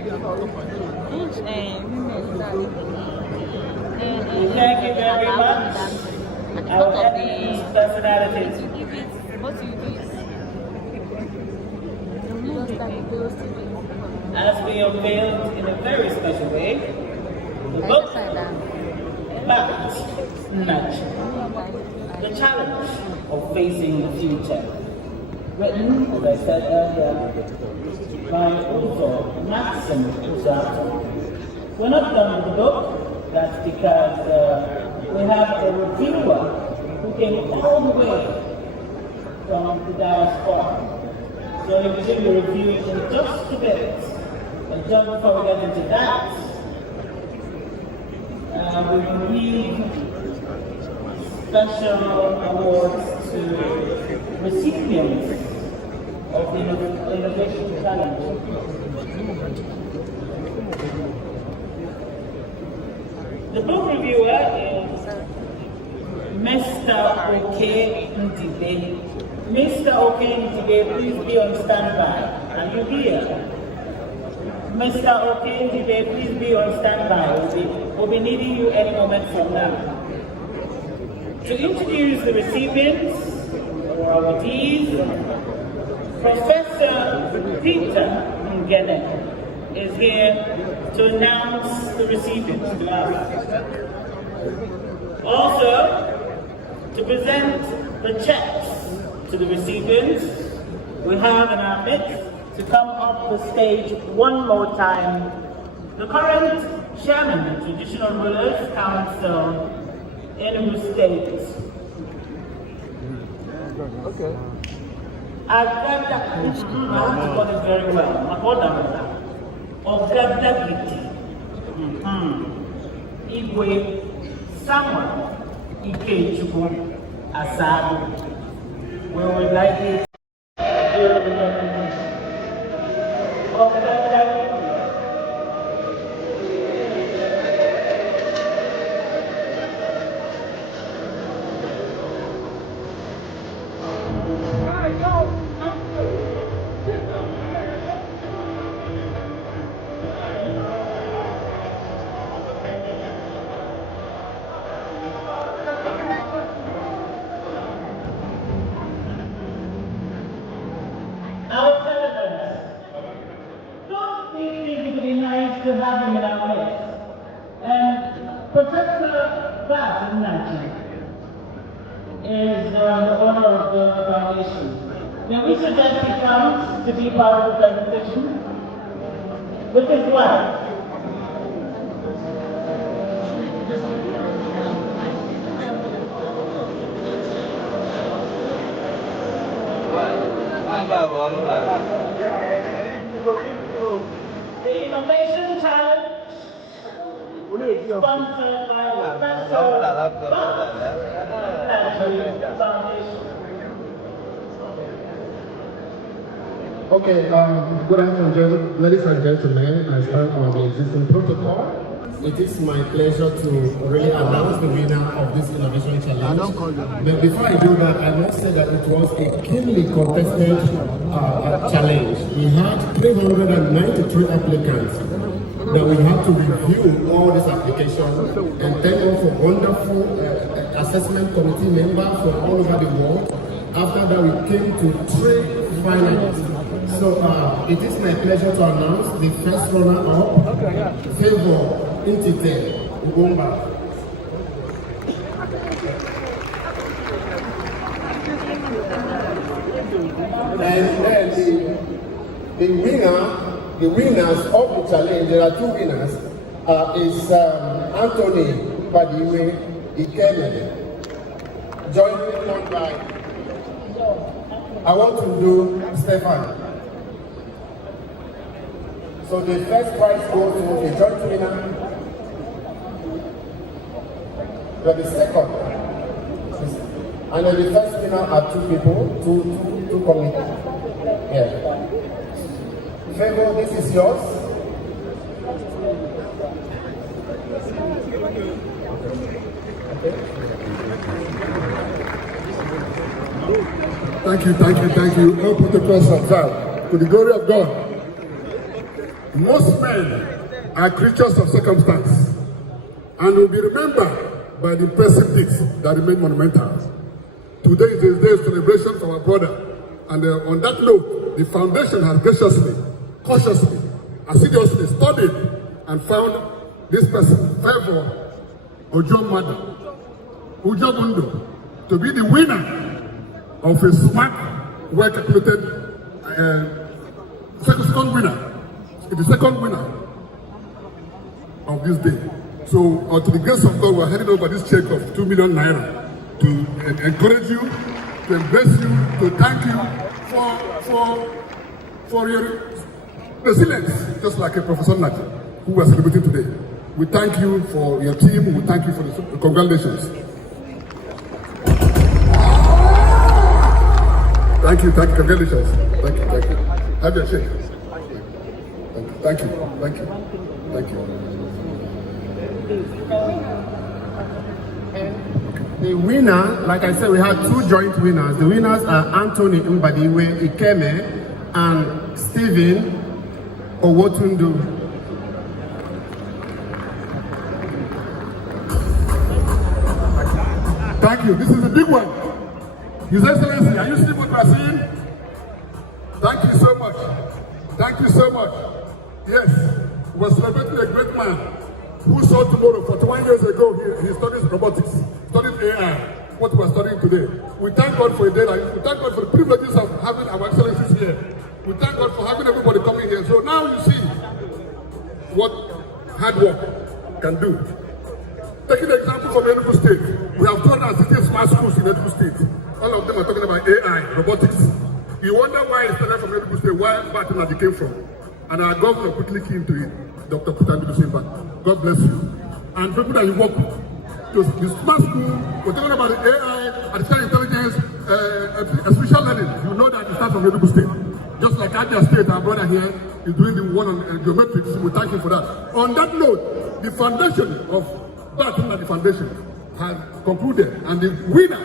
Thank you very much. Our personalities. What do you do? As we unveiled in a very special way, the book about Nnaji, the challenge of facing the future, written, as I said earlier, by author Maxim Uzato. We're not done with the book. That's because we have a reviewer who came all the way from the diaspora. So he will give you a review in just a bit. And just before we get into that, we will read special awards to recipients of the Innovation Challenge. The book reviewer is Mr. Oke Ndibe. Mr. Oke Ndibe, please be on standby. Are you here? Mr. Oke Ndibe, please be on standby. We'll be needing you any moment from now. To introduce the recipients or awardees, Professor Peter Ngene is here to announce the recipients to us. Also, to present the checks to the recipients, we have in our midst to come up the stage one more time the current chairman of the Traditional Rulers Council, Enugu State. Okay. I want to call it very well. Ogabdagiti, Igwe Samuel Ikechukwu Asadu. We would like it. To have him in our midst. Professor Nnaji is the owner of the foundation. Now we suggest he comes to be part of the presentation with his wife. The Innovation Challenge, sponsored by Professor Foundation. Okay, good afternoon, ladies and gentlemen. As per the existing protocol, it is my pleasure to really announce the winner of this Innovation Challenge. But before I do that, I must say that it was a keenly contested challenge. We had 393 applicants that we had to review all these applications and thank all for wonderful assessment committee members from all over the world. After that, we came to 3 finalists. So it is my pleasure to announce the first runner-up, Favor Intite Ugomba. And then the winners of the challenge, there are 2 winners, is Anthony Badiwe Ikeme, joined by, I want to do Stefan. So the first prize goes to the joint winner, but the second, and then the first winner are 2 people, two committees. Yeah. Favor, this is yours. Thank you. No put the press on. To the glory of God. Most men are creatures of circumstance and will be remembered by the impressive deeds that remain monumental. Today is a day of celebration for our brother, and on that note, the foundation has graciously, cautiously, assiduously studied and found this person, Favor Ojo Bundo, to be the winner of a smart, well-calculated second winner. The second winner of this day. So, to the grace of God, we're heading over this check of 2 million naira to encourage you, to embrace you, to thank you for your resilience, just like a Professor Nnaji, who we are celebrating today. We thank you for your team. We thank you for the congratulations. Thank you, congratulations. Thank you. Have your shake. Thank you. The winner, like I said, we had 2 joint winners. The winners are Anthony Mbadiwe Ikeme and Stephen Owotundu. Thank you. This is a big one. His Excellency, are you seeing what we are seeing? Thank you so much. Thank you so much. Yes, we're celebrating a great man who saw tomorrow 41 years ago. He studies robotics, studies AI, what we're studying today. We thank God for a day like this. We thank God for the privileges of having our excellencies here. We thank God for having everybody coming here. So now you see what hard work can do. Taking the example from Enugu State, we have 260 smart schools in Enugu State. All of them are talking about AI, robotics. You wonder why it's started from Enugu State, where Nnaji came from. And our governor quickly came to it, Dr. Putandu Simba. God bless you. And people that you work with. The smart school, we're talking about the AI, artificial intelligence, special learning. You know that it starts from Enugu State. Just like Abia State, our brother here is doing the one on geometrics. We thank you for that. On that note, the foundation of the foundation has concluded, and the winner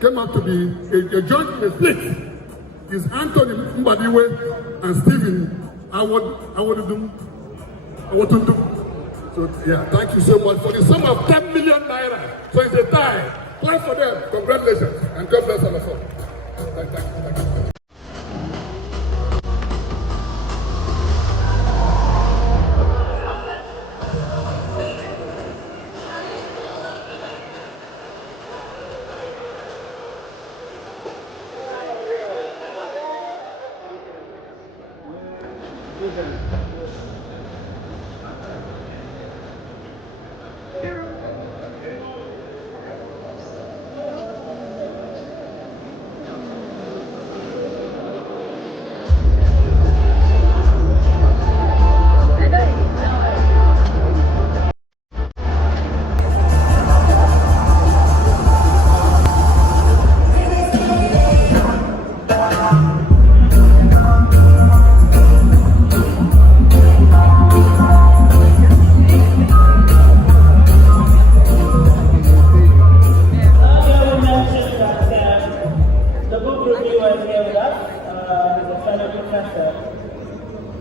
came out to be a joint split is Anthony Mbadiwe and Stephen Awotundu. So yeah, thank you so much for the sum of 10 million naira. So it's a tie. Clap for them. Congratulations, and God bless all of us. Thank you.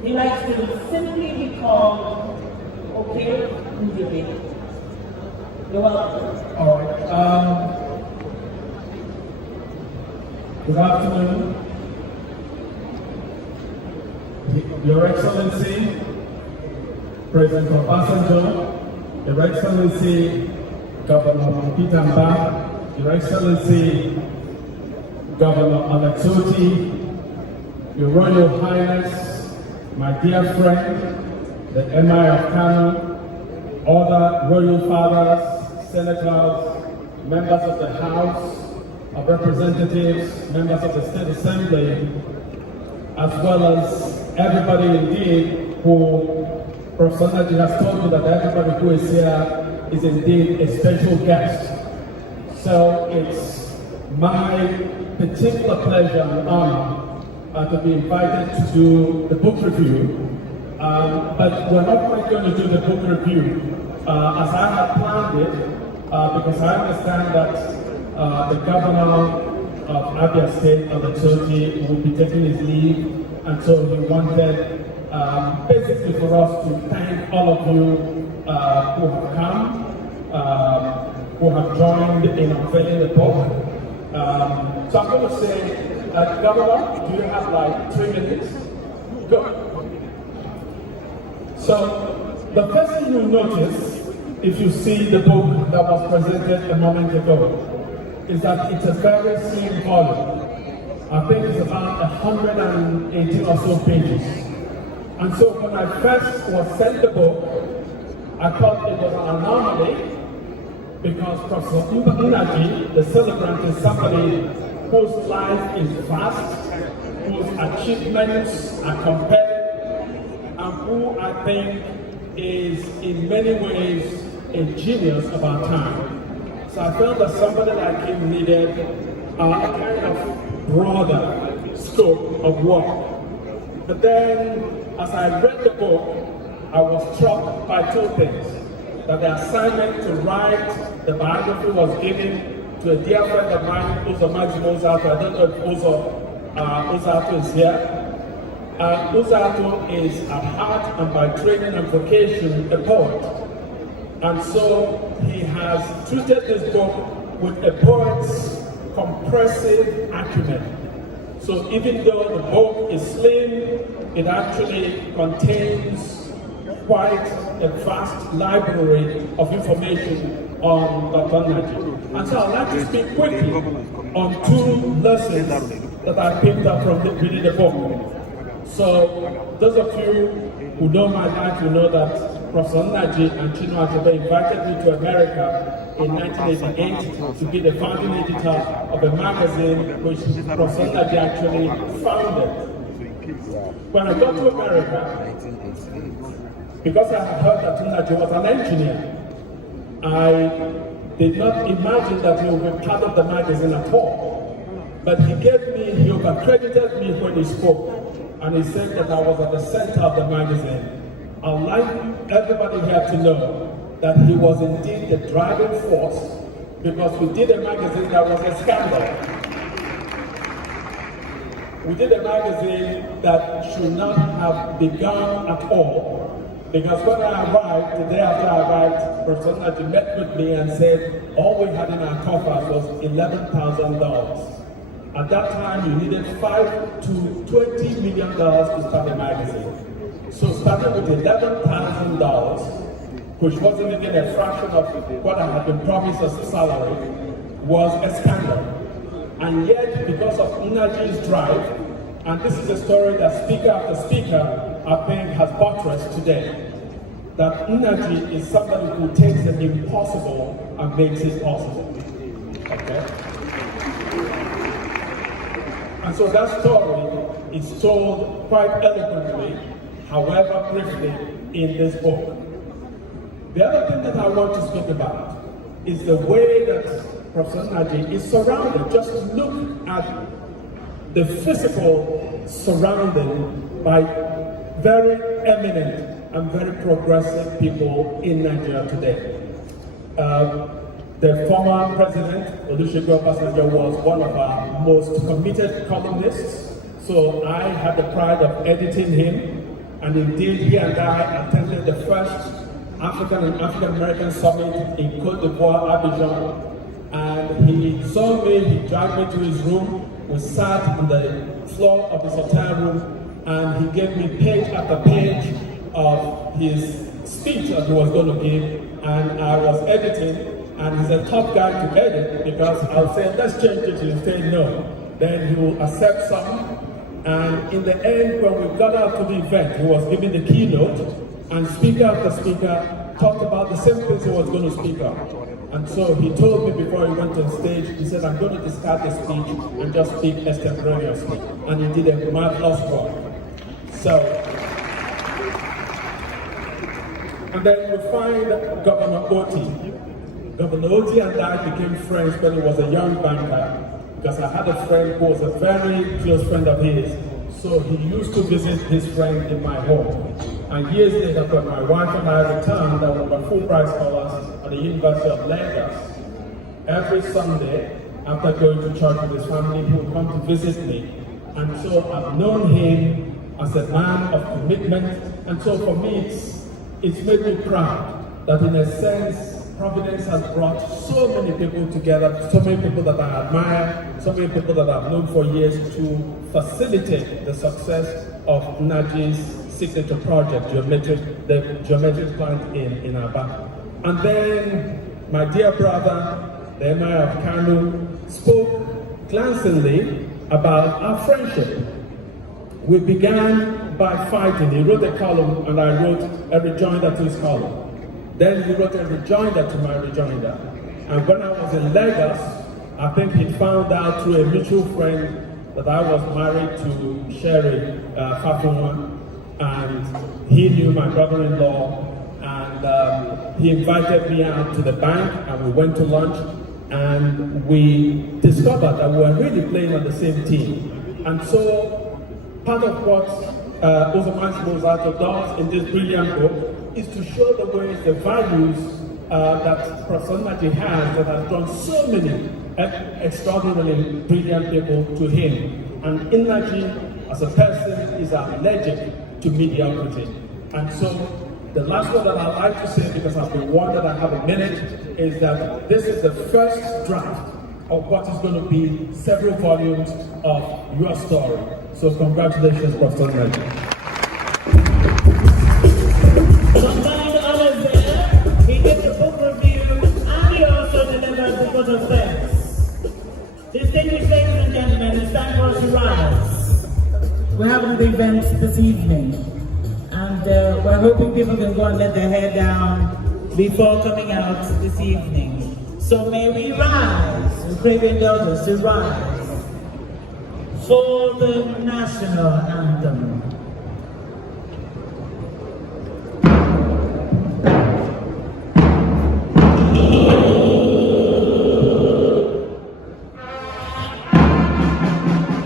He likes to simply be called Okeokunde. You're welcome. All right. Good afternoon. Your Excellency, President Obasanjo, Your Excellency, Governor Peter Mba, Your Excellency, Governor Alexoti, Your Royal Highness, my dear friend, the Emir of Kano, other royal fathers, senators, members of the House of Representatives, members of the State Assembly, as well as everybody indeed who Professor Nnaji has told you that everybody who is here is indeed a special guest. So it's my particular pleasure and honor to be invited to do the book review. But we're not quite going to do the book review as I had planned it, because I understand that the governor of Abia State, Alexoti, will be taking his leave, and so he wanted basically for us to thank all of you who have come, who have joined in unveiling the book. So I'm going to say, Governor, do you have like 3 minutes? Go. So, the first thing you'll notice, if you see the book that was presented a moment ago, is that it's a very slim volume. I think it's about 118 or so pages. And so when I first was sent the book, I thought it was an anomaly because Professor Nnaji, the celebrant, is somebody whose life is vast, whose achievements are compelling, and who I think is in many ways a genius of our time. So I felt that somebody like him needed a kind of broader scope of work. But then, as I read the book, I was struck by two things. That the assignment to write the biography was given to a dear friend of mine, Nnaji Uzato. I don't know if Uzato is here. Uzato is at heart and by training and vocation a poet. And so he has treated this book with a poet's compressive acumen. So even though the book is slim, it actually contains quite a vast library of information on Dr. Nnaji. And so I'd like to speak quickly on two lessons that I picked up from reading the book. So those of you who know my life will know that Professor Nnaji and Chinua Achebe invited me to America in 1988 to be the founding editor of a magazine which Professor Nnaji actually founded. When I got to America, because I had heard that Nnaji was an engineer, I did not imagine that he would be part of the magazine at all. But he over-credited me when he spoke, and he said that I was at the center of the magazine. I'd like everybody here to know that he was indeed the driving force, because we did a magazine that was a scandal. We did a magazine that should not have begun at all, because when I arrived, the day after I arrived, Professor Nnaji met with me and said all we had in our coffers was $11,000. At that time, you needed $5 to $20 million to start a magazine. So starting with $11,000, which wasn't even a fraction of what I had been promised as a salary, was a scandal. And yet, because of Nnaji's drive, and this is a story that speaker after speaker, I think, has buttressed today, that Nnaji is somebody who takes the impossible and makes it possible. Okay? And so that story is told quite eloquently, however briefly, in this book. The other thing that I want to speak about is the way that Professor Nnaji is surrounded. Just look at the physical surrounding by very eminent and very progressive people in Nigeria today. The former president, Olusegun Obasanjo, was one of our most committed columnists, so I had the pride of editing him, and indeed he and I attended the first African and African American Summit in Côte d'Ivoire, Abidjan, and he saw me, he dragged me to his room, we sat on the floor of his hotel room, and he gave me page after page of his speech that he was going to give, and I was editing. And he's a tough guy to edit, because I'll say, let's change it, he'll say no. Then he will accept some. And in the end, when we got out to the event, he was giving the keynote, and speaker after speaker talked about the same things he was going to speak of. And so he told me before he went on stage, he said, I'm going to discard the speech and just speak extemporaneously. And he did a marvelous work. So, and then we find Governor Oti. Governor Oti and I became friends when he was a young banker, because I had a friend who was a very close friend of his. So he used to visit his friend in my home. And years later, when my wife and I returned, I was a Fulbright scholars at the University of Lagos. Every Sunday, after going to church with his family, he would come to visit me. And so I've known him as a man of commitment. And so for me, it's made me proud that in a sense, Providence has brought so many people together, so many people that I admire, so many people that I've known for years to facilitate the success of Nnaji's signature project, the geometric plant in Aba. And then my dear brother, the Emir of Kano, spoke glancingly about our friendship. We began by fighting. He wrote a column and I wrote a rejoinder to his column. Then he wrote a rejoinder to my rejoinder. And when I was in Lagos, I think he found out through a mutual friend that I was married to Sherry Fafunwa, and he knew my brother-in-law, and he invited me out to the bank, and we went to lunch, and we discovered that we were really playing on the same team. And so part of what Ozoman Mozato does in this brilliant book is to show the ways, the values that Prof. Nnaji has that has drawn so many extraordinarily brilliant people to him. And Nnaji, as a person, is allergic to mediocrity. And so the last word that I'd like to say, because I've been warned that I have a minute, is that this is the first draft of what is going to be several volumes of your story. So congratulations, Prof. Nnaji. He did the book review and he also delivered the vote of thanks. Distinguished ladies and gentlemen, it's time for us to rise. We're having the event this evening, and we're hoping people can go and let their hair down before coming out this evening. So may we rise, we crave indulgence to rise for the national anthem.